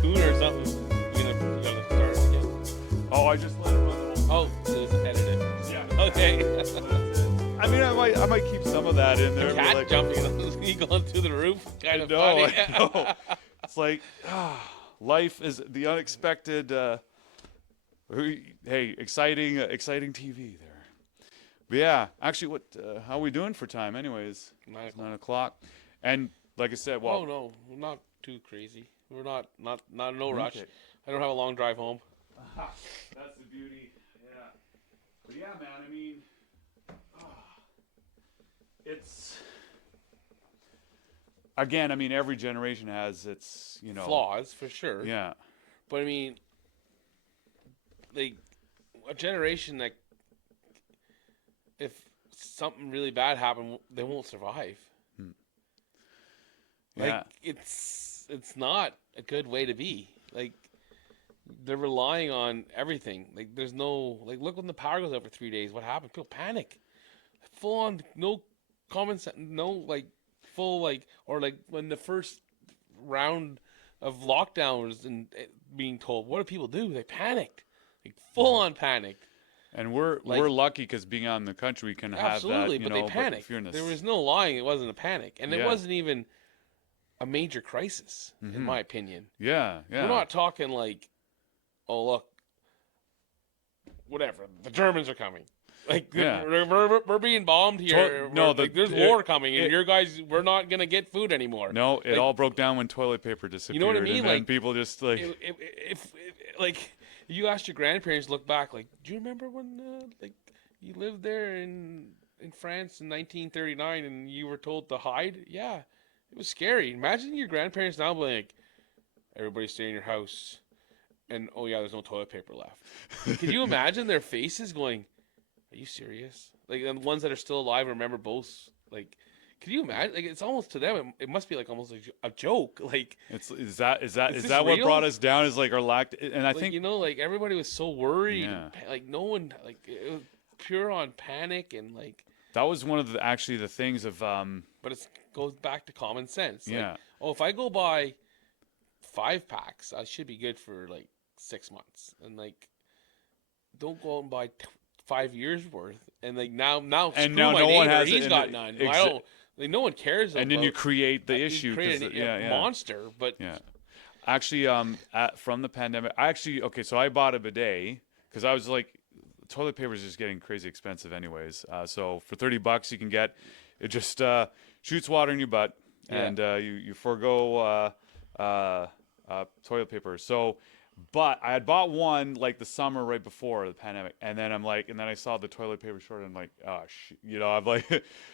spoon or something. You gotta start it again. Oh, I just let it run the whole. Oh, so just edit it. Yeah. Okay. I mean, I might keep some of that in there. Cat but, like, jumping on going through the roof. Kind of no, funny. I know. It's like life is the unexpected. Hey, exciting TV there. But yeah, actually, what? How are we doing for time? Anyways, 9 o'clock. And like I said, well, Oh no, we're not too crazy. We're not no rush. Okay. I don't have a long drive home. That's the beauty. Yeah. But yeah, man. I mean, it's again. I mean, every generation has its Flaws for sure. Yeah. But I mean, like a generation that if something really bad happened, they won't survive. Like Yeah. it's not a good way to be. Like they're relying on everything. Like there's no look when the power goes out for 3 days. What happened? People panic. Full on no common sense. No full or when the first round of lockdowns and being told, what do people do? They panicked. Like full on panicked. And we're lucky because being out in the country, we can Absolutely, have that. but they panicked. There was no lying. It wasn't a panic, and it wasn't even a major crisis, in my opinion. Yeah. We're not talking oh look, whatever. The Germans are coming. We're being bombed here. There's war coming, and your guys, we're not gonna get food anymore. No, it all broke down when toilet paper disappeared. You know what I mean? And then people just if you asked your grandparents, look back, do you remember when you lived there in France in 1939 and you were told to hide? Yeah, it was scary. Imagine your grandparents now being like, everybody stay in your house, and oh yeah, there's no toilet paper left. Could you imagine their faces going, are you serious? Like the ones that are still alive remember both. Could you imagine? It's almost to them. It must be almost a joke. Is that real? what brought us down? Is our lack? And I think everybody was so worried. Yeah. And, no one it was pure on panic and that was one of the things of. But it goes back to common sense. Yeah. If I go buy 5 packs, I should be good for 6 months. And don't go out and buy 5 years worth. And now and screw now my no neighbor, one has he's it, got none. I don't. No one cares. And then you create the issue. A monster, but yeah. Actually, from the pandemic, so I bought a bidet because I was toilet paper is just getting crazy expensive anyways. So for $30 you can get it. Just shoots water in your butt, and you forego toilet paper. So. But I had bought one the summer right before the pandemic, and then I saw the toilet paper short, and I'm like, oh I'm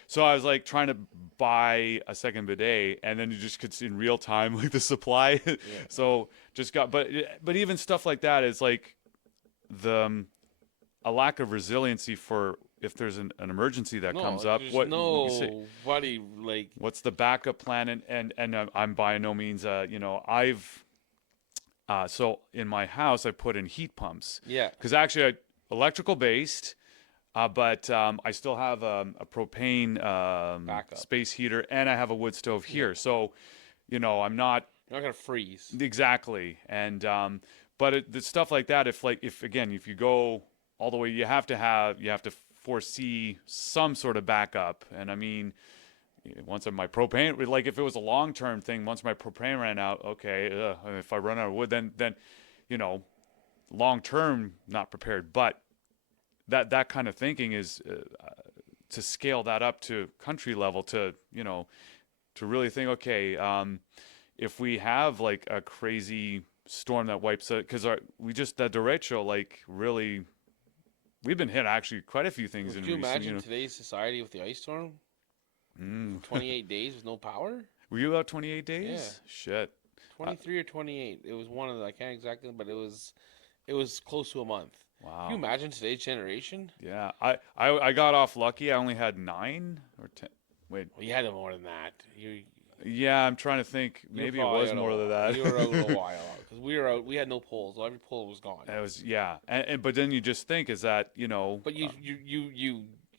so I was trying to buy a second bidet, and then you just could see in real time the supply. Yeah. So just but even stuff like that is a lack of resiliency for if there's an emergency that comes up. What's the backup plan? And I'm by no means I've. So in my house, I put in heat pumps. Yeah. Because actually, electrical based, but I still have a propane space heater, and I have a wood stove here. Yeah. So, I'm not. You're not gonna freeze. Exactly, and but the stuff like that, if you go all the way, you have to foresee some sort of backup, and I mean. Once my propane, if it was a long-term thing, once my propane ran out, okay, if I run out of wood, then long-term not prepared. But that kind of thinking is to scale that up to country level to really think, okay, if we have a crazy storm that wipes it, because that derecho, really, we've been hit actually quite a few things. Could you imagine today's society with the ice storm? 28 days with no power? Were you out 28 days? Yeah. Shit. 23 or 28. It was one of the, I can't exactly, but it was close to a month. Wow. Can you imagine today's generation? Yeah. I got off lucky. I only had 9 or 10. Wait. Well, you had more than that. Yeah, I'm trying to think. Maybe it was more than that. You were out a while because we were out. We had no poles. So every pole was gone. It was but then you just think is that But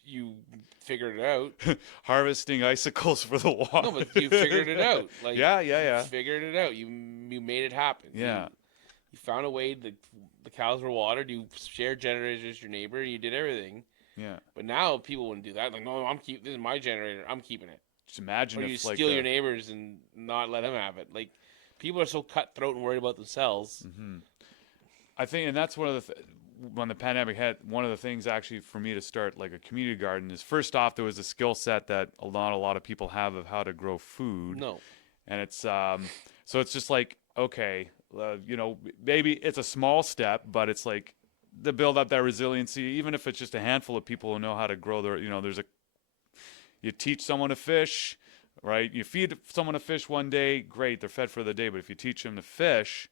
you figured it out. Harvesting icicles for the water. No, but you figured it out. Like yeah. You figured it out. You made it happen. Yeah. You found a way that the cows were watered. You shared generators with your neighbor. You did everything. Yeah. But now people wouldn't do that. Like, no, this is my generator. I'm keeping it. Just imagine or if you like steal your neighbors and not let them have it. Like, people are so cutthroat and worried about themselves. Mm-hmm. I think, and that's one of the when the pandemic hit, one of the things actually for me to start like a community garden is, first off, there was a skill set that not a lot of people have of how to grow food. No. And it's so it's just like, okay, maybe it's a small step, but it's like to build up that resiliency, even if it's just a handful of people who know how to grow their, you teach someone to fish, right? You feed someone a fish one day, great, they're fed for the day. But if you teach them to fish,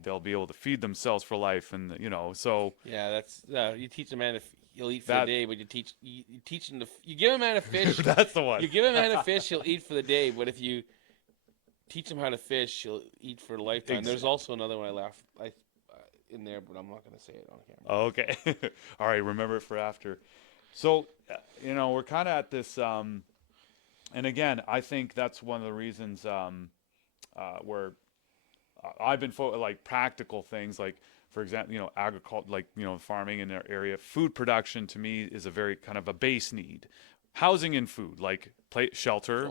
they'll be able to feed themselves for life. And, so. Yeah, that's, you teach a man if he'll eat for the day, but you teach him you give a man a fish. That's the one. You give a man a fish, he'll eat for the day. But if you teach him how to fish, he'll eat for a lifetime. There's also another one I in there, but I'm not going to say it on camera. Oh, okay. All right. Remember it for after. So, we're kind of at this, and again, I think that's one of the reasons where I've been like practical things, like, for example, agriculture, like, farming in our area. Food production to me is a very kind of a base need. Housing and food, like shelter,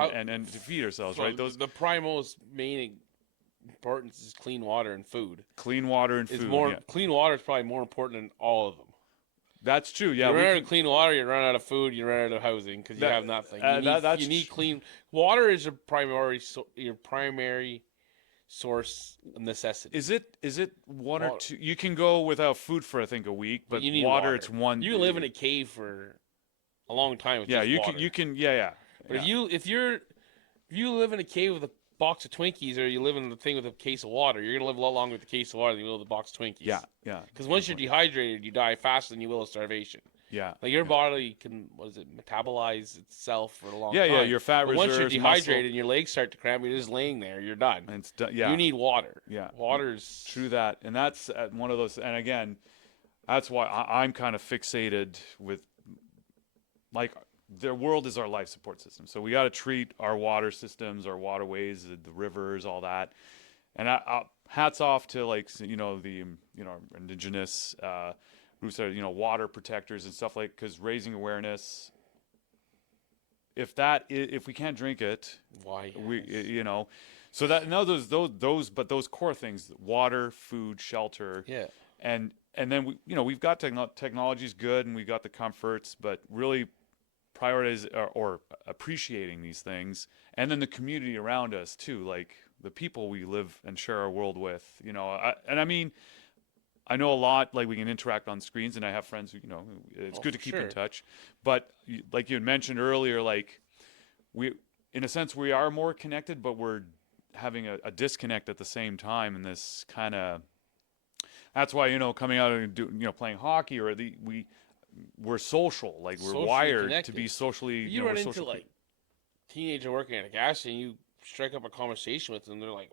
and to feed ourselves, right? Those the most main importance is clean water and food. Clean water and food. Clean water is probably more important than all of them. That's true. Yeah, you run out of clean water, you run out of food, you run out of housing because you have nothing. You need clean water. Is your primary source necessity. Is it one or two? You can go without food for I think a week, but you need water. It's one. You can live in a cave for a long time with you water. can But if you live in a cave with a box of Twinkies, or you live in the thing with a case of water, you're gonna live a lot longer with a case of water than you will with a box of Twinkies. Yeah. Because once you're dehydrated, you die faster than you will of starvation. Yeah. Like your body can, metabolize itself for a long time. Yeah, your fat reserves. Once you're dehydrated and your legs start to cramp, you're just laying there. You're done. And it's done. Yeah. You need water. Yeah. Water's true that, and that's one of those. And again, that's why I'm kind of fixated with, like, the world is our life support system. So we got to treat our water systems, our waterways, the rivers, all that. And hats off to, like, the indigenous groups that are, water protectors and stuff, like, because raising awareness. If we can't drink it, why so that but those core things: water, food, shelter. Yeah. And then we've got technology's good and we've got the comforts, but really prioritize or appreciating these things, and then the community around us too, like the people we live and share our world with. I know a lot, like, we can interact on screens, and I have friends who, it's good to keep in touch. But like you had mentioned earlier, like, in a sense, we are more connected, but we're having a disconnect at the same time. And this kind of, that's why, coming out and playing hockey, or we're social, like, we're socially wired connected. To be socially. You run into like teenager working at a gas station, you strike up a conversation with them, they're like,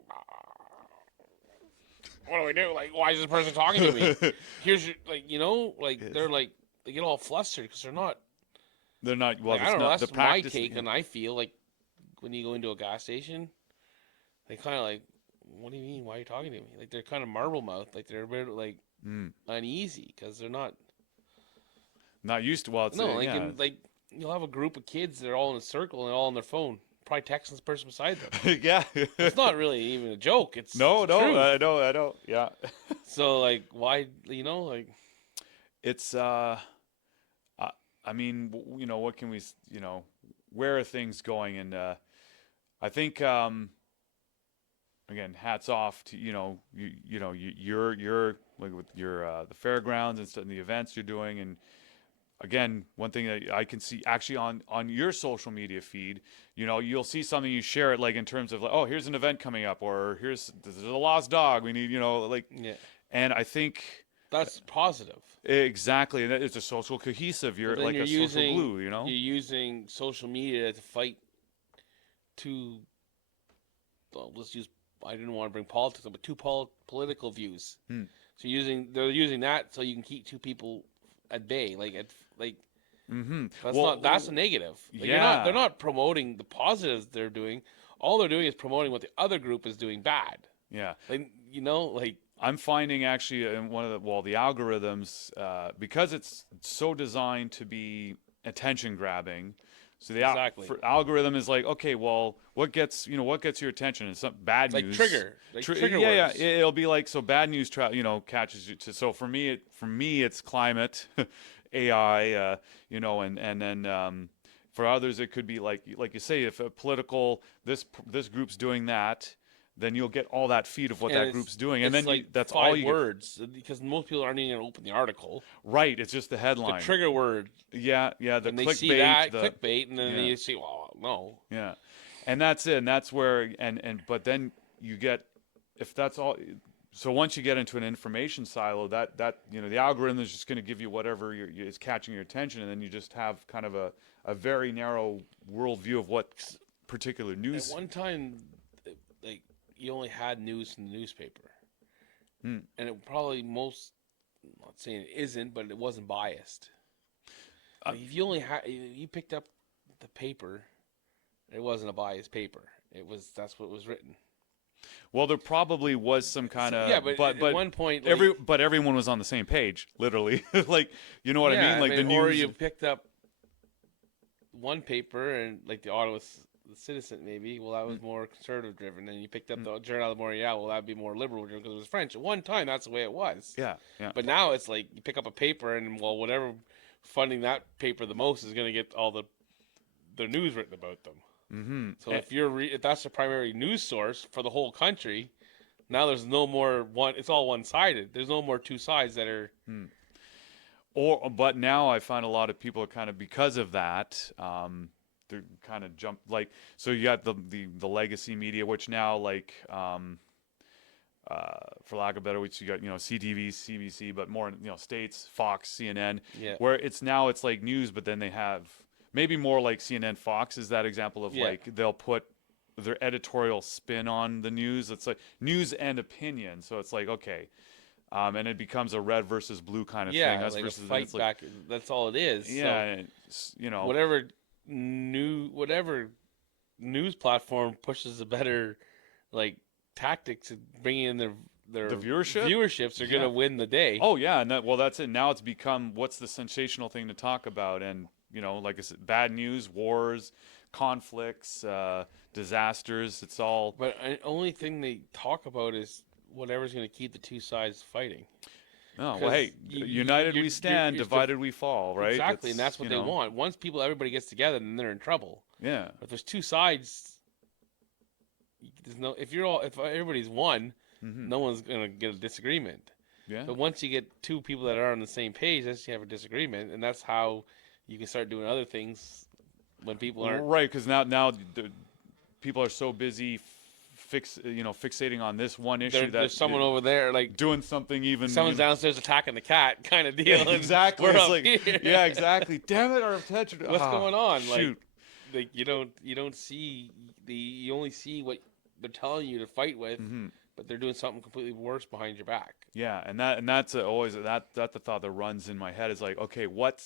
what do we do? Like, why is this person talking to me? Here's your, they're like, they get all flustered because they're not. They're not. Well, I don't know. That's my take, and I feel like when you go into a gas station, they kind of like, what do you mean? Why are you talking to me? Like, they're kind of marble mouthed, like they're a bit like uneasy because they're not used to. Well, it's like you'll have a group of kids that are all in a circle and they're all on their phone, probably texting the person beside them. Yeah. It's not really even a joke. It's no, truth. I know. Yeah. So, like, why, like, it's I mean, what can we, where are things going? And I think again, hats off to you're like with your the fairgrounds and stuff, and the events you're doing. And again, one thing that I can see actually on your social media feed, you'll see something, you share it, like, in terms of, like, oh, here's an event coming up, or there's a lost dog we need, yeah. And I think that's positive. Exactly, and it's a social cohesive. You're like a social glue, You're using social media to fight to. Well, I didn't want to bring politics up, but two political views. So they're using that so you can keep two people at bay. Like Mm-hmm. That's a negative. Like, yeah. they're not promoting the positives they're doing. All they're doing is promoting what the other group is doing bad. Yeah. Like, you know, like I'm finding actually in one of the algorithms, because it's so designed to be attention grabbing. So the exactly algorithm is like, okay, well, what gets your attention? It's some bad like news. trigger Yeah, words. it'll be like, so bad news, catches you. So for me, it's climate, AI, and then for others it could be like you say, if a political this group's doing that, then you'll get all that feed of what And that group's doing, and it's then like that's five all you words because most people aren't even going to open the article. Right, it's just the The headline. trigger word, Yeah, the and they clickbait. see that clickbait, and then yeah. you see, well, no. Yeah, and that's it. And that's where but then you get, if that's all. So once you get into an information silo, that the algorithm is just going to give you whatever is catching your attention, and then you just have kind of a very narrow worldview of what particular news. At one time, like, you only had news from the newspaper, and it probably I'm not saying it isn't, but it wasn't biased. Like, if you only you picked up the paper, it wasn't a biased paper. That's what was written. Well, there probably was some kind of but at one point, but everyone was on the same page, literally. Like, you know what I mean? Like the news, or you picked up one paper and like the Ottawa Citizen, maybe. Well, that was more conservative driven, and you picked up the Journal de Montréal. Well, that'd be more liberal driven because it was French. At one time, that's the way it was. Yeah. But now it's like you pick up a paper, and whatever funding that paper the most is going to get all the news written about them. Mm-hmm. So if that's the primary news source for the whole country, now there's no more one. It's all one sided. There's no more two sides that are. But now I find a lot of people are kind of, because of that, they're kind of so you got the legacy media, which now, like, for lack of better, which you got, CTV, CBC, but more, states, Fox, CNN, where it's like news, but then they have maybe more like CNN, Fox is that example of like they'll put their editorial spin on the news. It's like news and opinion. So it's like, okay. And it becomes a red versus blue kind of thing. Like versus a fight back. That's all it is. Yeah, so, whatever news platform pushes a better like tactics and bringing in their the viewerships are going to win the day. Oh yeah, and that's it. Now it's become, what's the sensational thing to talk about, and like I said, bad news, wars, conflicts, disasters. It's all. But the only thing they talk about is whatever's going to keep the two sides fighting. Oh, well, hey, united we stand, divided we fall, right? Exactly, and that's what they want. Once everybody gets together, then they're in trouble. Yeah. If there's two sides, if everybody's one, no one's gonna get a disagreement. Yeah. But once you get two people that are on the same page, that's you have a disagreement, and that's how you can start doing other things when people aren't. Right, because now people are so busy fixating on this one issue there's someone over there like doing something even. Someone's downstairs attacking the cat, kind of deal. Exactly. We're it's up like, here. yeah, exactly. Damn it, our attention. What's going on? Shoot. Like you don't see you only see what they're telling you to fight with, but they're doing something completely worse behind your back. Yeah, and that's always the thought that runs in my head is like, okay, what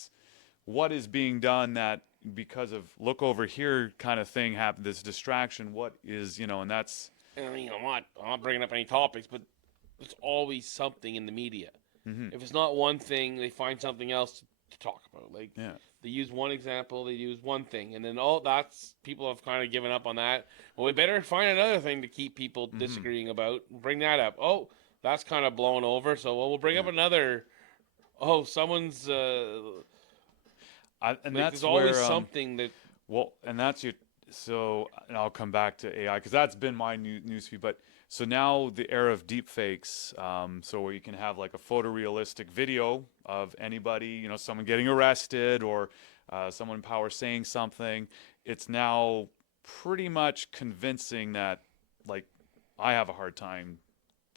is being done that because of look over here kind of thing happened, this distraction, what is, and that's. I mean, I'm not bringing up any topics, but there's always something in the media. If it's not one thing, they find something else to talk about. Like, they use one example, they use one thing, and then people have kind of given up on that. Well, we better find another thing to keep people disagreeing about. Bring that up. Oh, that's kind of blown over, so we'll bring up another. Oh, someone's. And that's there's always where, something that. Well, and that's your. So, and I'll come back to AI because that's been my newsfeed. But so now the era of deepfakes, so where you can have like a photorealistic video of anybody, someone getting arrested or someone in power saying something. It's now pretty much convincing that, like, I have a hard time.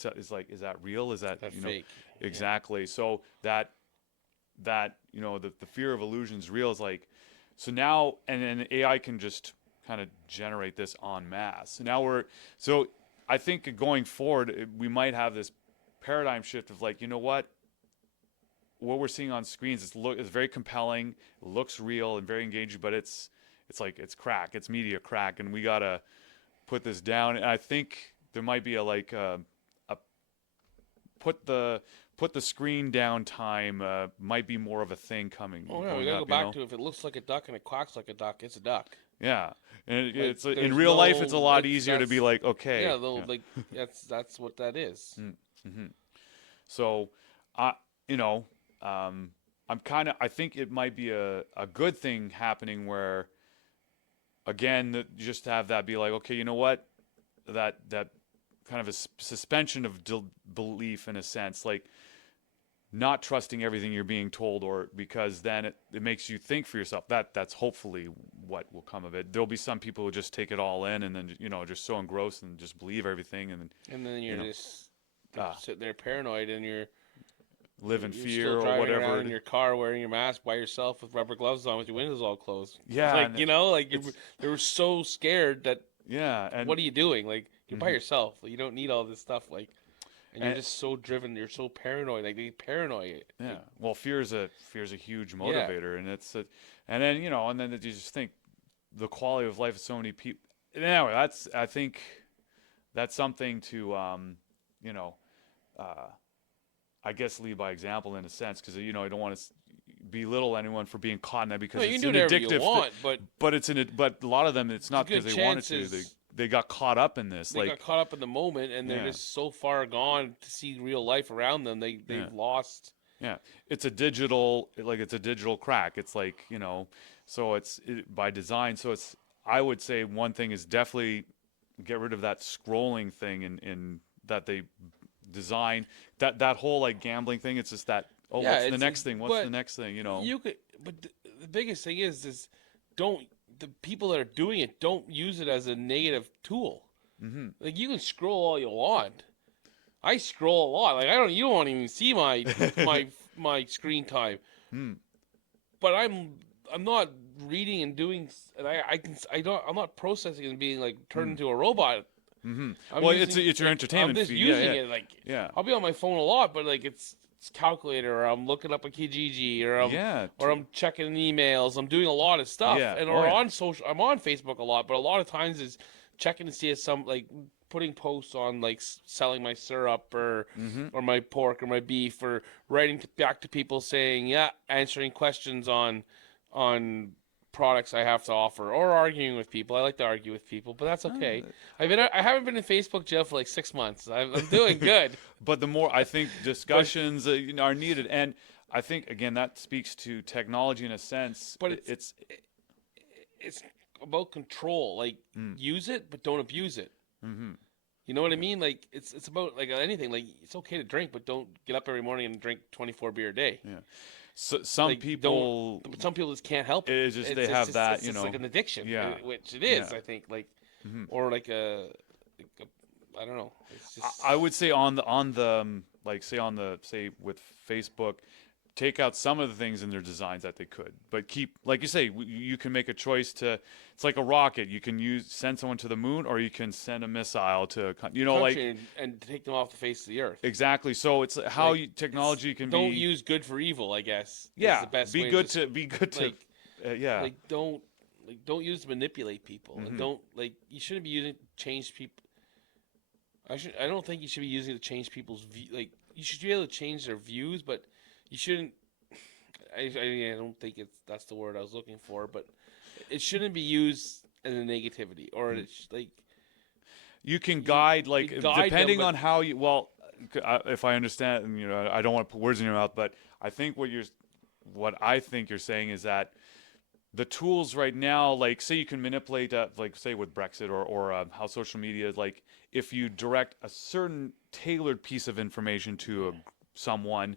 Is that real? Is that fake? Exactly. So that the fear of illusion is real. Is like, so now and AI can just kind of generate this en masse. So I think going forward, we might have this paradigm shift of like, you know what? what we're seeing on screens is very compelling, looks real and very engaging, but it's like it's crack, it's media crack, and we gotta put this down. And I think there might be a put the screen down time might be more of a thing coming. Oh yeah, we gotta go back to if it looks like a duck and it quacks like a duck, it's a duck. Yeah, and Like, it's in real life, it's a lot easier to be like, okay. Yeah, like that's what that is. Mm-hmm. So, I think it might be a good thing happening where, again, you just have that be like, okay, you know what, that kind of a suspension of belief in a sense, like not trusting everything you're being told, or because then it makes you think for yourself. That's hopefully what will come of it. There'll be some people who just take it all in and then just so engrossed and just believe everything, and then you're just sitting there paranoid, and you're live in you're fear still or driving whatever. around in your car wearing your mask by yourself with rubber gloves on with your windows all closed. Yeah, it's like they were so scared that. Yeah, and what are you doing? Like, you're by yourself. You don't need all this stuff. Like, and you're just so driven. You're so paranoid. Like, they paranoid. Yeah. Like, Well, fear's a huge motivator, and and then you just think the quality of life of so many people. Anyway, I think that's something to I guess lead by example in a sense, because I don't want to belittle anyone for being caught in that, because it's an addictive. You want, but a lot of them, it's not because they wanted to. They got caught up in this. They got caught up in the moment, and they're just so far gone to see real life around them. They've lost. Yeah, it's a digital crack. It's like, so it's by design. So I would say one thing is definitely get rid of that scrolling thing in that they design. That whole like gambling thing. It's just that. Oh, what's the next thing? What's the next thing? You could, but the biggest thing is the people that are doing it don't use it as a negative tool. Mm-hmm. Like, you can scroll all you want. I scroll a lot. Like, you don't even see my my screen time. But I'm not reading and doing. And I'm not processing and being like turned into a robot. Mm-hmm. Well, it's your entertainment. I'm just using it. Like, I'll be on my phone a lot, but like it's calculator, or I'm looking up a Kijiji, or I'm checking emails. I'm doing a lot of stuff, on social. I'm on Facebook a lot, but a lot of times is checking to see if some like putting posts on like selling my syrup or my pork or my beef, or writing back to people saying answering questions on products I have to offer, or arguing with people. I like to argue with people, but that's okay. I haven't been in Facebook jail for like 6 months. I'm doing good. But the more I think discussions are needed, and I think again that speaks to technology in a sense. But it's about control. Like, use it, but don't abuse it. Mm-hmm. You know what I mean? Like, it's about like anything. Like, it's okay to drink, but don't get up every morning and drink 24 beer a day. Yeah. So some people just can't help it. It's just have that, it's like an addiction, which it is. I think, like, or like a I don't know. It's just... I would say on the say with Facebook, take out some of the things in their designs that they could, but keep, like you say, you can make a choice to. It's like a rocket. You can send someone to the moon, or you can send a missile to and take them off the face of the earth. Exactly. So it's how technology can don't use good for evil, I guess. Yeah. The best be way good to yeah. Like, don't use to manipulate people, and don't, like, you shouldn't be using it to change people. I don't think you should be using it to change people's view. Like, you should be able to change their views, but you shouldn't. I don't think that's the word I was looking for, but it shouldn't be used as a negativity, or it's like you can guide, depending them, on how you. Well, if I understand, and I don't want to put words in your mouth, but I think what I think you're saying is that the tools right now, like, say you can manipulate, like, say with Brexit or how social media, like, if you direct a certain tailored piece of information to someone,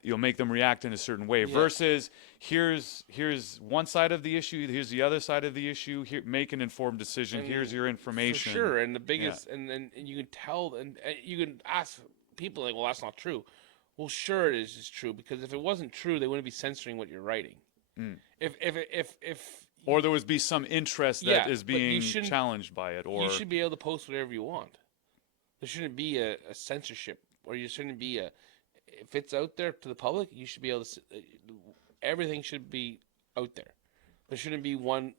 you'll make them react in a certain way. Versus here's one side of the issue, here's the other side of the issue. Here, make an informed decision. And here's your information. For sure, and the biggest, and you can tell, and you can ask people, like, well, that's not true. Well, sure, it is true, because if it wasn't true, they wouldn't be censoring what you're writing. Or there would be some interest that is being challenged by it, or you should be able to post whatever you want. There shouldn't be a censorship, or you shouldn't be if it's out there to the public, you should be able to. Everything should be out there. There shouldn't be one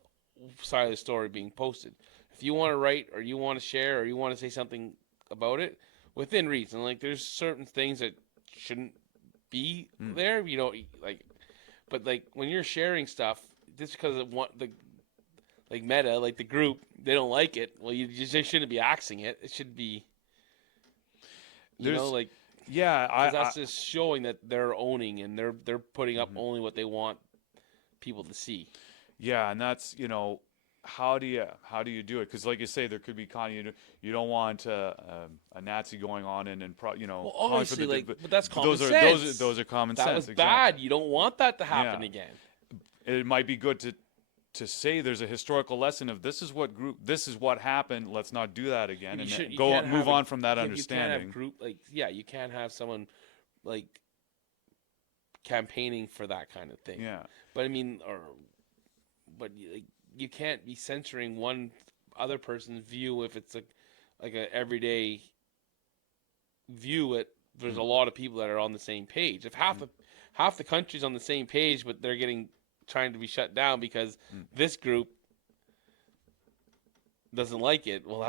side of the story being posted. If you want to write or you want to share or you want to say something about it, within reason. Like there's certain things that shouldn't be there. You know, like, but like when you're sharing stuff, just because of like Meta, like the group, they don't like it. Well, you just they shouldn't be axing it. It should be, like. Yeah, Because that's just showing that they're owning and they're putting up only what they want people to see. yeah, and that's how do you do it? Because like you say, there could be you don't want a Nazi going on and Well, obviously, but that's common those sense. those are common that sense. was Exactly. bad. You don't want that to happen Yeah. again. It might be good to say there's a historical lesson of this is what happened. Let's not do that again, and then move on from that understanding. You can't have you can't have someone like campaigning for that kind of thing. Yeah. But I mean, you can't be censoring one other person's view if it's like a everyday view. There's a lot of people that are on the same page. If half the country's on the same page, but they're trying to be shut down because this group doesn't like it. Well,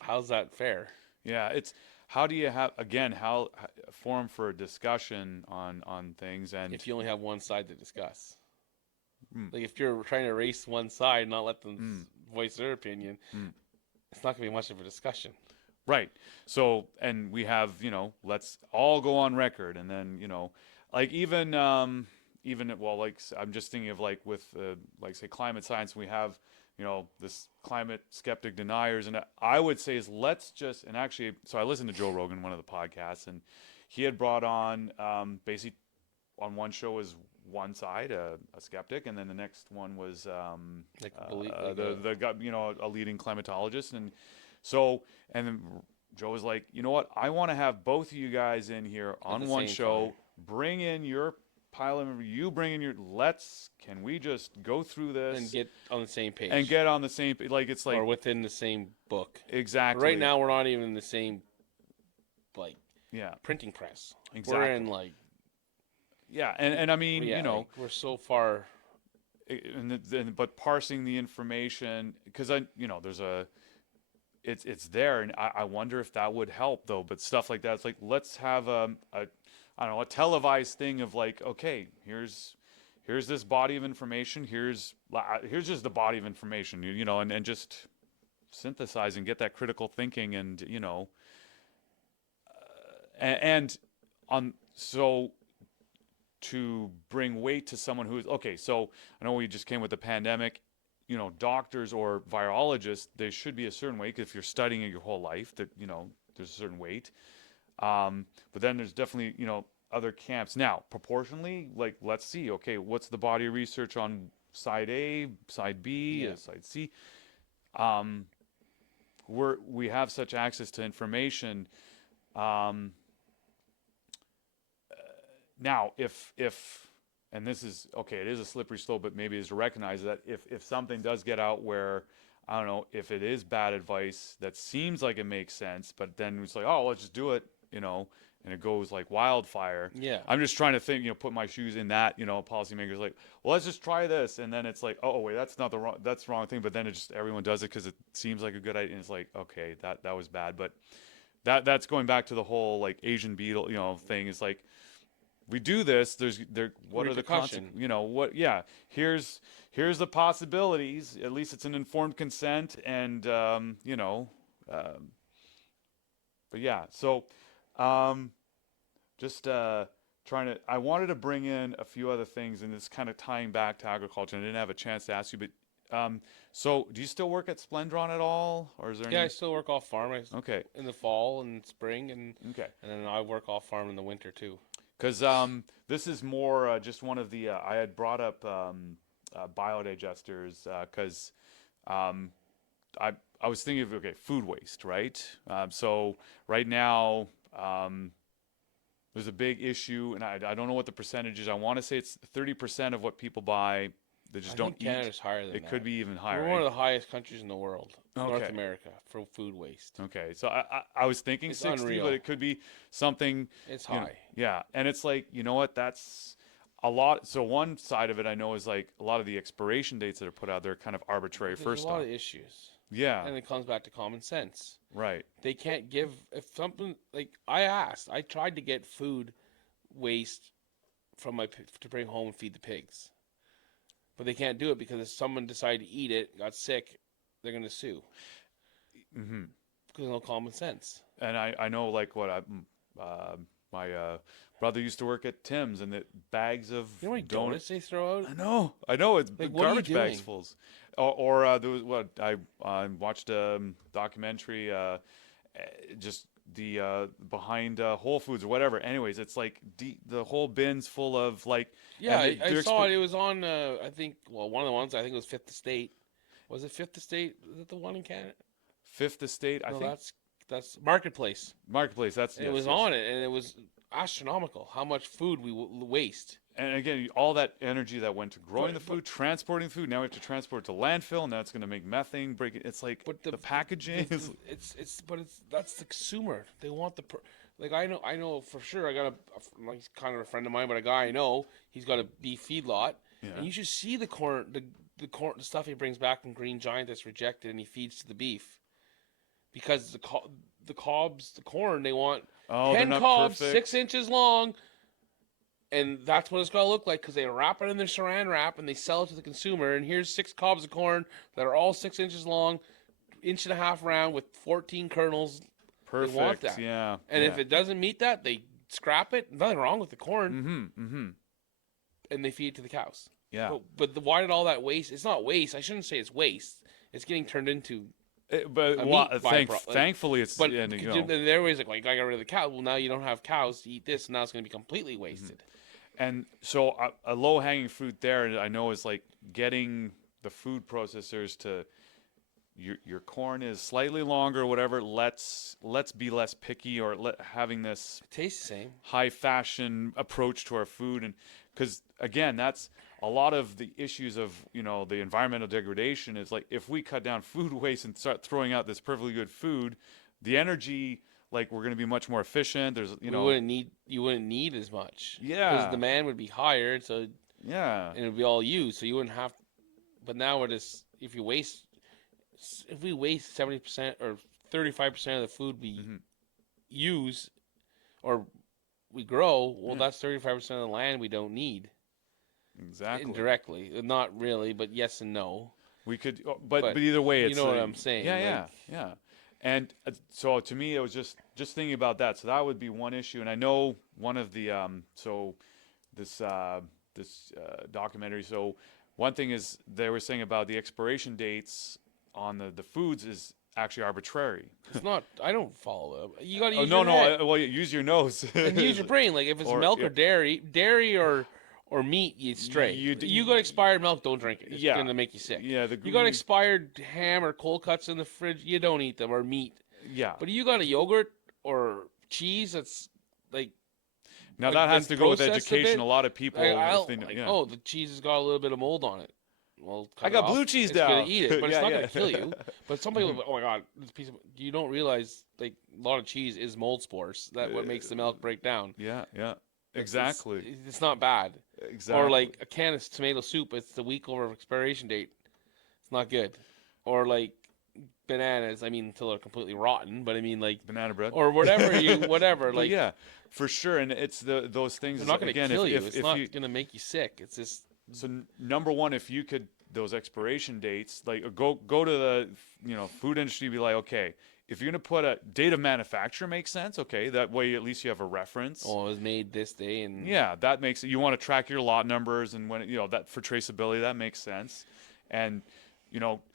how's that fair? Yeah, it's how do you have forum for a discussion on things, and if you only have one side to discuss. Like if you're trying to erase one side and not let them voice their opinion, it's not going to be much of a discussion. Right. So, and we have, let's all go on record, and then, like even well, like I'm just thinking of like with like say climate science, we have this climate skeptic deniers, and I would say is let's just, and actually, so I listened to Joe Rogan, one of the podcasts, and he had brought on basically on one show was one side, a skeptic, and then the next one was the guy, a leading climatologist, and so and then Joe was like, you know what, I want to have both of you guys in here on one show, time. Bring in your pilot member, you bring in your, can we just go through this and get on the same page like it's like or within the same book. Exactly. Right now we're not even in the same printing press. Exactly. We're in and I mean we're so far, but parsing the information, because there's it's there, and I wonder if that would help though. But stuff like that, it's like let's have a televised thing of like, okay, here's this body of information, here's just the body of information, and just synthesize and get that critical thinking, and and on so to bring weight to someone who's okay. So I know we just came with the pandemic. Doctors or virologists, they should be a certain way, because if you're studying it your whole life, that there's a certain weight. But then there's definitely other camps. Now, proportionally, like let's see, okay, what's the body of research on side A, side B, side C? We have such access to information. Now, if and this is okay, it is a slippery slope, but maybe it's to recognize that if something does get out where, I don't know, if it is bad advice that seems like it makes sense, but then it's like, oh, let's just do it, and it goes like wildfire. Yeah. I'm just trying to think, put my shoes in that, policymakers like, well, let's just try this, and then it's like, oh wait, that's the wrong thing, but then it just everyone does it because it seems like a good idea, and it's like, okay, that was bad, but that's going back to the whole like Asian beetle, thing. Is like, we do this, what are the consequences? Here's the possibilities. At least it's an informed consent, and but yeah. So just I wanted to bring in a few other things, and it's kind of tying back to agriculture. And I didn't have a chance to ask you, but so do you still work at Splendron at all, or is there? I still work off farm. Okay. In the fall and spring, and okay, and then I work off farm in the winter too. Because this is more just one of the I had brought up biodigesters because I was thinking of food waste, right? So right now there's a big issue, and I don't know what the percentage is. I want to say it's 30% of what people buy they just I don't think Canada's eat. higher than It that. could be even higher. We're Right? one of the highest countries in the world, North Okay. America, for food waste. Okay, so I was thinking It's 60, unreal. but it could be something, It's you know, high. yeah. And it's like, you know what, that's a lot. So one side of it I know is like a lot of the expiration dates that are put out there are kind of arbitrary There's first a lot off. of issues. Yeah, And it comes back to common sense. right. They can't give, if something, like, I tried to get food waste from to bring home and feed the pigs. But they can't do it because if someone decided to eat it, got sick, they're going to sue. Hmm. Because no common sense. And I know like my brother used to work at Tim's and the bags of You know how many donuts they throw out? I know, it's Like, what are you garbage bags doing? fulls. There was what I watched a documentary, just the behind Whole Foods or whatever. Anyways, it's like the whole bin's full of like. Yeah, and I saw it. It was on, I think, well, one of the ones, I think it was Fifth Estate. Was it Fifth Estate? Is it the one in Canada? Fifth Estate, I No, think. that's Marketplace. Marketplace. That's And yes, it was yes. on it, and it was astronomical how much food we waste. And again, all that energy that went to growing But- the food, transporting the food. Now we have to transport it to landfill. Now it's going to make methane. Break it. It's like But the packaging is. That's the consumer. They want like I know for sure. I got he's kind of a friend of mine, but a guy I know, he's got a beef feedlot, Yeah. and you should see the corn, the stuff he brings back from Green Giant that's rejected, and he feeds to the beef, because the corn they want Oh, they're 10 not cobs, perfect. 6 inches long. And that's what it's got to look like, because they wrap it in their saran wrap and they sell it to the consumer. And here's 6 cobs of corn that are all 6 inches long, 1.5 inches round with 14 kernels. Perfect. They want that. Yeah. And yeah. if it doesn't meet that, they scrap it. Nothing wrong with the corn. Mm-hmm. Mm-hmm. And they feed it to the cows. Yeah. Why did all that waste? It's not waste. I shouldn't say it's waste. It's getting turned into. But a well, meat byproduct. thankfully, it's But and, you know, they're always like, well, you got to get rid of the cow. Well, now you don't have cows to eat this, and now it's going to be completely wasted. and so a low hanging fruit there I know is like getting the food processors to your corn is slightly longer, whatever. Let's be less picky, or having this It tastes the same. high fashion approach to our food. And because again, that's a lot of the issues of, you know, the environmental degradation is like, if we cut down food waste and start throwing out this perfectly good food, the energy, like, we're going to be much more efficient. There's, you know, You wouldn't need as much. Yeah. Because demand would be higher, so yeah, and it would be all used, so you wouldn't have. But now it is. If we waste 70% or 35% of the food we Mm-hmm. use or we grow, well, Yeah. that's 35% of the land we don't need. exactly. Indirectly, not really, but yes and no. We could, but But either way, you it's know what I'm saying, Yeah, like- yeah. And so to me, it was just thinking about that. So that would be one issue. And I know one of the this documentary. So one thing is they were saying about the expiration dates on the foods is actually arbitrary. It's not. I don't follow them. You got to Oh use no, your head. well, use your nose And use your brain. Like if it's Or- milk yeah. or dairy or meat, you stray. You got expired milk, don't drink it. It's Yeah. gonna make you sick. Yeah, You got expired ham or cold cuts in the fridge, you don't eat them, or meat. Yeah. But you got a yogurt or cheese that's like Now like, that has been to go with processed a education. bit. A lot of people, if they know- like, yeah. oh, the cheese has got a little bit of mold on it. Well, cut I it got off. blue cheese It's now. gonna eat it, but it's Yeah, not yeah. gonna kill you. But some people, oh my god, this piece of you don't realize like a lot of cheese is mold spores. That what makes the milk break down. Yeah, yeah. Exactly. It's not bad. Exactly. Or like a can of tomato soup, it's the week over expiration date. It's not good. Or like bananas, I mean until they're completely rotten, but I mean like banana bread. or whatever But like yeah, for sure. And it's those things. they're not going to again, kill you. if It's not you, going to make you sick. It's just so number one, if you could those expiration dates, like go to the food industry, be like, okay, if you're gonna put a date of manufacture, makes sense. Okay, that way at least you have a reference. oh, it was made this day and Yeah, that makes it. You want to track your lot numbers and when that for traceability, that makes sense. And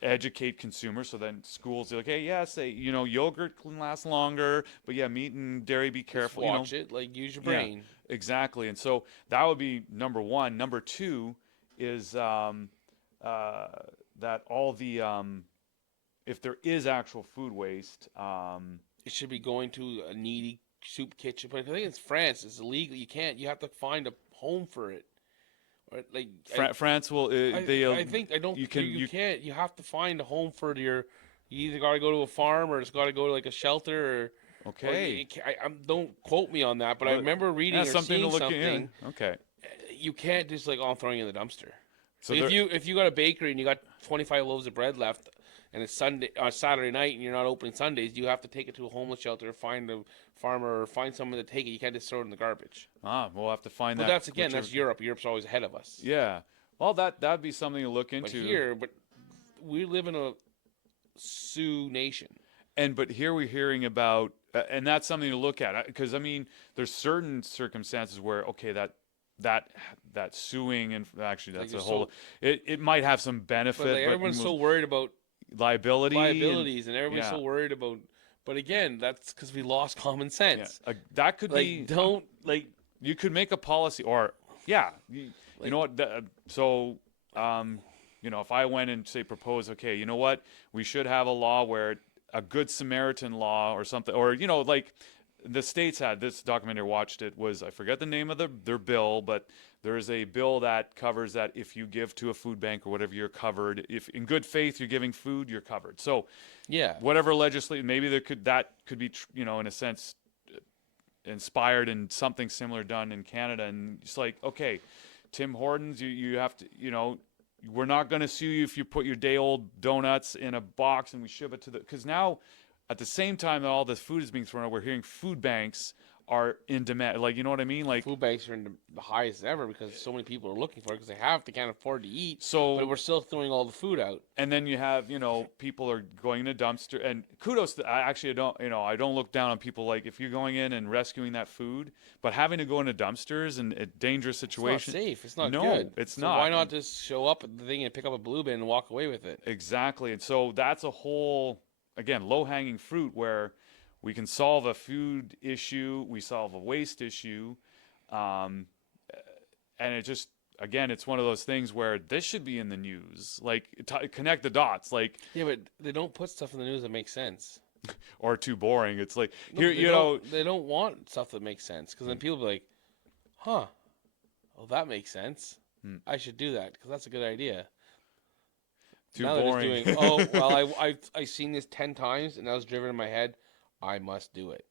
educate consumers. So then schools are like, hey, yeah, say yogurt can last longer, but yeah, meat and dairy, be careful. watch it, like use your brain. Yeah, exactly. And so that would be number one. Number two is that all the if there is actual food waste, It should be going to a needy soup kitchen. But I think it's France. It's illegal. You can't. You have to find a home for it. Or, like France will. I think I don't. You can't. You have to find a home for your. You either got to go to a farm or it's got to go to like a shelter or. Okay. Don't quote me on that, but I remember reading or something seeing to look something. in. Okay. You can't just like, oh, I'm throwing it in the dumpster. So like if you got a bakery and you got 25 loaves of bread left, and it's Saturday night, and you're not opening Sundays, you have to take it to a homeless shelter, find a farmer, or find someone to take it. You can't just throw it in the garbage. We'll have to find that. But that's Europe. Europe's always ahead of us. Yeah. Well, that'd be something to look into. But we live in a Sioux nation. But here we're hearing about, and that's something to look at, because I mean, there's certain circumstances where that suing, and actually that's a whole. It might have some benefit. But everyone's so worried about liabilities, and everyone's so worried about. But again, that's because we lost common sense. Yeah. That could be. Don't You could make a policy, or you know what? If I went and say propose, okay, you know what? We should have a law where a Good Samaritan law or something, or like the states had this documentary. Watched it, was I forget the name of their bill, but there is a bill that covers that if you give to a food bank or whatever, you're covered. If in good faith you're giving food, you're covered. So whatever legislation, maybe that could be in a sense inspired in something similar done in Canada, and it's like, okay, Tim Hortons, you have to, we're not going to sue you if you put your day-old donuts in a box and we ship it to because now, at the same time that all this food is being thrown out, we're hearing food banks are in demand. Like, you know what I mean? Like, food banks are in the highest ever because so many people are looking for it because they can't afford to eat. So, but we're still throwing all the food out. And then you have, people are going in a dumpster. And kudos to, I don't look down on people like if you're going in and rescuing that food, but having to go into dumpsters and a dangerous situation. It's not safe. It's not good. No, it's not. Why not just show up at the thing and pick up a blue bin and walk away with it? Exactly. And so that's a whole, again, low-hanging fruit where we can solve a food issue, we solve a waste issue, and it just, again, it's one of those things where this should be in the news. Like, connect the dots. Like, yeah, but they don't put stuff in the news that makes sense. Or too boring. It's like, they don't want stuff that makes sense because then people be like, huh, well, that makes sense. I should do that because that's a good idea. Too now boring. They're just doing, well, I've seen this 10 times and that was driven in my head. I must do it.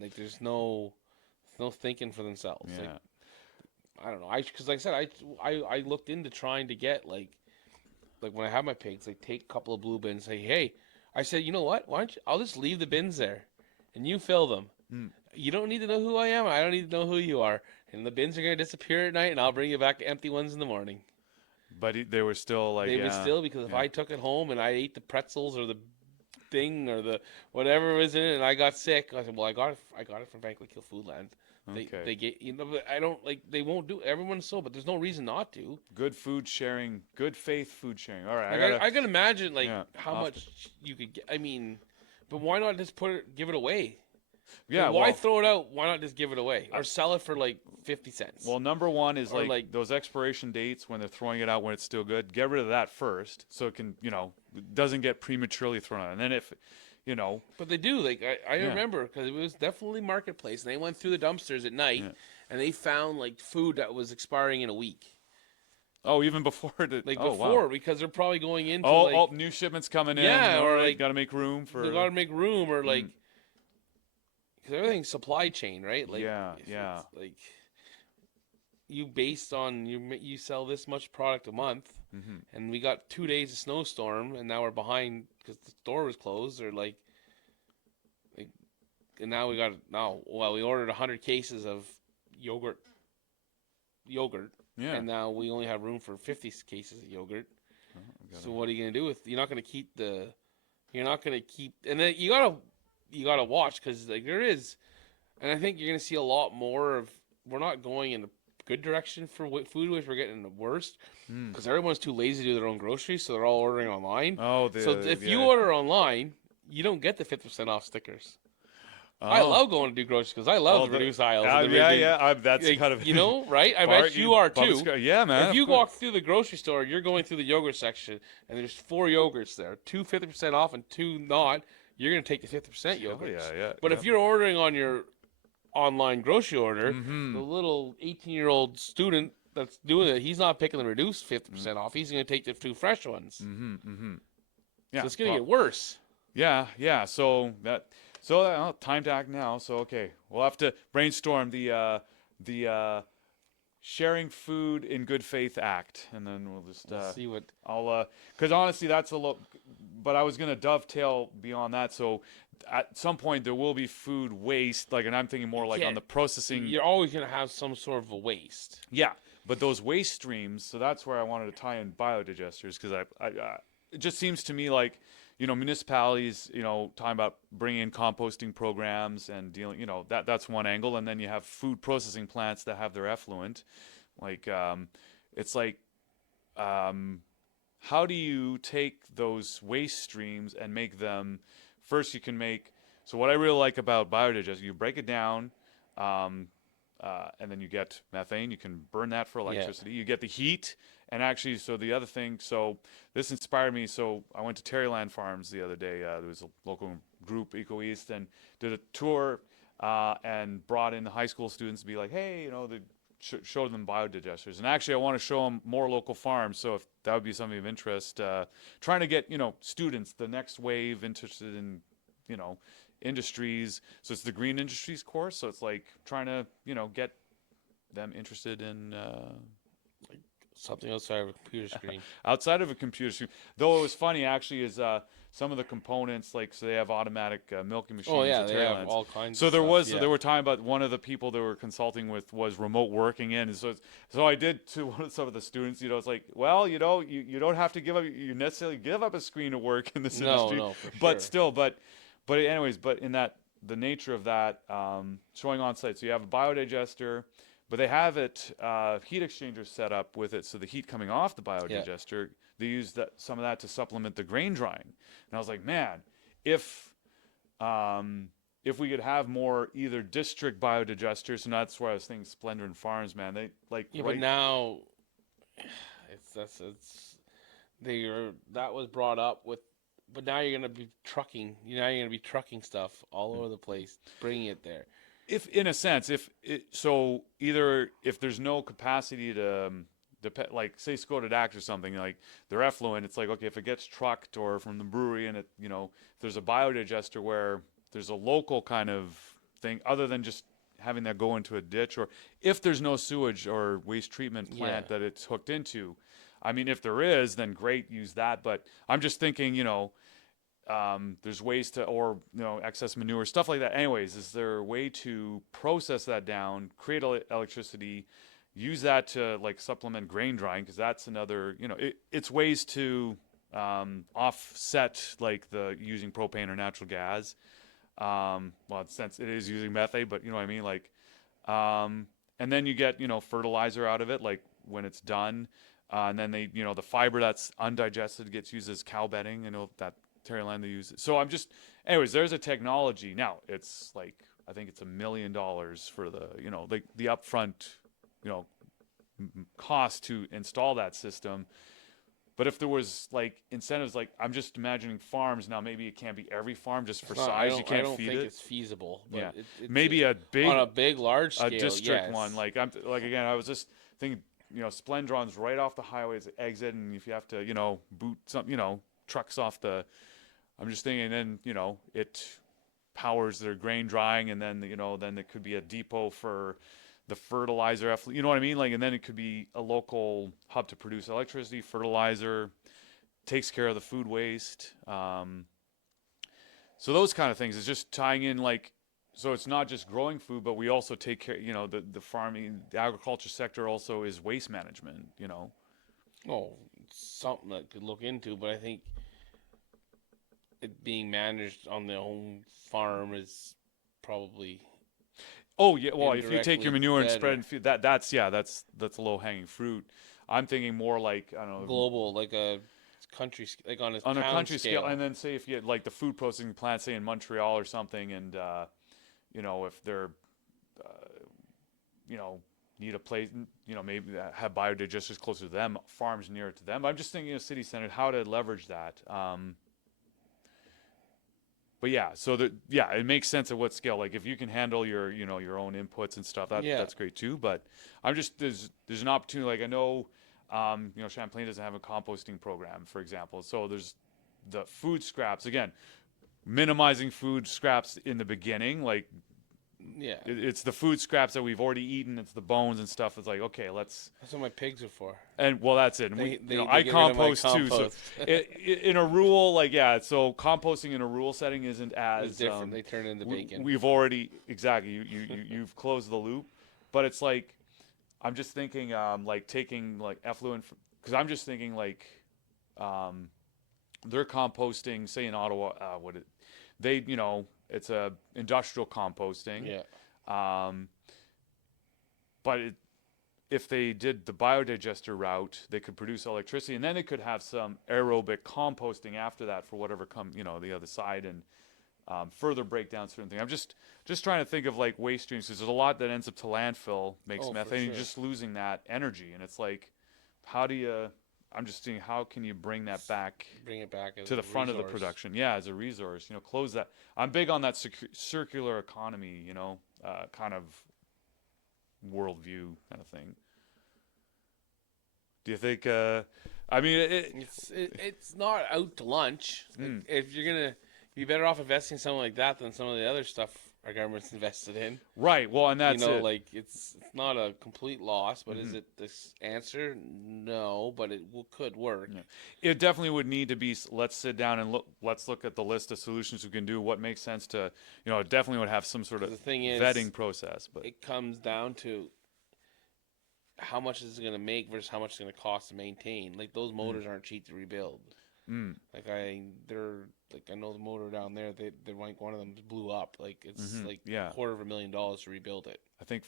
Like there's no thinking for themselves. Yeah. Like, I don't know. Because like I said, I looked into trying to get like when I have my pigs, like take a couple of blue bins. Say, hey, I said, you know what? Why don't you? I'll just leave the bins there, and you fill them. You don't need to know who I am. I don't need to know who you are. And the bins are gonna disappear at night, and I'll bring you back empty ones in the morning. But they were still like would still because if I took it home and I ate the pretzels or the thing or the whatever was in it and I got sick, I said, well, I got it from Vankleek Ag Foodland. They get but I don't they won't do everyone's but there's no reason not to. Good food sharing, good faith food sharing. All right, like I can imagine how much you could get. I mean, but why not just give it away? Yeah, why throw it out? Why not just give it away or sell it for like 50 cents? Well, number one is like those expiration dates when they're throwing it out when it's still good. Get rid of that first, so it can doesn't get prematurely thrown out. And then if but they do. Like I remember because it was definitely marketplace, and they went through the dumpsters at night, and they found like food that was expiring in a week. Oh, even before because they're probably going into new shipments coming in. Yeah, or got to make room for. They got to make room, or like because everything's supply chain, right? Like like you based on you sell this much product a month. And we got 2 days of snowstorm, and now we're behind because the store was closed, or and now we ordered 100 cases of yogurt, and now we only have room for 50 cases of yogurt. So what are you gonna do with? You're not gonna keep, and then you gotta watch because there is, and I think you're gonna see a lot more of. We're not going in the good direction for food waste. We're getting the worst because everyone's too lazy to do their own groceries, so they're all ordering online. So if you order online, you don't get the 50% off stickers. I love going to do groceries because I love the reduce aisles. That's kind of right. I bet you are too. Yeah, man. If you walk through the grocery store, you're going through the yogurt section, and there's 4 yogurts there, 2 50% off and 2 not. You're going to take the 50% yogurts. But if you're ordering on your online grocery order, the little 18-year-old student that's doing it, he's not picking the reduced 50% off. He's going to take the 2 fresh ones. Yeah, So it's going to get worse. Yeah. So time to act now. So okay, we'll have to brainstorm the Sharing Food in Good Faith Act, and then we'll just We'll see what. I'll because honestly that's a little, but I was gonna dovetail beyond that. So at some point there will be food waste, like, and I'm thinking more like on the processing. You're always going to have some sort of a waste. Yeah, but those waste streams. So that's where I wanted to tie in biodigesters, because I it just seems to me like, municipalities, talking about bringing in composting programs and dealing, that's one angle. And then you have food processing plants that have their effluent. Like, it's like, how do you take those waste streams and make them, first you can make, so what I really like about biodigester, you break it down, and then you get methane, you can burn that for electricity, you get the heat. And actually, so the other thing, so this inspired me. So I went to Dandydale Farms the other day. There was a local group, Eco East, and did a tour and brought in the high school students to be like, hey, they showed them biodigesters. And actually, I want to show them more local farms. So if that would be something of interest, trying to get, students, the next wave, interested in, industries. So it's the Green Industries course. So it's like trying to, get them interested in something outside of a computer screen. Outside of a computer screen. Though it was funny, actually, is some of the components, like, so they have automatic milking machines. Oh, yeah, they have all kinds so of there stuff, was, they were talking about one of the people they were consulting with was remote working in. And so I did to some of the students, it's like, well, you don't have to you necessarily give up a screen to work in this industry. No, for sure. But still, but anyways, but in that, the nature of that, showing on site. So you have a biodigester, but they have it heat exchangers set up with it, so the heat coming off the biodigester, they use some of that to supplement the grain drying. And I was like, man, if we could have more either district biodigesters, and that's where I was thinking Splendor and Farms, man, they like. Yeah, but now that was brought up with, but now you're gonna be trucking. You're gonna be trucking stuff all over the place, bringing it there. If, in a sense, either if there's no capacity to, like, say Skoda or something, like their effluent, it's like, okay, if it gets trucked or from the brewery, and it, if there's a biodigester where there's a local kind of thing, other than just having that go into a ditch, or if there's no sewage or waste treatment plant that it's hooked into. I mean, if there is, then great, use that. But I'm just thinking, there's ways to, or excess manure, stuff like that. Anyways, is there a way to process that down, create electricity, use that to like supplement grain drying? Because that's another, it's ways to offset like the using propane or natural gas. Well, since it is using methane, but you know what I mean, like, and then you get fertilizer out of it, like when it's done, and then they the fiber that's undigested gets used as cow bedding. That Terryland they use it. So I'm just, anyways, there's a technology. Now it's like, I think it's $1 million for the, like the upfront, cost to install that system. But if there was like incentives, like I'm just imagining farms now, maybe it can't be every farm just for size. You can't feed it. I don't think it's feasible. But maybe a big, on a big, large scale, a district one. Like again, I was just thinking, Splendron's right off the highway's exit, and if you have to, boot some, trucks off the, I'm just thinking, then it powers their grain drying, and then then it could be a depot for the fertilizer, you know what I mean, like, and then it could be a local hub to produce electricity, fertilizer, takes care of the food waste. So those kind of things is just tying in, like, so it's not just growing food, but we also take care, the farming, the agriculture sector also is waste management. Oh, something that could look into, but I think it being managed on their own farm is probably. Oh yeah, well, if you take your manure and spread it and feed, that's a low hanging fruit. I'm thinking more like, I don't know, global, like a country, like on a country scale, and then say if you had like the food processing plant, say in Montreal or something, and if they're need a place, maybe have biodigesters closer to them, farms nearer to them. I'm just thinking of city centered, how to leverage that. but yeah, so it makes sense at what scale. Like if you can handle your, your own inputs and stuff, Yeah. that's great too. But I'm just there's an opportunity. Like I know, Champlain doesn't have a composting program, for example. So there's the food scraps again, minimizing food scraps in the beginning. Like Yeah. it's the food scraps that we've already eaten. It's the bones and stuff. It's like, okay, let's. That's what my pigs are for. And well, that's it. And I get rid of my compost too. So compost. in a rural, so composting in a rural setting isn't as It's different. They turn into bacon. We've already exactly you've closed the loop, but it's like I'm just thinking like taking like effluent because I'm just thinking like they're composting, say in Ottawa, it's a industrial composting. Yeah. But if they did the biodigester route, they could produce electricity, and then they could have some aerobic composting after that for whatever the other side, and further break down certain things. I'm just trying to think of like waste streams because there's a lot that ends up to landfill, makes methane, and you're just losing that energy. And it's like, how do you? I'm just thinking, how can you bring that back? Bring it back to the front of the production, as a resource. Close that. I'm big on that circular economy, kind of worldview kind of thing. Do you think? I mean, it's not out to lunch. Like, if you're gonna be better off investing in something like that than some of the other stuff our government's invested in. Right. Well, and that's it. Like it's not a complete loss, but is it this answer? No, but it could work. Yeah. It definitely would need to be. Let's sit down and let's look at the list of solutions we can do. What makes sense to, it definitely would have some sort of vetting process. But it comes down to how much is it going to make versus how much it's going to cost to maintain. Like those motors aren't cheap to rebuild. Like I know the motor down there. They like one of them blew up. Like it's like $250,000 to rebuild it. I think,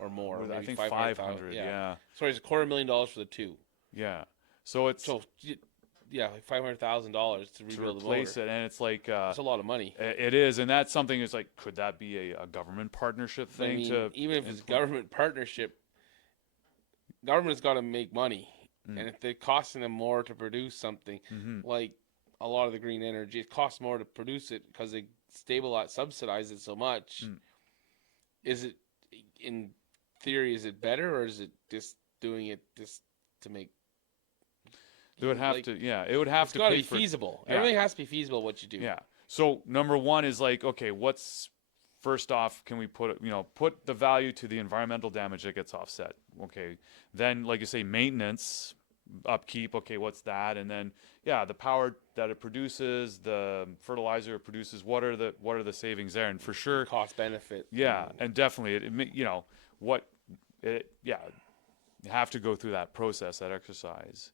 or more. I think 500. Yeah. Sorry, it's $250,000 for the two. Yeah. So it's like $500,000 to rebuild the replace motor. it, and it's like it's a lot of money. It is, and that's something. It's like, could that be a government partnership thing? I mean, even if it's government partnership, government's got to make money. And if they're costing them more to produce something, like a lot of the green energy, it costs more to produce it because they subsidize it so much. Is it, in theory, is it better, or is it just doing it just to make? It would have to, it would have to. It's got to be feasible. Yeah. Everything has to be feasible. What you do. Yeah. So number one is like, okay, first off, can we put the value to the environmental damage that gets offset? Okay. Then, like you say, maintenance, upkeep. Okay, what's that? And then, the power that it produces, the fertilizer it produces. What are the savings there? And for sure, cost benefit. Yeah, and definitely, you have to go through that process, that exercise.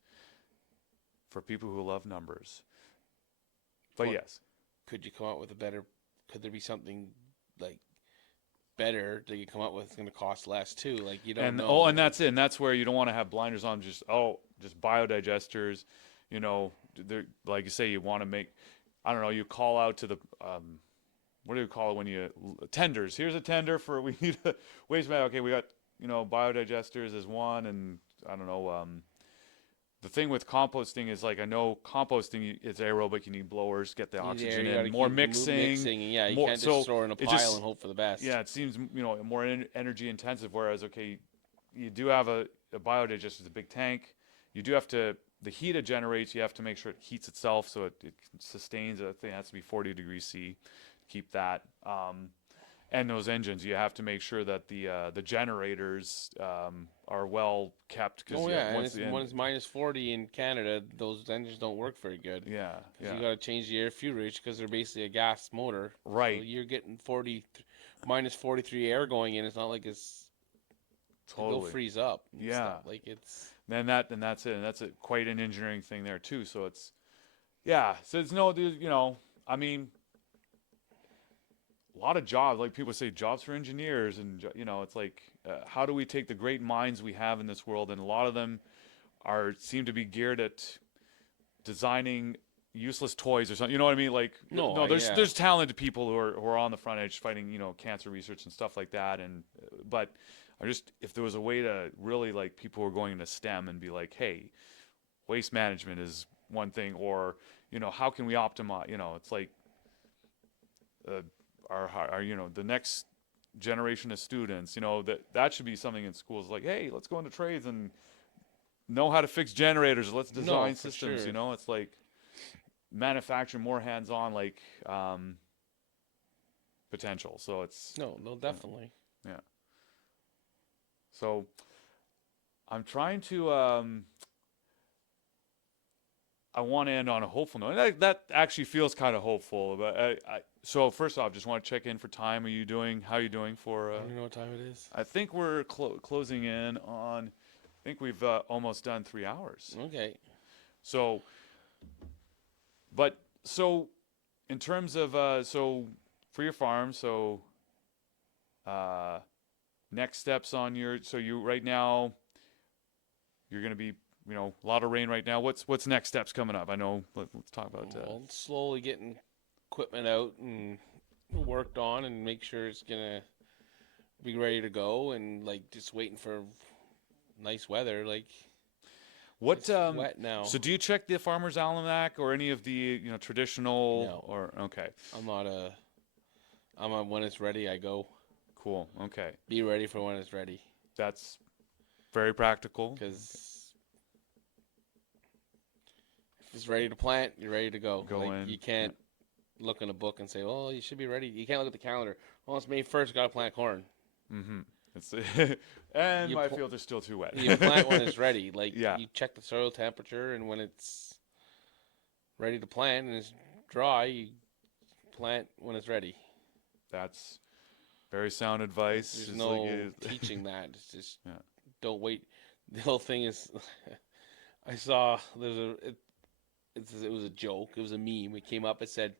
For people who love numbers. But yes. Could you come up with could there be something like better that you come up with that's going to cost less too? Like you don't know. And that's it. And that's where you don't want to have blinders on, just biodigesters, like you say, you want to make, I don't know, you call out to the, what do you call it when you, tenders. Here's a tender for, we need a waste management. Okay, we got, biodigesters as one, and I don't know, the thing with composting is, like, I know composting is aerobic. You need blowers, get the oxygen in, more mixing. You can't just throw it in a pile and hope for the best. Yeah, it seems, more energy intensive, whereas, okay, you do have a biodigester, it's a big tank. You do have to, the heat it generates, you have to make sure it heats itself so it sustains. I think it has to be 40 degrees C, keep that. And those engines, you have to make sure that the generators are well kept. When it's minus 40 in Canada, those engines don't work very good. Yeah. You got to change the air fuel ratio because they're basically a gas motor. Right. So you're getting minus 43 air going in. It's not like it's totally it'll freeze up. Yeah. Stuff. Like it's. Then that's it. And that's quite an engineering thing there too. So it's, So it's I mean. A lot of jobs, like people say, jobs for engineers, and it's like, how do we take the great minds we have in this world, and a lot of them seem to be geared at designing useless toys or something. You know what I mean? Like, there's talented people who are on the front edge fighting, cancer research and stuff like that. And but if there was a way to really, like, people who are going into STEM and be like, hey, waste management is one thing, or how can we optimize? It's like. our the next generation of students, that should be something in schools, like, hey, let's go into trades and know how to fix generators. Let's design for systems. sure. It's like manufacture more hands-on, like potential. So it's No, definitely. yeah. So I'm trying to I want to end on a hopeful note. And that actually feels kind of hopeful. But so first off, just want to check in for time. How are you doing for? I don't know what time it is. I think we're closing in on. I think we've almost done 3 hours. Okay. So, in terms of so for your farm, so next steps on you right now, you're going to be a lot of rain right now. What's next steps coming up? I know. Let's talk about that. Well, slowly getting equipment out and worked on, and make sure it's gonna be ready to go, and like just waiting for nice weather. Like What it's wet now. So do you check the Farmer's Almanac or any of the traditional? No. Or okay. I'm a when it's ready I go. Cool. Okay. Be ready for when it's ready. That's very practical. Because if it's ready to plant, you're ready to go. Go in. You can't look in a book and say, "Oh, you should be ready." You can't look at the calendar. Well, it's May 1st. Got to plant corn. Mm-hmm. And my fields are still too wet. You plant when it's ready. Yeah. You check the soil temperature, and when it's ready to plant and it's dry, you plant when it's ready. That's very sound advice. There's It's no like, teaching that. It's just Yeah. don't wait. The whole thing is, I saw it was a joke. It was a meme. It came up. It said,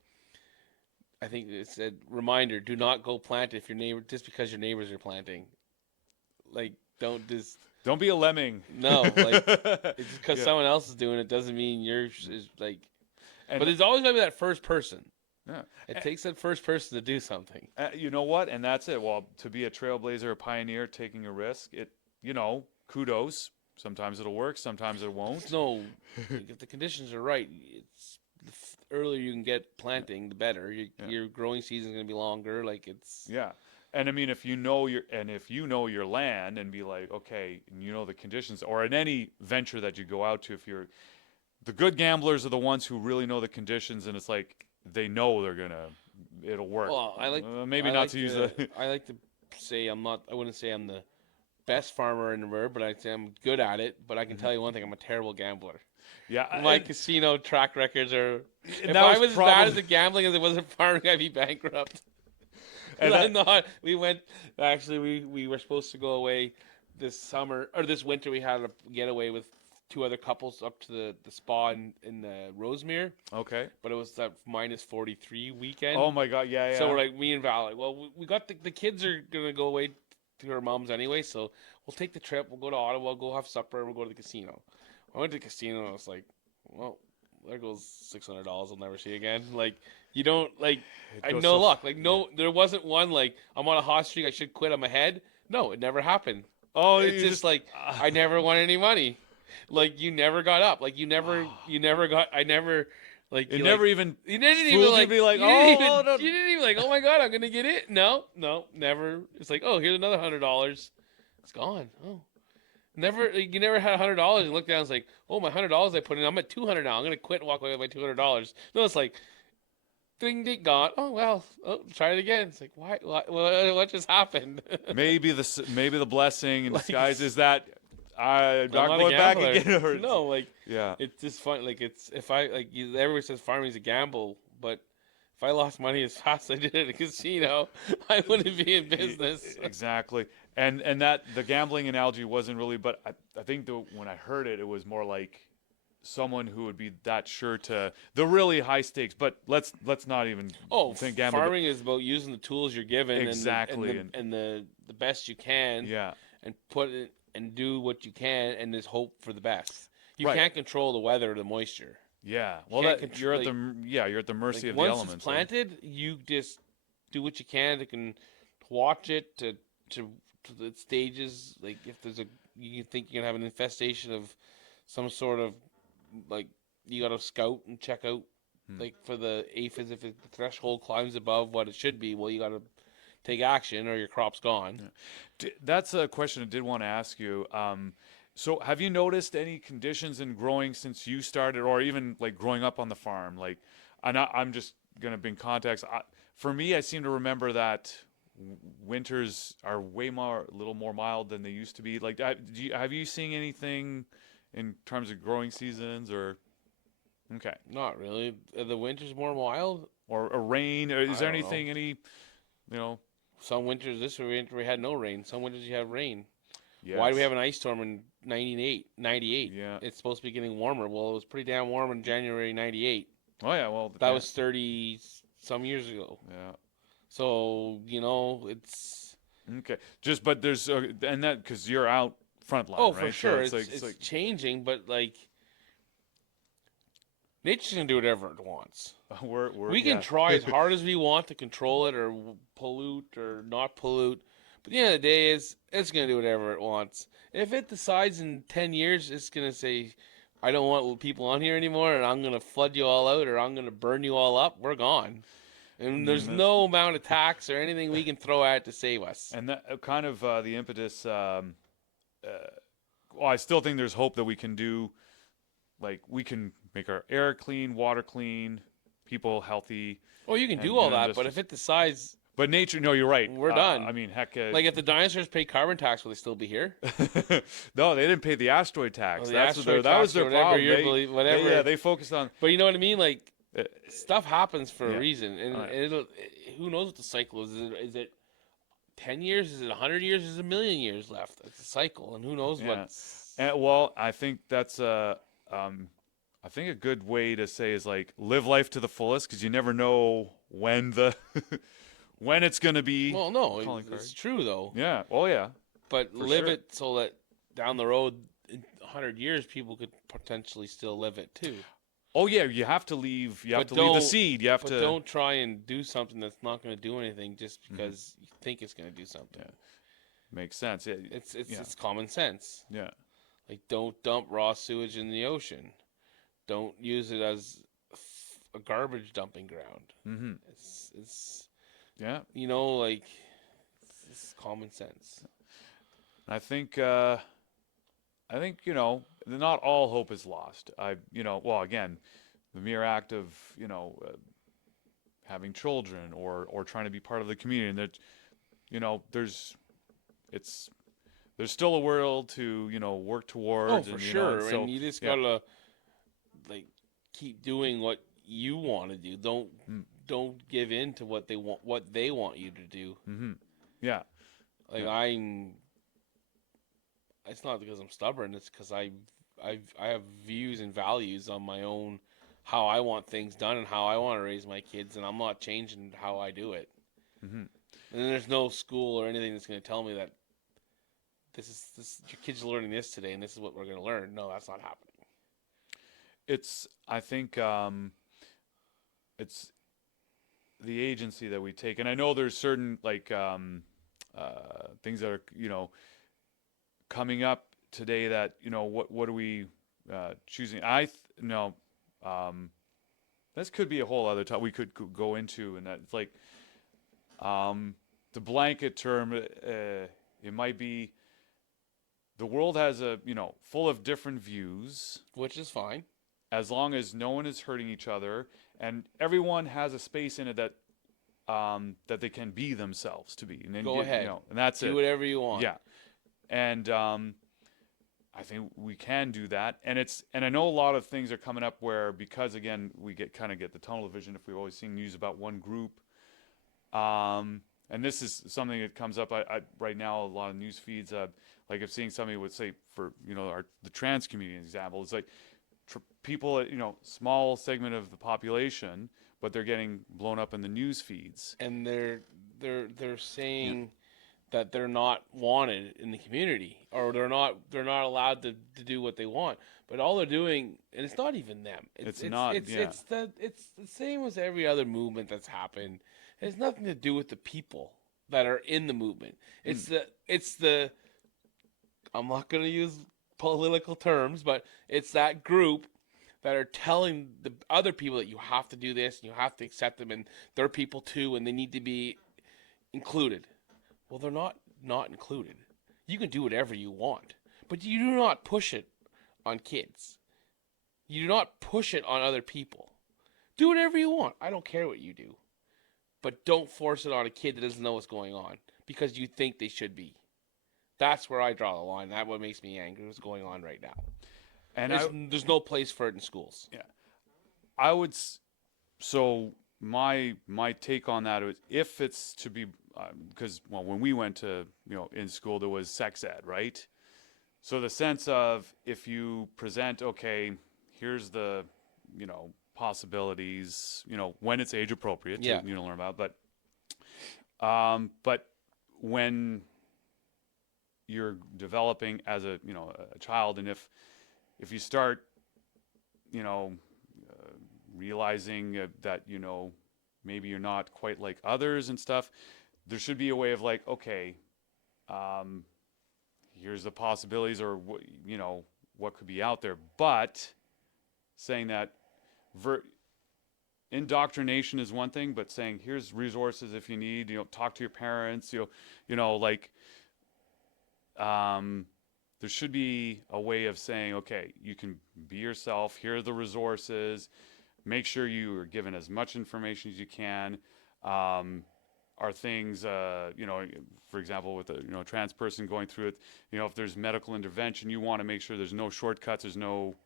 I think it said, reminder: do not go plant if your neighbor just because your neighbors are planting. Like, don't be a lemming. No, like it's because someone else is doing it doesn't mean yours is like. But there's always got to be that first person. Yeah. It takes that first person to do something. You know what? And that's it. Well, to be a trailblazer, a pioneer, taking a risk, kudos. Sometimes it'll work, sometimes it won't. No, if the conditions are right, it's the earlier you can get planting, the better. Your growing season is going to be longer. Like it's Yeah. And I mean, if you know your land and be like, okay, and the conditions, or in any venture that you go out to, the good gamblers are the ones who really know the conditions, and it's like they know it'll work. Well, I like maybe I not like to use I like to say I wouldn't say I'm the best farmer in the world, but I'd say I'm good at it. But I can tell you one thing: I'm a terrible gambler. Yeah, My casino track records are. If that I was was as bad at the gambling as it wasn't farming, I'd be bankrupt. And I thought we went. Actually, we were supposed to go away this summer or this winter. We had a getaway with 2 other couples up to the spa in the Rosemere. Okay. But it was that -43 weekend. Oh my God! Yeah. So we're like, me and Val, like, well, we got the kids are gonna go away to her mom's anyway, so we'll take the trip. We'll go to Ottawa, go have supper, and we'll go to the casino. I went to the casino, and I was like, well, there goes $600 I'll never see again. like, you don't, like, I had no luck. Like, no, there wasn't one, like, I'm on a hot streak, I should quit, I'm ahead. No, it never happened. Oh, it's just like, I never won any money. Like, you never got up. Like, you never got, I never, like, you never even, you didn't even like, be like, you didn't even like, oh my God, I'm going to get it. No, never. It's like, oh, here's another $100. It's gone. Oh, never, you never had $100 and look down. It's like, oh, my $100 I put in, I'm at $200 now. I'm going to quit and walk away with my $200. No, it's like, ding, ding, gone. Oh, well, try it again. It's like, why what just happened? maybe the blessing in disguise is that I'm not not going back again. Or no, like, yeah, it's just fun. Like, it's if I like everybody says farming is a gamble, but if I lost money as fast as I did at a casino, I wouldn't be in business. Exactly. And that the gambling analogy wasn't really, but I think when I heard it, it was more like someone who would be that sure to the really high stakes. But let's not even think gambling. Farming is about using the tools you're given exactly and the best you can. Yeah. And put it and do what you can, and just hope for the best. You Right. can't control the weather or the moisture. Yeah. Well, you're at the mercy of the elements. Once it's planted, you just do what you can to watch it to the stages. Like if you think you're gonna have an infestation of some sort of, like, you got to scout and check out Like for the aphids, if the threshold climbs above what it should be, well, you got to take action or your crop's gone. That's a question I did want to ask you. So have you noticed any conditions in growing since you started, or even like growing up on the farm? Like, I'm just gonna bring context. For me, I seem to remember that winters are a little more mild than they used to be. Like, have you seen anything in terms of growing seasons, or okay, Not really. The winter's more mild. or a rain? Or is I there don't know. anything Some winters, this winter we had no rain. Some winters you have rain. Yes. Why do we have an ice storm in 98? Yeah. It's supposed to be getting warmer. Well, it was pretty damn warm in January 98. Oh yeah, well That was 30 some years ago. yeah. So, it's Okay. But there's and that because you're out front line, right? for sure. So it's changing, but like nature's gonna do whatever it wants. We can try as hard as we want to control it or pollute or not pollute, but at the end of the day, it's gonna do whatever it wants. If it decides in 10 years, it's gonna say, "I don't want people on here anymore, and I'm gonna flood you all out, or I'm gonna burn you all up," we're gone. And there's no amount of tax or anything we can throw at it to save us. And that kind of the impetus. Well, I still think there's hope that we can do, like we can make our air clean, water clean, people healthy. Well, you can do all that, but if it decides, but nature, no, you're right. We're done. I mean, heck, like if the dinosaurs paid carbon tax, will they still be here? no, they didn't pay the asteroid tax. That was their problem. Whatever. They focused on. But you know what I mean, like. Stuff happens for a reason, and right. Who knows what the cycle is? Is it 10 years? Is it 100 years? Is it a million years left? It's a cycle, and who knows what's... well, I think that's I think a good way to say is like live life to the fullest, because you never know when when it's going to be. Well, no, it's true though. Yeah. Oh, yeah. But live it so that down the road, in 100 years, people could potentially still live it too. Oh yeah, you have to leave. You have to leave the seed. You have to. But don't try and do something that's not going to do anything just because you think it's going to do something. Yeah. Makes sense. It's common sense. Yeah. Like don't dump raw sewage in the ocean. Don't use it as a garbage dumping ground. Mm-hmm. It's yeah. Like it's common sense. I think not all hope is lost. Well, again, the mere act of having children or trying to be part of the community, and that there's still a world to work towards. Oh, for sure. And you just gotta like keep doing what you want to do. Don't give in to what they want you to do. Mm-hmm. Yeah. It's not because I'm stubborn. It's because I have views and values on my own, how I want things done and how I want to raise my kids, and I'm not changing how I do it. Mm-hmm. And then there's no school or anything that's going to tell me that this your kids are learning this today and this is what we're going to learn. No, that's not happening. I think it's the agency that we take, and I know there's certain things that are coming up today that what are we choosing? This could be a whole other topic we could go into, and that it's like the blanket term. It might be the world has full of different views, which is fine as long as no one is hurting each other and everyone has a space in it that that they can be themselves to be. And then go ahead, and that's do whatever you want. Yeah. And I think we can do that, and I know a lot of things are coming up where, because again we get the tunnel vision if we've always seen news about one group, and this is something that comes up I right now, a lot of news feeds, like if seeing somebody would say for the trans community example, it's like people small segment of the population, but they're getting blown up in the news feeds, and they're saying that they're not wanted in the community, or they're not allowed to do what they want. But all they're doing, and it's not even them. It's the same as every other movement that's happened. It has nothing to do with the people that are in the movement. It's the I'm not going to use political terms, but it's that group that are telling the other people that you have to do this and you have to accept them and they're people too and they need to be included. Well, they're not included. You can do whatever you want, but you do not push it on kids. You do not push it on other people. Do whatever you want. I don't care what you do. But don't force it on a kid that doesn't know what's going on because you think they should be. That's where I draw the line. That's what makes me angry. What's going on right now? And there's no place for it in schools. Yeah, I would. So my take on that is, if it's to be, because when we went to in school there was sex ed, right? So the sense of, if you present, okay, here's the possibilities, when it's age appropriate to learn about, but when you're developing as a child, and if you start realizing that maybe you're not quite like others and stuff, there should be a way of like, okay, here's the possibilities, or what could be out there. But saying that indoctrination is one thing, but saying here's resources if you need, talk to your parents, there should be a way of saying, okay, you can be yourself, here are the resources, make sure you are given as much information as you can. Are things, for example, with a trans person going through it, if there's medical intervention, you want to make sure there's no shortcuts, there's no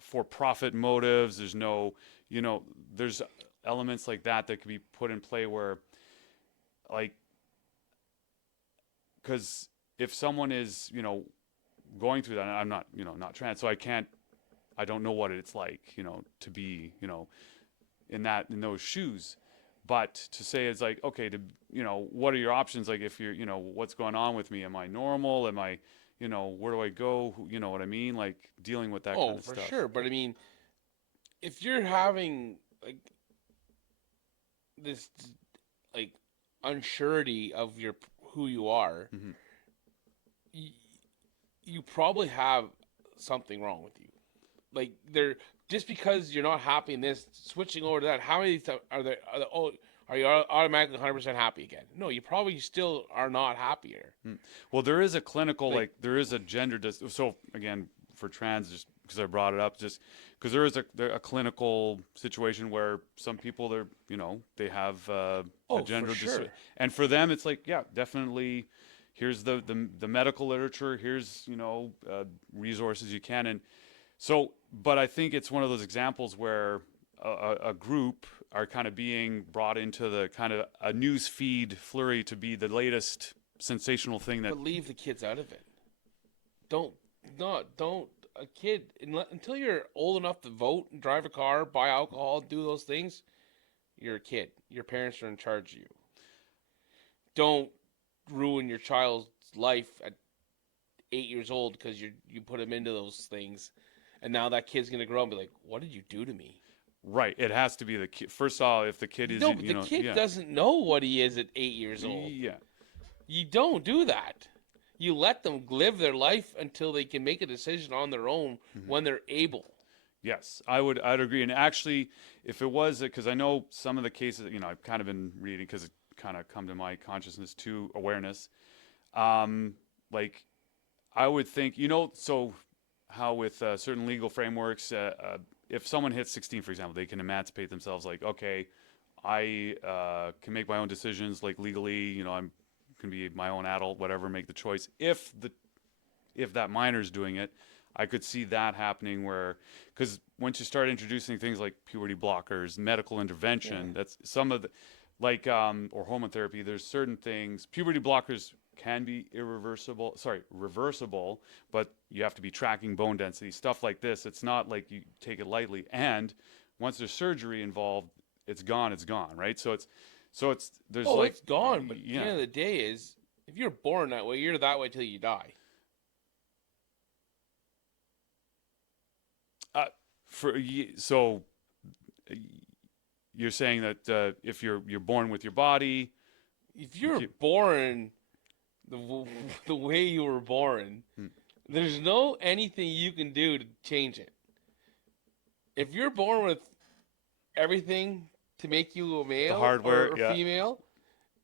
for-profit motives, there's no, there's elements like that could be put in play where, like, because if someone is, going through that, and I'm not, not trans, so I don't know what it's like, to be, in those shoes. But to say it's like, okay, what are your options? Like, if you're, what's going on with me? Am I normal? Am I, where do I go? You know what I mean? Like, dealing with that kind of stuff. Oh, for sure. But I mean, if you're having like this, like, unsurety of who you are, Mm-hmm. you probably have something wrong with you. Like, just because you're not happy in this, switching over to that, how many are you automatically 100% happy again? No, you probably still are not happier. Well, there is a clinical, there is a gender, so again, for trans, just because I brought it up, just because there is a clinical situation where some people, they have a gender, for sure. and for them, it's like, yeah, definitely, here's the medical literature, here's, resources you can, and so, but I think it's one of those examples where a group are kind of being brought into the kind of a news feed flurry to be the latest sensational thing that. But leave the kids out of it. Don't a kid until you're old enough to vote and drive a car, buy alcohol, do those things. You're a kid. Your parents are in charge of you. Don't ruin your child's life at 8 years old because you put him into those things. And now that kid's going to grow up and be like, what did you do to me? Right. It has to be the kid. First off, if the kid is... No, but the kid doesn't know what he is at 8 years old. Yeah. You don't do that. You let them live their life until they can make a decision on their own when they're able. Yes, I'd agree. And actually, if it was... Because I know some of the cases, I've kind of been reading because it kind of come to my consciousness too, awareness. Like, I would think, so... how with certain legal frameworks, if someone hits 16, for example, they can emancipate themselves. Like, okay, I can make my own decisions, like legally. I'm can be my own adult, whatever, make the choice. If that minor's doing it, I could see that happening where, because once you start introducing things like puberty blockers, medical intervention, that's some of the, like, or hormone therapy. There's certain things. Puberty blockers can be reversible, but you have to be tracking bone density, stuff like this. It's not like you take it lightly. And once there's surgery involved, it's gone, right? So it's it's gone. But at the end of the day is, if you're born that way, you're that way till you die. So you're saying that if you're born with your body, if you're born the way you were born, there's no anything you can do to change it. if you're born with everything to make you a male hardware, or yeah. female,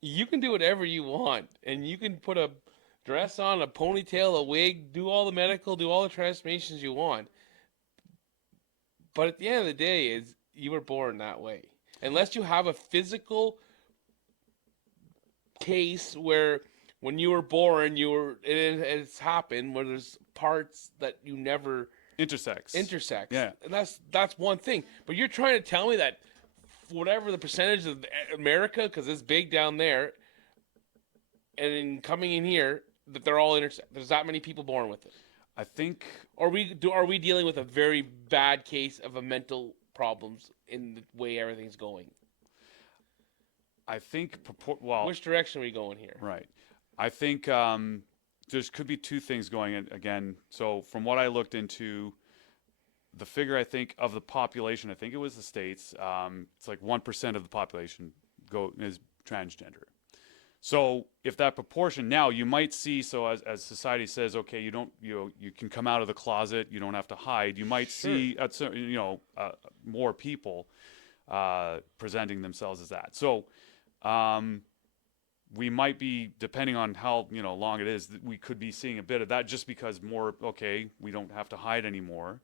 you can do whatever you want, and you can put a dress on, a ponytail, a wig, do all the medical, do all the transformations you want. But at the end of the day, is you were born that way. Unless you have a physical case where when you were born, it's happened where there's parts that you never Intersects. Yeah, and that's one thing. But you're trying to tell me that whatever the percentage of America, because it's big down there, and in coming in here, that they're all intersect. There's that many people born with it. I think. Are we dealing with a very bad case of a mental problems in the way everything's going? I think. Well, which direction are we going here? Right. I think there's could be two things going in again. So from what I looked into, the figure I think of the population, I think it was the States. It's like 1% of the population is transgender. So if that proportion now, you might see, so as society says, okay, you can come out of the closet, you don't have to hide. You might see more people presenting themselves as that. So we might be, depending on how long it is, we could be seeing a bit of that just because we don't have to hide anymore.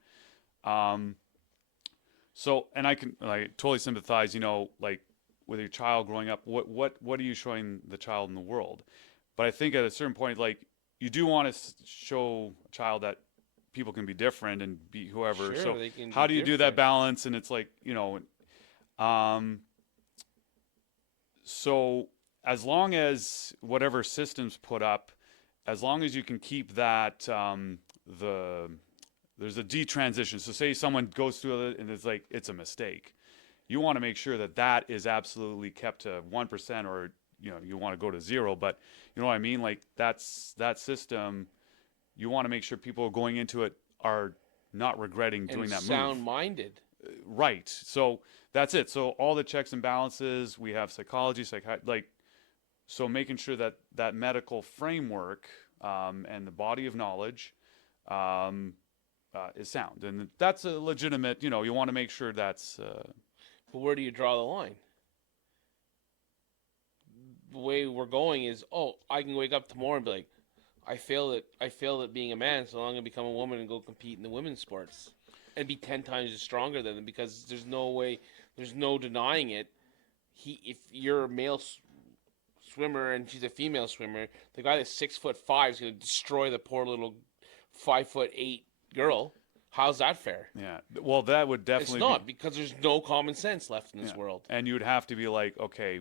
So, and I totally sympathize, like with your child growing up, what are you showing the child in the world? But I think at a certain point, like, you do want to show a child that people can be different and be whoever. Sure, so they can how be do you do that balance? And it's like, so as long as whatever systems put up, as long as you can keep that, there's a detransition. So say someone goes through it and it's like, it's a mistake. You want to make sure that is absolutely kept to 1%, or, you want to go to 0, but you know what I mean? Like that system, you want to make sure people going into it are not regretting doing that move. Sound-minded. Right. So that's it. So all the checks and balances, we have psychology, so making sure that medical framework and the body of knowledge is sound, and that's a legitimate. You want to make sure that's. But where do you draw the line? The way we're going is, I can wake up tomorrow and be like, I failed at being a man, so I'm gonna become a woman and go compete in the women's sports and be 10 times stronger than them, because there's no denying it. If you're a male swimmer and she's a female swimmer, the guy that's 6'5" is gonna destroy the poor little 5'8" girl. How's that fair? Yeah. Well, that would definitely. It's not, because there's no common sense left in this world. And you'd have to be like, okay,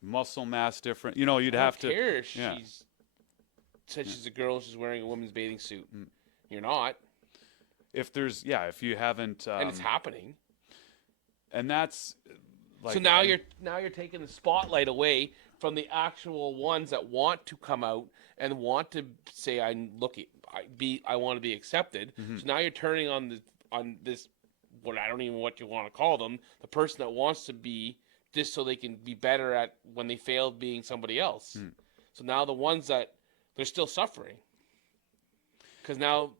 muscle mass different. You'd have to. I don't care if she's a girl, she's wearing a woman's bathing suit. You're not. If you haven't. And it's happening. And that's. So now you're taking the spotlight away from the actual ones that want to come out and want to say, I want to be accepted. Mm-hmm. So now you're turning on this, what I don't even know what you want to call them, the person that wants to be, just so they can be better at when they failed being somebody else. So now the ones that they're still suffering, because now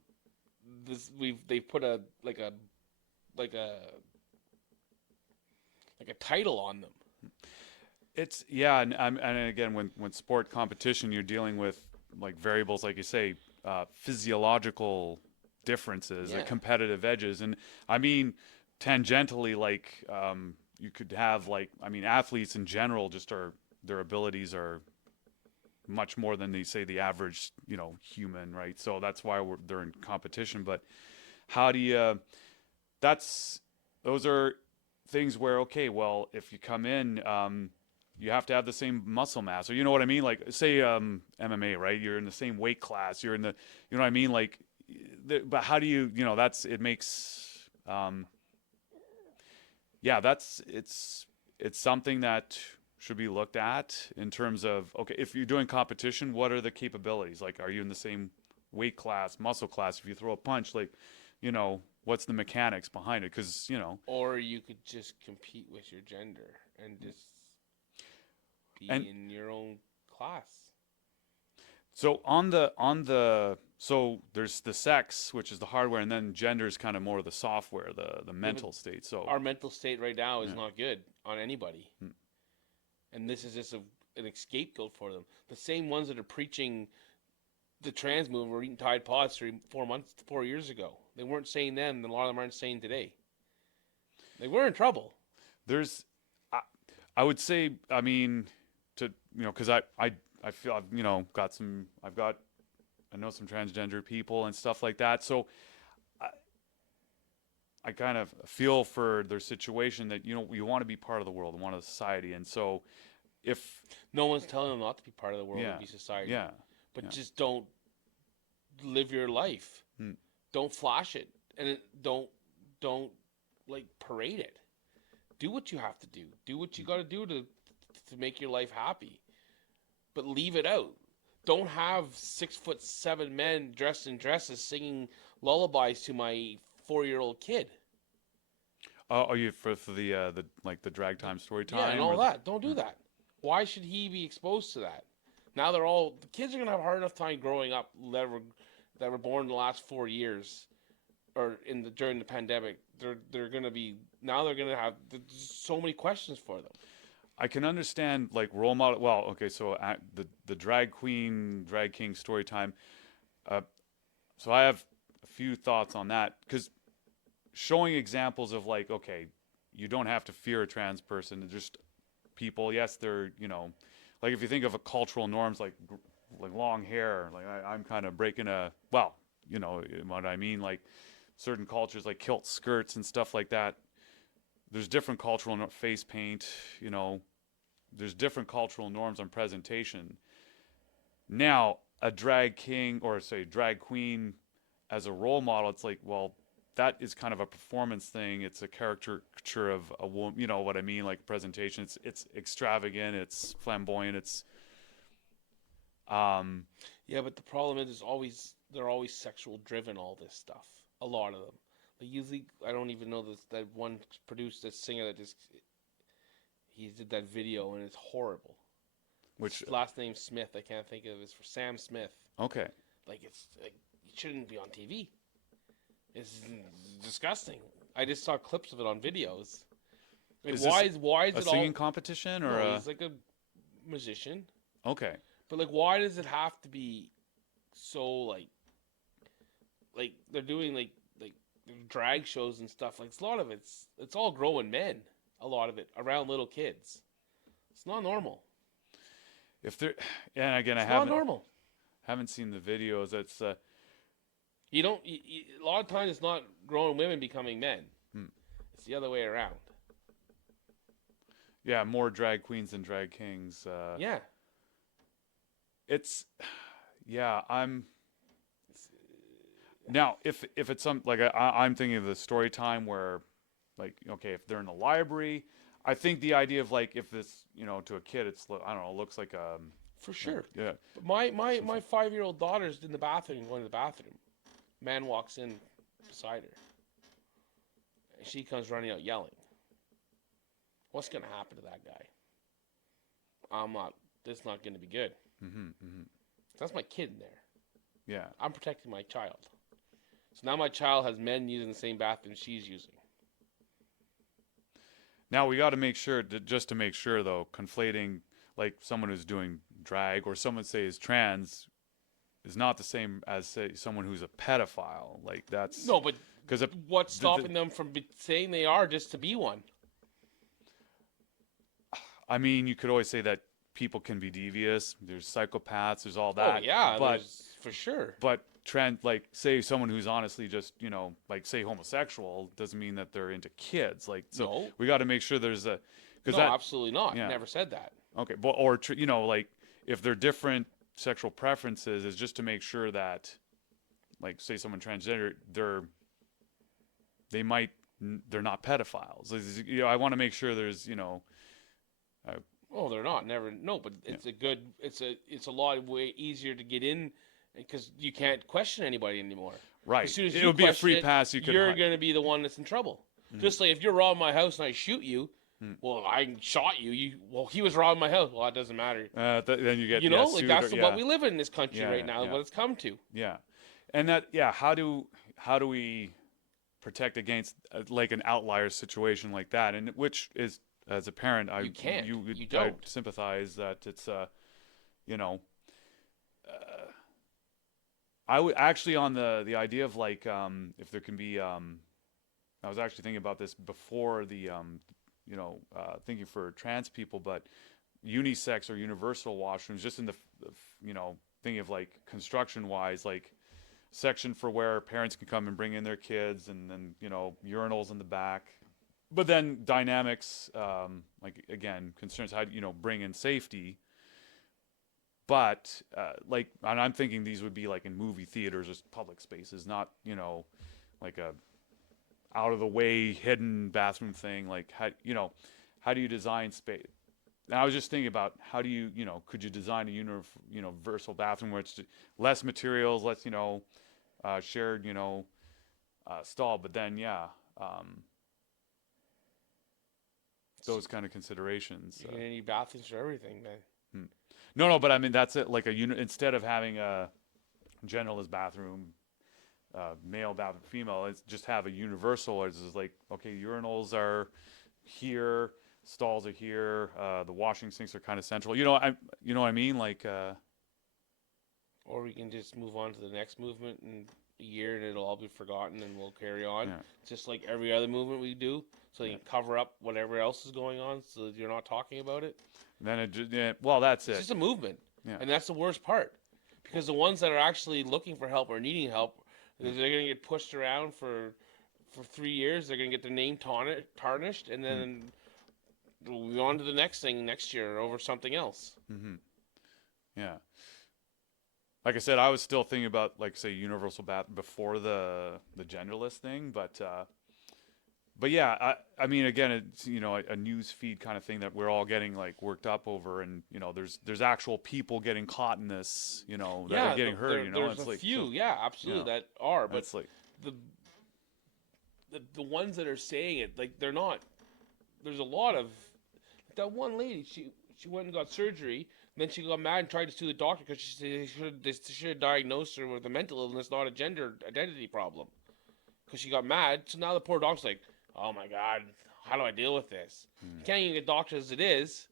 they put a title on them. It's and again, when sport competition, you're dealing with like variables, like you say, physiological differences, like competitive edges, and I mean tangentially, like you could have athletes in general, just their abilities are much more than the average human, right? So that's why they're in competition. But how do you? Those are things where, okay, well, if you come in, you have to have the same muscle mass, or you know what I mean? Like, say MMA, right? You're in the same weight class. You're in the, you know what I mean? Like, but how do you, it makes, it's something that should be looked at in terms of, okay, if you're doing competition, what are the capabilities? Like, are you in the same weight class, muscle class? If you throw a punch, like, what's the mechanics behind it? Because, Or you could just compete with your gender and just be in your own class. So on the So there's the sex, which is the hardware, and then gender is kind of more of the software, the mental state. So Our mental state right now is Yeah. not good on anybody. Hmm. And this is just an scapegoat for them. The same ones that are preaching the trans movement were eating Tide Pods 4 years ago. They weren't saying then, and a lot of them aren't saying today. They were in trouble. there's, I would say, I mean, to because I feel I've got some I know some transgender people and stuff like that. So I kind of feel for their situation that you want to be part of the world and one of the society, and so if No one's telling them not to be part of the world Yeah. and be society. yeah But yeah. just don't live your life. Hmm. Don't flash it, and don't like parade it. Do what you have to do. Do what you got to do to make your life happy. But leave it out. Don't have 6'7" men dressed in dresses singing lullabies to my 4-year-old kid. Are you for the like the drag time story time? Yeah, and all that. Don't do that. Why should he be exposed to that? Now the kids are gonna have a hard enough time growing up that were born in the last 4 years, or during the pandemic. They're gonna have so many questions for them. I can understand like role model. Well, okay, so the drag queen, drag king story time. So I have a few thoughts on that because showing examples of like, okay, you don't have to fear a trans person. They're just people. Yes, they're like if you think of a cultural norms like long hair. Like I'm kind of breaking what I mean. Like certain cultures like kilt skirts and stuff like that. There's different cultural face paint, there's different cultural norms on presentation. Now, a drag king or say drag queen as a role model, it's like, well, that is kind of a performance thing. It's a caricature of a woman, you know what I mean? Like presentation, it's extravagant, it's flamboyant, it's Yeah, but the problem is they're always sexual driven. All this stuff, a lot of them. Like usually, I don't even know that one produced this singer that he did that video and it's horrible. which His last name Smith. I can't think of it. It's for Sam Smith. okay. Like it shouldn't be on TV. It's disgusting. I just saw clips of it on videos. Like Is why this is A it singing all? competition or No, he's like a musician. okay. But like, why does it have to be so like they're doing like drag shows and stuff? Like a lot of it's all growing men. A lot of it around little kids. It's not normal. If there, and again, It's I not normal. haven't seen the videos. It's You don't. A lot of times, it's not grown women becoming men. Hmm. It's the other way around. yeah, more drag queens than drag kings. Yeah. It's yeah. Now if it's some like I'm thinking of the story time where like okay if they're in the library, I think the idea of like if this to a kid it's I don't know looks like For sure. yeah But my 5-year-old daughter's in the bathroom, going to the bathroom. Man walks in beside her. And she comes running out yelling. What's going to happen to that guy? This is not going to be good. That's my kid in there. yeah. I'm protecting my child. So now my child has men using the same bathroom she's using. Now we got to make sure just to make sure though conflating like someone who's doing drag or someone say is trans is not the same as say someone who's a pedophile. Like that's No, but because what's stopping them from saying they are just to be one? I mean, you could always say that people can be devious. There's psychopaths. There's all that. Oh yeah, but for sure. like say someone who's honestly just like say homosexual doesn't mean that they're into kids. Like so, No. we got to make sure there's a No, absolutely not. Yeah. Never said that. okay, but or like if they're different sexual preferences, is just to make sure that like say someone transgender they're not pedophiles. I want to make sure there's Oh, they're not. Never. No, but it's it's a lot way easier to get in because you can't question anybody anymore. right. As soon as It you would be a question free it, pass. you're going to be the one that's in trouble. Just like if you're robbing my house and I shoot you, well, I shot you. Well, he was robbing my house. Well, that doesn't matter. then you get That's sued what yeah. we live in this country Yeah, right yeah, now. yeah. What it's come to. Yeah. and that, yeah, how do we protect against like an outlier situation like that? And which is, as a parent, You can't. You I don't. sympathize that it's you know, I would actually, on the idea of like if there can be I was actually thinking about this before the thinking for trans people, but unisex or universal washrooms, just in the thinking of like construction wise, like section for where parents can come and bring in their kids, and then urinals in the back, but then dynamics, like again concerns how bring in safety. But like, and I'm thinking these would be like in movie theaters or public spaces, not like a out of the way hidden bathroom thing. Like how do you design space? And I was just thinking about how do you could you design a universal bathroom where it's less materials, less shared stall, but then those kind of considerations. You're gonna need bathrooms for everything, man. No, but I mean that's it. Like a unit, instead of having a genderless bathroom, male bathroom, female, it's just have a universal. It's just like, okay, urinals are here, stalls are here, the washing sinks are kind of central. You know what I mean? Like, Or we can just move on to the next movement in a year, and it'll all be forgotten, and we'll carry on, just like every other movement we do, so you can cover up whatever else is going on, so that you're not talking about it. then it just, well, that's It's it. just a movement, Yeah. and that's the worst part, because the ones that are actually looking for help or needing help, they're going to get pushed around for 3 years. They're going to get their name tarnished, and then we'll be on to the next thing next year over something else. Yeah. Like I said, I was still thinking about, like, say, universal bath before the genderless thing, but yeah, I mean, again, it's a news feed kind of thing that we're all getting like worked up over, and there's actual people getting caught in this, that are getting hurt. There's it's a like, few, absolutely, that are, but it's like, the the ones that are saying it, like, they're not. There's a lot of that one lady. She went and got surgery. And then she got mad and tried to sue the doctor because she said they should have diagnosed her with a mental illness, not a gender identity problem. Because she got mad. So now the poor doctor's like, oh my God, how do I deal with this? You can't even get doctors as it is.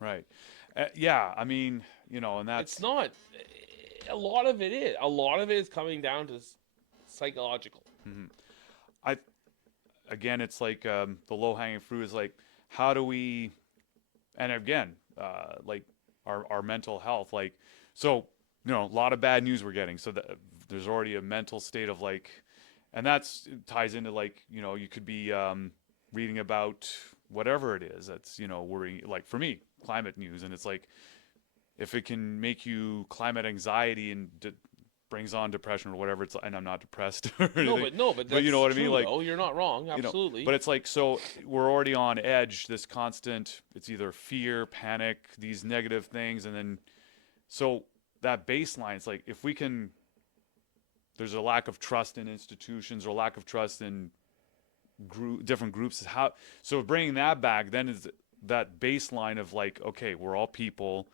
right. Yeah, I mean, and that's... It's not. A lot of it is. A lot of it is coming down to psychological. Again, it's like the low-hanging fruit is like, how do we... And again, like our mental health, like, so, a lot of bad news we're getting. So there's already a mental state of like, and that's ties into like, you could be reading about whatever it is that's, worrying, like for me, climate news. And it's like, if it can make you climate anxiety and brings on depression or whatever, it's, and I'm not depressed or anything. But that's you know what I mean? true, Like, though. You're not wrong. Absolutely. But it's like, so we're already on edge, this constant, it's either fear, panic, these negative things. And then, so that baseline, it's like, if we can, there's a lack of trust in institutions or lack of trust in different groups. So bringing that back then is that baseline of like, okay, we're all people.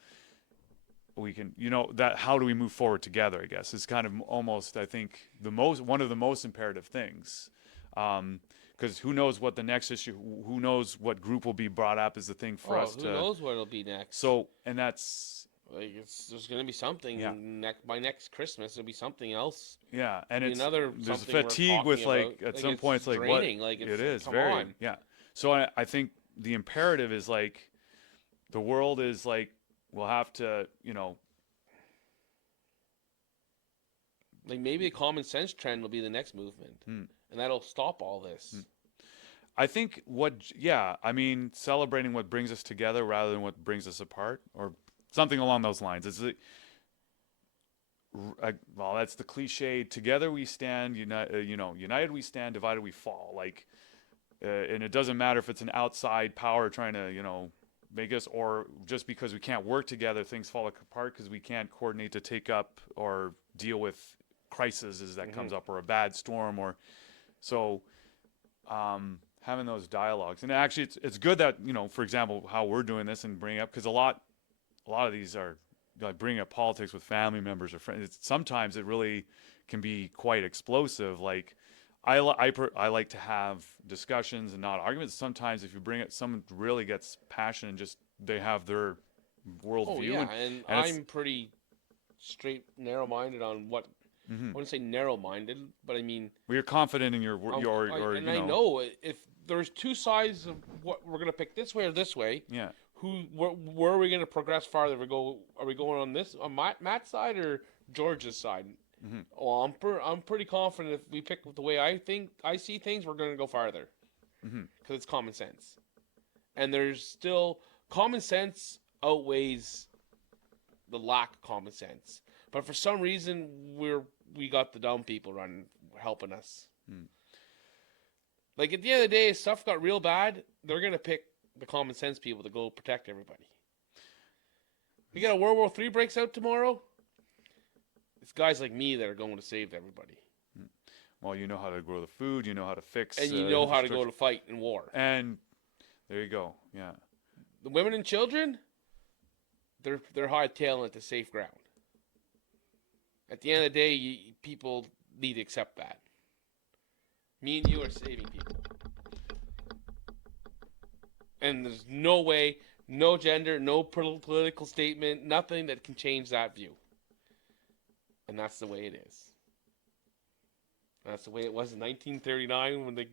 We can, that, how do we move forward together, I guess, is kind of almost, I think, one of the most imperative things. Because who knows what the next issue, who knows what group will be brought up as the thing for us to... Who knows what it'll be next. So, and that's... Like, there's going to be something by next Christmas. There'll be something else. Yeah, and it's another there's fatigue with like about. At some point it's like draining. what like it is come very on. yeah. So I think the imperative is like the world is like we'll have to like maybe the common sense trend will be the next movement, and that'll stop all this. I think I mean celebrating what brings us together rather than what brings us apart, or something along those lines. It's well, that's the cliche. Together we stand, united we stand, divided we fall. Like, and it doesn't matter if it's an outside power trying to, make us, or just because we can't work together, things fall apart because we can't coordinate to take up or deal with crises that comes up, or a bad storm, or so. Having those dialogues, and actually, it's good that for example, how we're doing this and bringing up, because a lot of these are like bringing up politics with family members or friends, sometimes it really can be quite explosive. Like I like to have discussions and not arguments. Sometimes if you bring it, someone really gets passionate and just they have their worldview. Oh yeah, and I'm pretty straight, narrow-minded on what. Mm-hmm. I wouldn't say narrow-minded, but I mean. Well, you're confident in your and I know if there's two sides of what we're gonna pick this way or this way. Yeah. Where are we gonna progress farther? Are we going on Matt's side or George's side? Mm-hmm. Well, I'm pretty confident if we pick the way I see things, we're gonna go farther. Mm-hmm. Because it's common sense, and there's still common sense outweighs the lack of common sense. But for some reason, we got the dumb people helping us. Mm. Like at the end of the day, if stuff got real bad, they're gonna pick the common sense people to go protect everybody. We got a World War III breaks out tomorrow. It's guys like me that are going to save everybody. Well, you know how to grow the food, you know how to fix, and you know how to go to fight in war. And there you go. Yeah. The women and children, they're hightailing it to safe ground. At the end of the day, people need to accept that. Me and you are saving people. And there's no way, no gender, no political statement, nothing that can change that view. And that's the way it is. That's the way it was in 1939 when the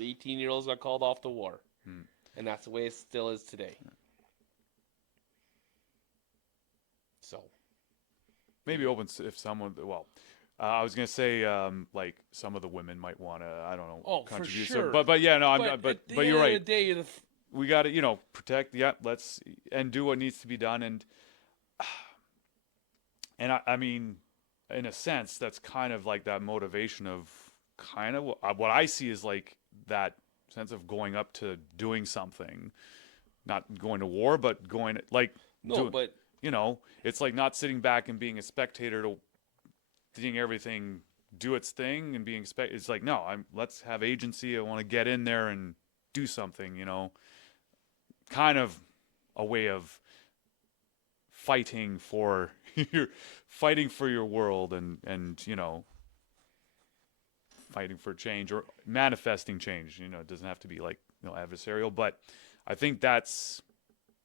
18-year-olds got called off to war. Hmm. And that's the way it still is today. So. Maybe open if someone, well, I was going to say, like, some of the women might want to, I don't know, contribute. For sure. So, but yeah, no, but you're right. At the end of the day, we got to, protect, let's, and do what needs to be done. And I mean, in a sense, that's kind of like that motivation of kind of what I see is like that sense of going up to doing something, not going to war, but going like, but it's like not sitting back and being a spectator to seeing everything do its thing and being it's like, no, let's have agency. I want to get in there and do something, kind of a way of fighting for your world and fighting for change or manifesting change. It doesn't have to be like, adversarial, but I think that's,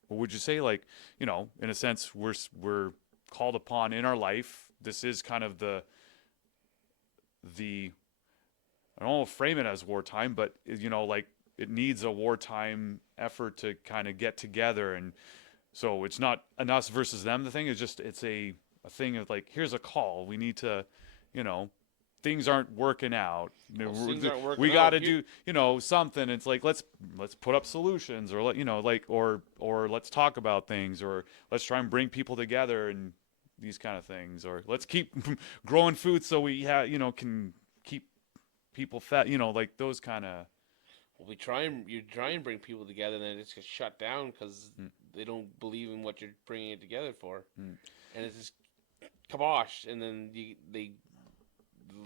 what would you say? Like, in a sense, we're called upon in our life. This is kind of the I don't want to frame it as wartime, but like it needs a wartime effort to kind of get together. And so it's not an us versus them. The thing is just, it's a thing of like, here's a call. We need to, things aren't working out. We got to do, something. It's like, let's put up solutions, or or let's talk about things, or let's try and bring people together and these kind of things, or let's keep growing food so we can keep people fed, like those kind of. Well, you try and bring people together, and then it just gets shut down because they don't believe in what you're bringing it together for, and it's just kibosh, and then the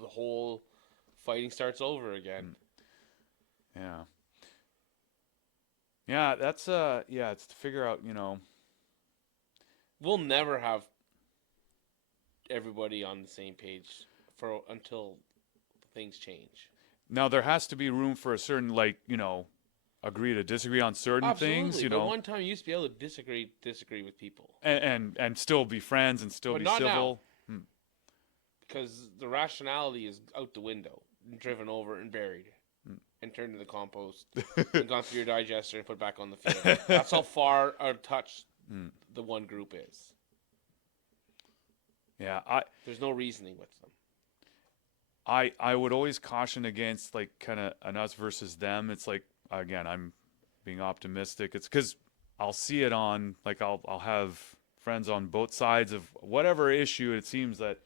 whole fighting starts over again. Yeah, that's it's to figure out, We'll never have everybody on the same page until things change. Now there has to be room for a certain, like, agree to disagree on certain things, But one time you used to be able to disagree with people. And still be friends and still be civil. Now. Because the rationality is out the window, and driven over and buried, and turned to the compost, and gone through your digester and put back on the field. That's how far out of touch the one group is. Yeah, there's no reasoning with them. I would always caution against like kind of an us versus them. It's like, again, I'm being optimistic. It's because I'll see it on, like, I'll have friends on both sides of whatever issue. It seems that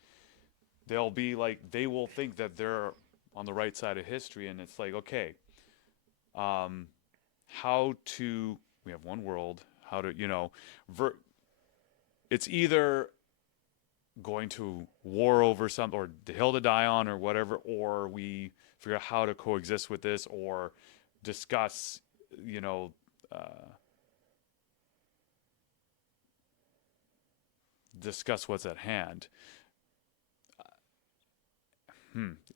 they'll be like, they will think that they're on the right side of history, and it's like, okay, we have one world, how to, it's either going to war over something, or the hill to die on, or whatever, or we figure out how to coexist with this, or discuss, discuss what's at hand.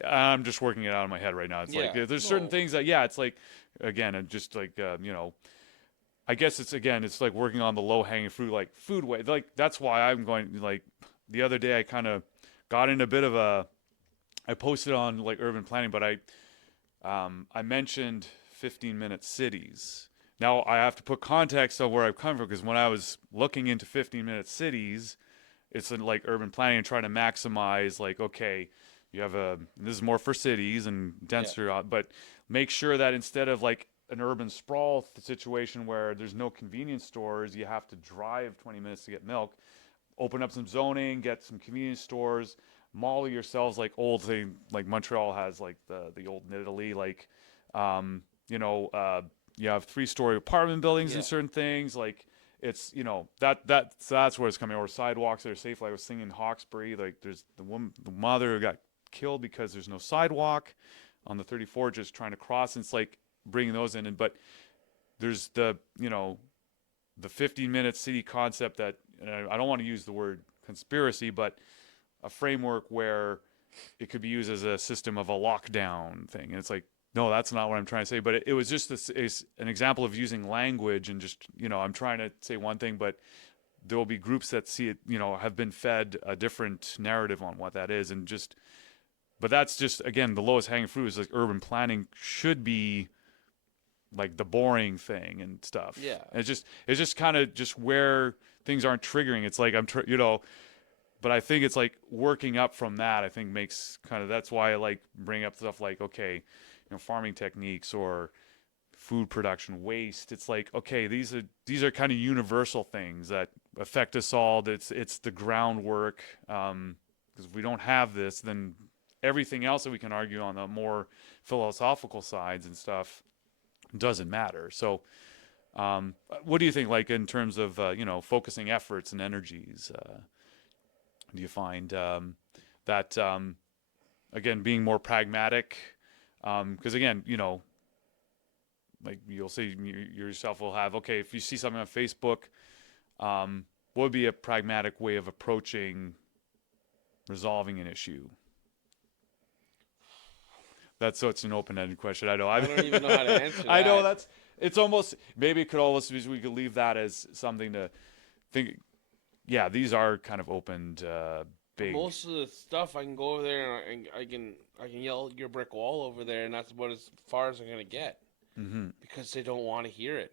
I'm just working it out in my head right now. It's like Yeah. there's certain No. things that it's like again, and just like I guess it's like working on the low hanging fruit, like food way. Like that's why I'm going like the other day I kind of got in a bit of a. I posted on like urban planning, but I mentioned 15-minute cities. Now I have to put context on where I've come from because when I was looking into 15-minute cities, it's in like urban planning and trying to maximize like okay, you have this is more for cities and denser, but make sure that instead of like an urban sprawl situation where there's no convenience stores, you have to drive 20 minutes to get milk. Open up some zoning, get some convenience stores, model yourselves like old thing like Montreal has like the old Italy like you have 3-story apartment buildings and certain things like it's that's where it's coming or sidewalks that are safe. Like I was thinking Hawkesbury, like there's the mother who got killed because there's no sidewalk on the 34 just trying to cross, and it's like bringing those in. But there's the 15-minute city concept that, and I don't want to use the word conspiracy, but a framework where it could be used as a system of a lockdown thing. And it's like, no, that's not what I'm trying to say. But it was just an example of using language and just, I'm trying to say one thing, but there will be groups that see it, have been fed a different narrative on what that is. And just, but that's just, again, the lowest hanging fruit is like urban planning should be like the boring thing and stuff. Yeah. And it's just kind of just where things aren't triggering. It's like but I think it's like working up from that. I think makes that's why I like bring up stuff like okay, farming techniques or food production waste. It's like okay, these are kind of universal things that affect us all. It's the groundwork. Because if we don't have this, then everything else that we can argue on the more philosophical sides and stuff doesn't matter. So what do you think, like in terms of focusing efforts and energies? Do you find that again being more pragmatic? Because again, like you'll say you yourself will have okay, if you see something on Facebook, what would be a pragmatic way of approaching resolving an issue? So it's an open-ended question. I know. I don't even know how to answer that. I know it's almost maybe it could almost be we could leave that as something to think. Yeah, these are kind of opened big. Most of the stuff I can go over there and I can yell your brick wall over there, and that's about as far as I'm gonna get. Mm-hmm. Because they don't want to hear it.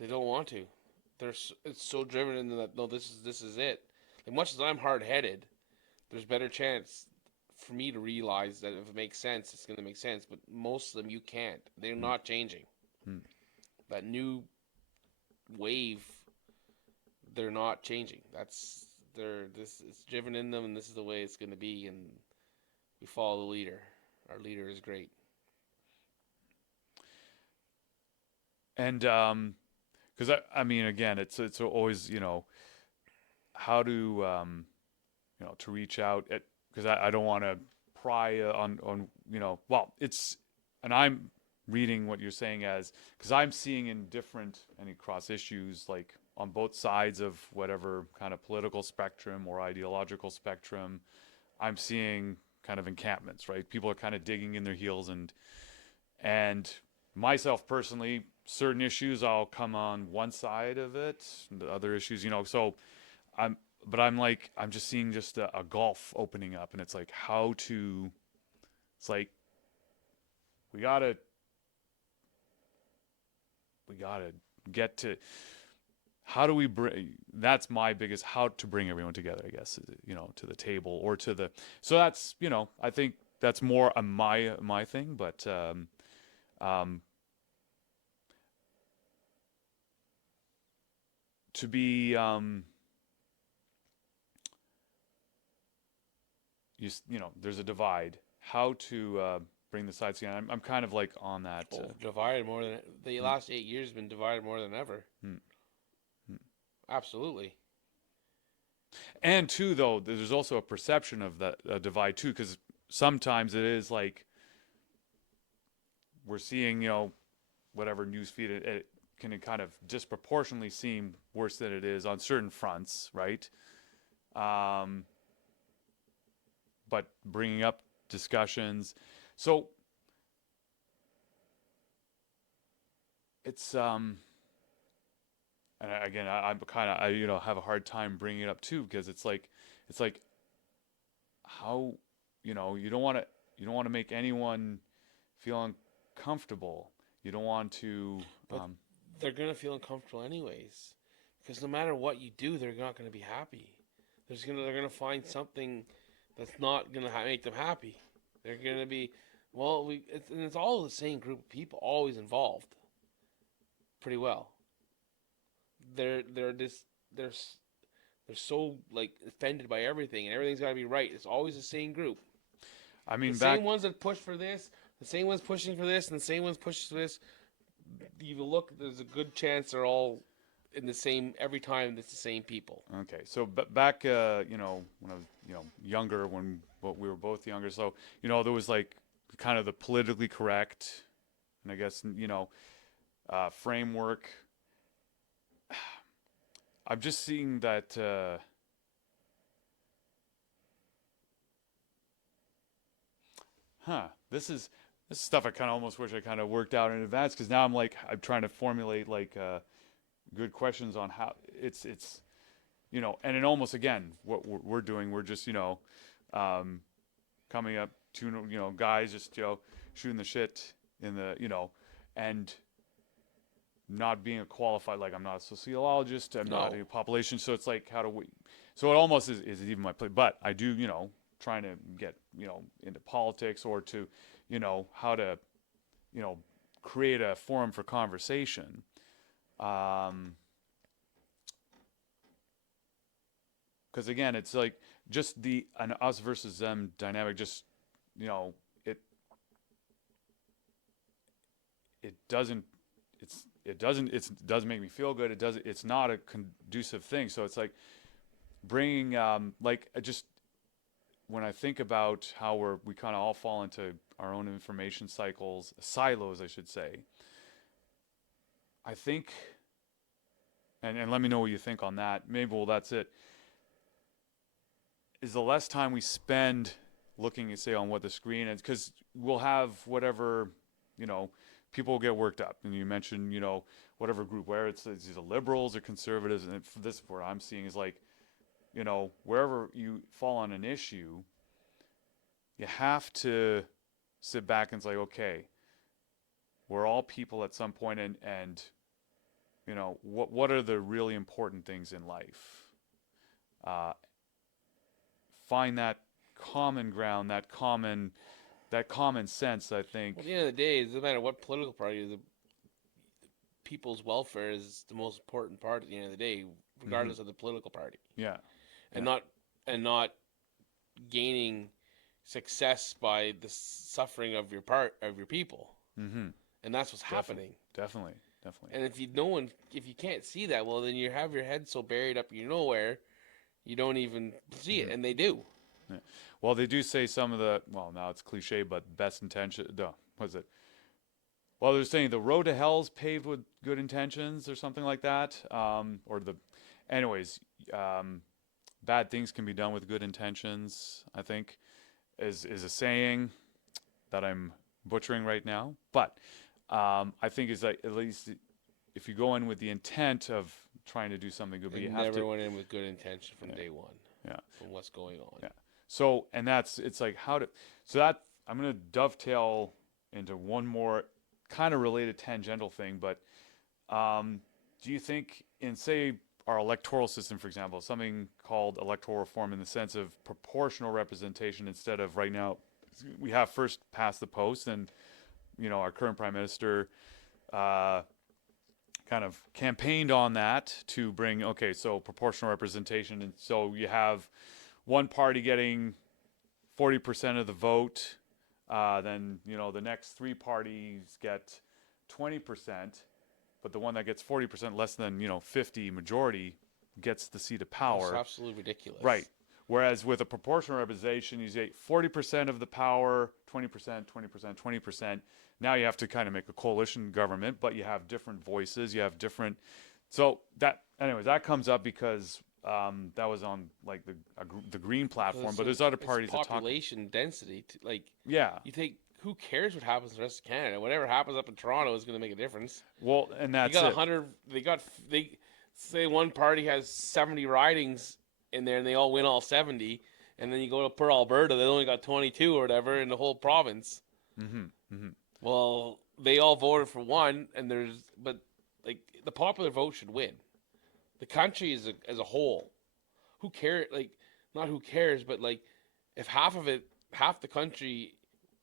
They don't want to. It's so driven into that. No, this is it. Like much as I'm hard headed, there's better chance for me to realize that if it makes sense, it's gonna make sense. But most of them you can't. They're not changing. That new wave. They're not changing. This is driven in them, and this is the way it's going to be. And we follow the leader. Our leader is great. And because I mean, again, it's always how to to reach out at because I don't want to pry on well it's and I'm reading what you're saying as because I'm seeing in different any cross issues like on both sides of whatever kind of political spectrum or ideological spectrum, I'm seeing kind of encampments, right? People are kind of digging in their heels and myself personally, certain issues I'll come on one side of it, the other issues, so I'm just seeing just a gulf opening up, and it's like it's like we gotta get to how do we bring that's my biggest how to bring everyone together, I guess, to the table or to the so that's I think that's more a my thing, but to be there's a divide how to bring the sides together. I'm kind of like on that divided more than the last 8 years been divided more than ever. Absolutely. And too, though, there's also a perception of that divide too, because sometimes it is like we're seeing, whatever newsfeed, can it kind of disproportionately seem worse than it is on certain fronts, right? But bringing up discussions. So it's and again, I'm kind of have a hard time bringing it up too, because it's like how you don't want to make anyone feel uncomfortable. You don't want to. But they're gonna feel uncomfortable anyways, because no matter what you do, they're not gonna be happy. They're gonna find something that's not gonna make them happy. They're gonna be, well, it's all the same group of people always involved. Pretty well. They're so like offended by everything, and everything's got to be right. It's always the same group. I mean, the same ones that push for this, the same ones pushing for this, and the same ones pushing for this. You look, there's a good chance they're all in the same every time. It's the same people. Okay, so back, when I was, younger, when we were both younger, so there was like kind of the politically correct, and I guess framework. I'm just seeing that. This is stuff I kind of almost wish I kind of worked out in advance, because now I'm trying to formulate good questions on how it's and it almost, again, what we're doing, we're just coming up to guys just shooting the shit in the and not being a qualified, I'm not a sociologist, I'm not a population, so it's like, how do we, so it almost is even my play, but I do trying to get into politics, or to how to create a forum for conversation. Because again, it's like just an us versus them dynamic. Just it doesn't make me feel good. It's not a conducive thing. So it's like bringing just when I think about how we kind of all fall into our own information silos, I should say. I think, and let me know what you think on that. Maybe, well, that's it. Is the less time we spend looking, say, on what the screen is, because we'll have whatever, people will get worked up. And you mentioned, whatever group, where it's either liberals or conservatives, and for this, what I'm seeing is wherever you fall on an issue, you have to sit back and say, okay, we're all people at some point, and what are the really important things in life? Find that common ground, that common sense, I think. Well, at the end of the day, it doesn't matter what political party, the people's welfare is the most important part at the end of the day, regardless of the political party. Yeah. And not gaining success by the suffering of your people. Mm-hmm. And that's what's happening. Definitely. And if you can't see that, well, then you have your head so buried up nowhere, you don't even see it, and they do. Yeah. Well, they do say some of the, well, now it's cliche, but best intention. What is it? Well, they're saying the road to hell is paved with good intentions, or something like that. Anyways, bad things can be done with good intentions, I think, is a saying that I'm butchering right now. But I think is at least if you go in with the intent of trying to do something good, but you have never went in with good intention from day one. Yeah. From what's going on. Yeah. So, and it's like that I'm going to dovetail into one more kind of related tangential thing, but do you think in, say, our electoral system, for example, something called electoral reform, in the sense of proportional representation, instead of right now, we have first past the post, and our current prime minister kind of campaigned on that to bring, okay, so proportional representation, and so you have one party getting 40% of the vote, then the next three parties get 20%, but the one that gets 40%, less than 50 majority, gets the seat of power. That's absolutely ridiculous. Right. Whereas with a proportional representation, you say 40% of the power, 20%, 20%, 20%. Now you have to kind of make a coalition government, but you have different voices. You have different. So that, anyways, that comes up because that was on like the Green platform, but there's other parties that talk. Population density, like Yeah. you think who cares what happens in the rest of Canada? Whatever happens up in Toronto is going to make a difference. Well, and that's you got it. 100. They say one party has 70 ridings in there, and they all win all 70. And then you go to per Alberta, they only got 22 or whatever in the whole province. Mm-hmm. Mm-hmm. Well, they all voted for one, but like the popular vote should win. The country as a whole, who cares? Like, not who cares, but like, if half the country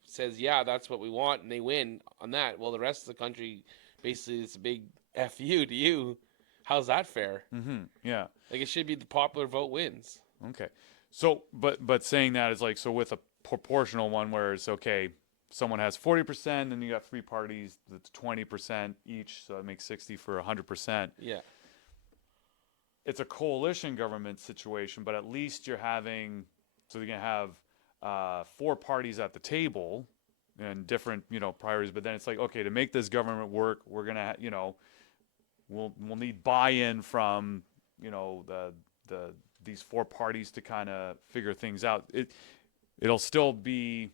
says yeah, that's what we want, and they win on that, well, the rest of the country basically it's a big F you to you. How's that fair? Mm-hmm. Yeah. Like, it should be the popular vote wins. Okay. So, but saying that is like, so with a proportional one where it's okay, someone has 40%, and you got three parties that's 20% each, so it makes 60 for 100%. Yeah. It's a coalition government situation, but at least you're having, so you're gonna have four parties at the table and different, priorities. But then it's like, okay, to make this government work, we're gonna, we'll need buy-in from, these four parties to kind of figure things out. It'll be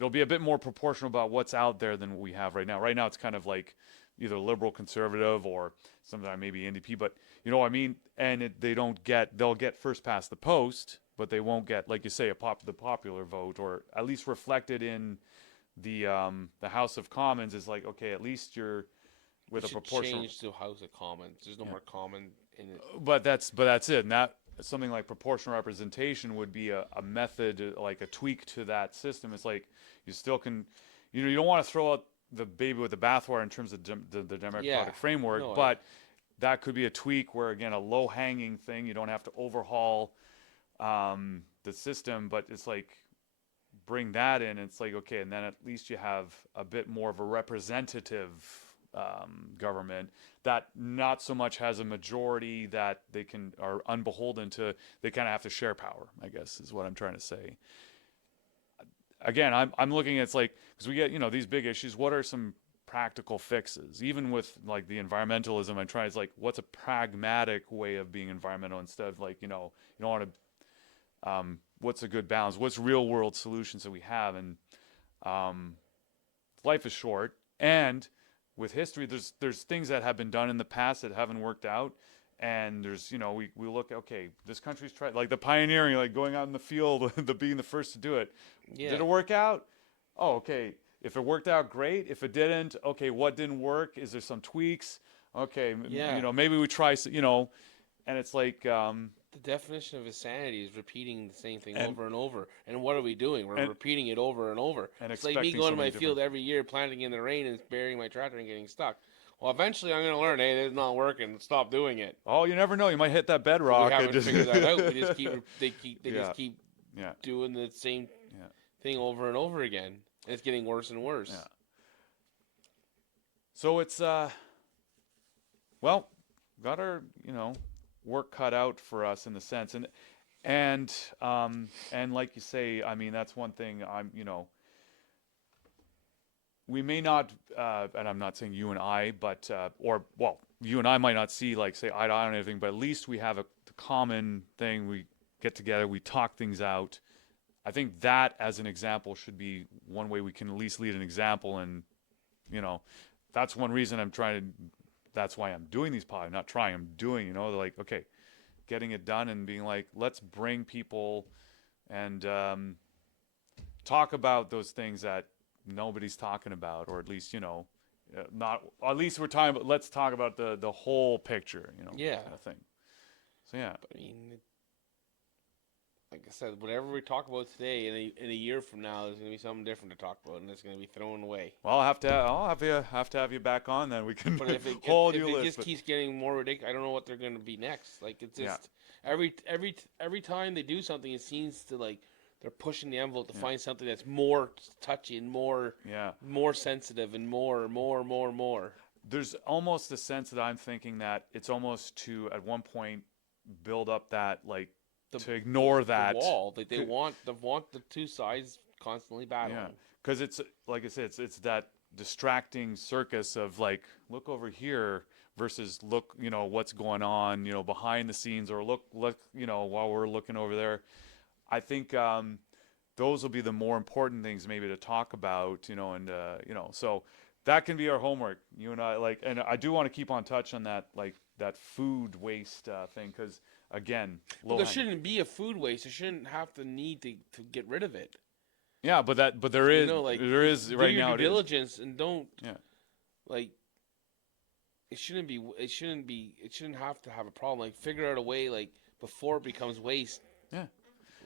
a bit more proportional about what's out there than what we have right now. Right now, it's kind of like either liberal, conservative, or sometimes maybe NDP. But you know what I mean. And they'll get first past the post, but they won't get, like you say, the popular vote, or at least reflected in the House of Commons. Is like, okay, at least you're with a proportional. Change to House of Commons. There's no more common in it. But that's it. And that something like proportional representation would be a method, like a tweak to that system. It's like you still can, you don't want to throw out the baby with the bathwater in terms of the democratic framework, but that could be a tweak where, again, a low-hanging thing. You don't have to overhaul the system, but it's like bring that in. It's like, okay, and then at least you have a bit more of a representative government that not so much has a majority that they are unbeholden to. They kind of have to share power, I guess, is what I'm trying to say. Again, I'm looking at, it's like, because we get, these big issues, what are some practical fixes? Even with like the environmentalism, I'm trying, it's like, what's a pragmatic way of being environmental instead of like, you don't want to, what's a good balance? What's real world solutions that we have? And life is short, and with history, there's things that have been done in the past that haven't worked out. And there's, we look, okay, this country's tried, like the pioneering, like going out in the field, being the first to do it. Yeah. Did it work out? Oh, okay. If it worked out, great. If it didn't, okay, what didn't work? Is there some tweaks? Okay, maybe we try, and it's like... the definition of insanity is repeating the same thing over and over. And what are we doing? We're repeating it over and over. And it's like me going to my field every year, planting in the rain and burying my tractor and getting stuck. Well, eventually I'm going to learn, hey, it's not working. Stop doing it. Oh, you never know. You might hit that bedrock. We haven't figured that out. We just just keep doing the same thing over and over again. And it's getting worse and worse. Yeah. So it's, got our, work cut out for us in the sense. And like you say, I mean, that's one thing we may not, and I'm not saying you and I, but, you and I might not see, like, say, eye to eye on anything, but at least we have a common thing. We get together, we talk things out. I think that, as an example, should be one way we can at least lead an example. And, that's one reason that's why I'm doing these podcasts. I'm not trying, I'm doing, they're like, okay, getting it done and being like, let's bring people and talk about those things that nobody's talking about, or at least not, at least we're talking about, let's talk about the whole picture, kind of thing. So yeah, but I mean, like I said, whatever we talk about today, in a year from now, there's going to be something different to talk about, and it's going to be thrown away. Well, I'll have to have you back on, then we can hold you. If it just keeps getting more ridiculous, I don't know what they're going to be next. Like, it's just every time they do something, it seems to, like, they're pushing the envelope to find something that's more touchy and more sensitive and more. There's almost a sense that I'm thinking that it's almost to, at one point, build up that, like, to ignore that. The wall. Like they want the two sides constantly battling. Yeah, because it's like I said, it's that distracting circus of like look over here versus look, what's going on, behind the scenes, or look, while we're looking over there. I think those will be the more important things maybe to talk about, and so that can be our homework. You and I and I do want to keep on touch on that, like that food waste thing, because again, But there shouldn't be a food waste. There shouldn't have to need to get rid of it. yeah, but there is there is do right your now due diligence and don't yeah. It shouldn't have to have a problem. Like figure out a way like before it becomes waste. Yeah.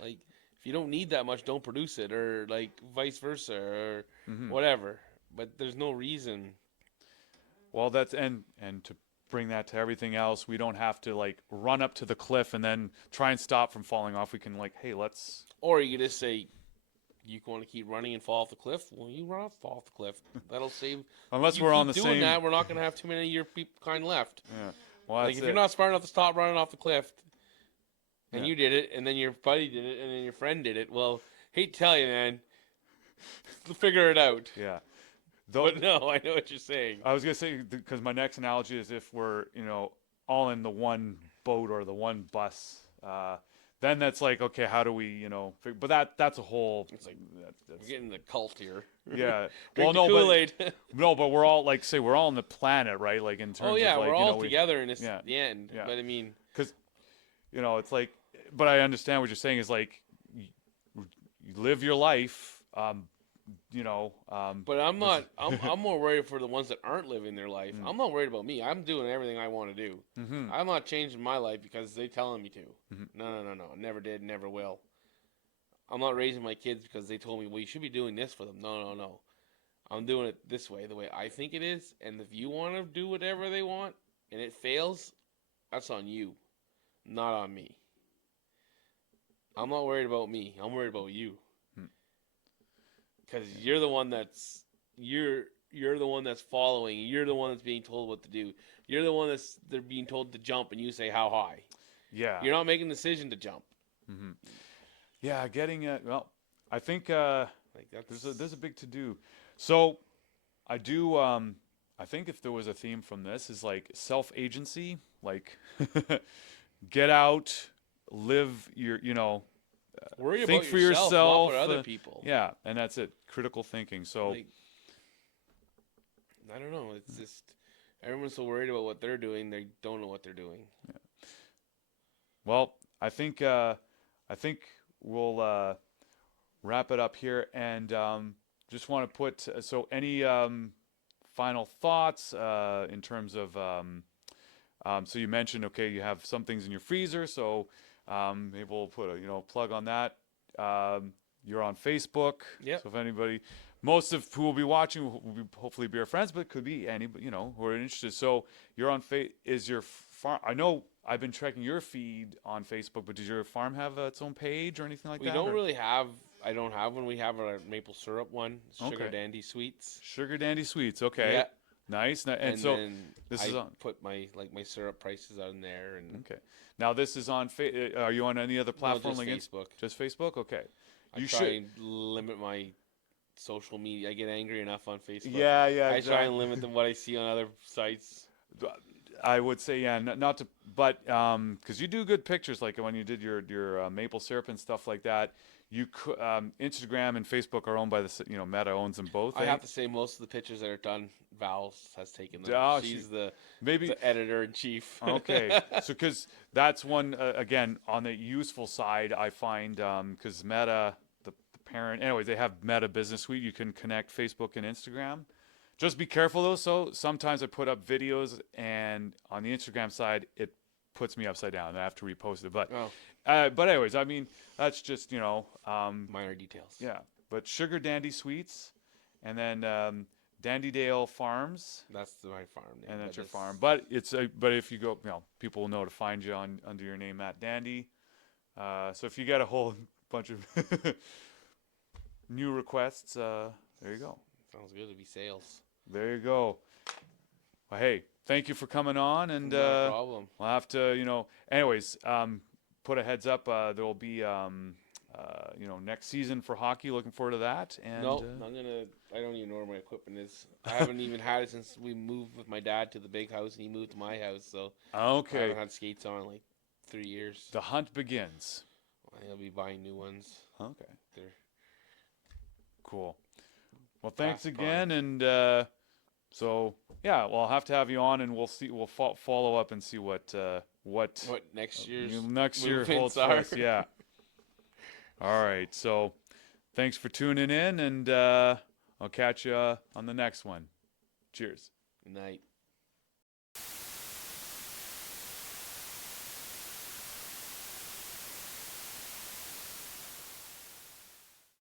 Like if you don't need that much, don't produce it, or like vice versa, or Mm-hmm. whatever. But there's no reason. Well, that's and to bring that to everything else, we don't have to like run up to the cliff and then try and stop from falling off. We can like, hey, let's. Or you could just say, you want to keep running and fall off the cliff? Well, you fall off the cliff. That'll save. Unless you we're keep on the doing same. that, we're not going to have too many of your kind left. Yeah. Well, Like that's if you're not smart enough to stop running off the cliff, and Yeah. you did it, and then your buddy did it, and then your friend did it. Well, hate to tell you, man, figure it out. Yeah. But no, I know what you're saying. I was gonna say because my next analogy is if we're all in the one boat or the one bus, then that's like okay, how do we but that's a whole. It's like that's, we're getting the cult here. yeah. Drink well, the no, Kool-Aid. but no, but we're all like say we're all on the planet, right? Like in terms Oh yeah, of like we're all together in this yeah. the end. Yeah. But I mean, because it's like, but I understand what you're saying is like you live your life. but I'm not. I'm more worried for the ones that aren't living their life. I'm not worried about me. I'm doing everything I want to do. Mm-hmm. I'm not changing my life because they telling me to. Mm-hmm. No. Never did. Never will. I'm not raising my kids because they told me, well, you should be doing this for them. No. I'm doing it this way, the way I think it is. And if you want to do whatever they want and it fails, that's on you, not on me. I'm not worried about me. I'm worried about you. Because you're the one that's you're the one that's following. You're the one that's being told what to do. You're the one they're being told to jump, and you say how high. Yeah. You're not making the decision to jump. Mm-hmm. Yeah, getting it. Well, I think there's a big to do. So I do. I think if there was a theme from this is like self-agency, like get out, live your Worry think about for yourself, yourself, not for other people. Yeah, and that's it. Critical thinking. So I don't know. It's just everyone's so worried about what they're doing, they don't know what they're doing. Yeah. Well, I think we'll wrap it up here, and just want to put any final thoughts in terms of so you mentioned you have some things in your freezer, so maybe we'll put a plug on that. You're on Facebook. Yep. So if anybody, most of who will be watching will hopefully be our friends, but it could be anybody who are interested. So you're on is your farm? I know I've been tracking your feed on Facebook, but does your farm have its own page or anything like that? We don't really have. I don't have one. We have a maple syrup one, Sugar Okay. Dandy Sweets. Sugar Dandy Sweets. Okay. Yeah. Nice. And And so then this I is on. put my syrup prices on there, and Okay. Now this is on. Are you on any other platform? just like Facebook. Just Facebook. Okay. I try and limit my social media. I get angry enough on Facebook. Yeah. I try and limit what I see on other sites. I would say not to, but because you do good pictures, like when you did your maple syrup and stuff like that. You could Instagram and Facebook are owned by the Meta owns them both. I have to say most of the pictures that are done, Val has taken them. Oh, She's the maybe editor in chief. Okay, so because that's one again on the useful side, I find because Meta, the parent, anyways, they have Meta Business Suite. You can connect Facebook and Instagram. Just be careful though. So sometimes I put up videos, and on the Instagram side, it puts me upside down. I have to repost it. But anyways, I mean that's just minor details. Yeah, but Sugar Dandy Sweets, and then Dandydale Farms. That's my farm name. And that's your farm. But but if you go, people will know to find you under your name at Dandy. So if you get a whole bunch of new requests, there you go. Sounds good to be sales. There you go. Well, hey, thank you for coming on, and No problem. we'll have to, anyways, put a heads up. There will be next season for hockey. Looking forward to that. And No, I don't even know where my equipment is. I haven't even had it since we moved with my dad to the big house, and he moved to my house. So I okay, haven't had skates on in like 3 years. the hunt begins. I'll be buying new ones. Okay, They're cool. Well, thanks past again, and so yeah, well, I'll have to have you on, and we'll follow up and see what next year's next year movements holds for are. us. Yeah. All right. So, thanks for tuning in, and I'll catch you on the next one. Cheers. Good night.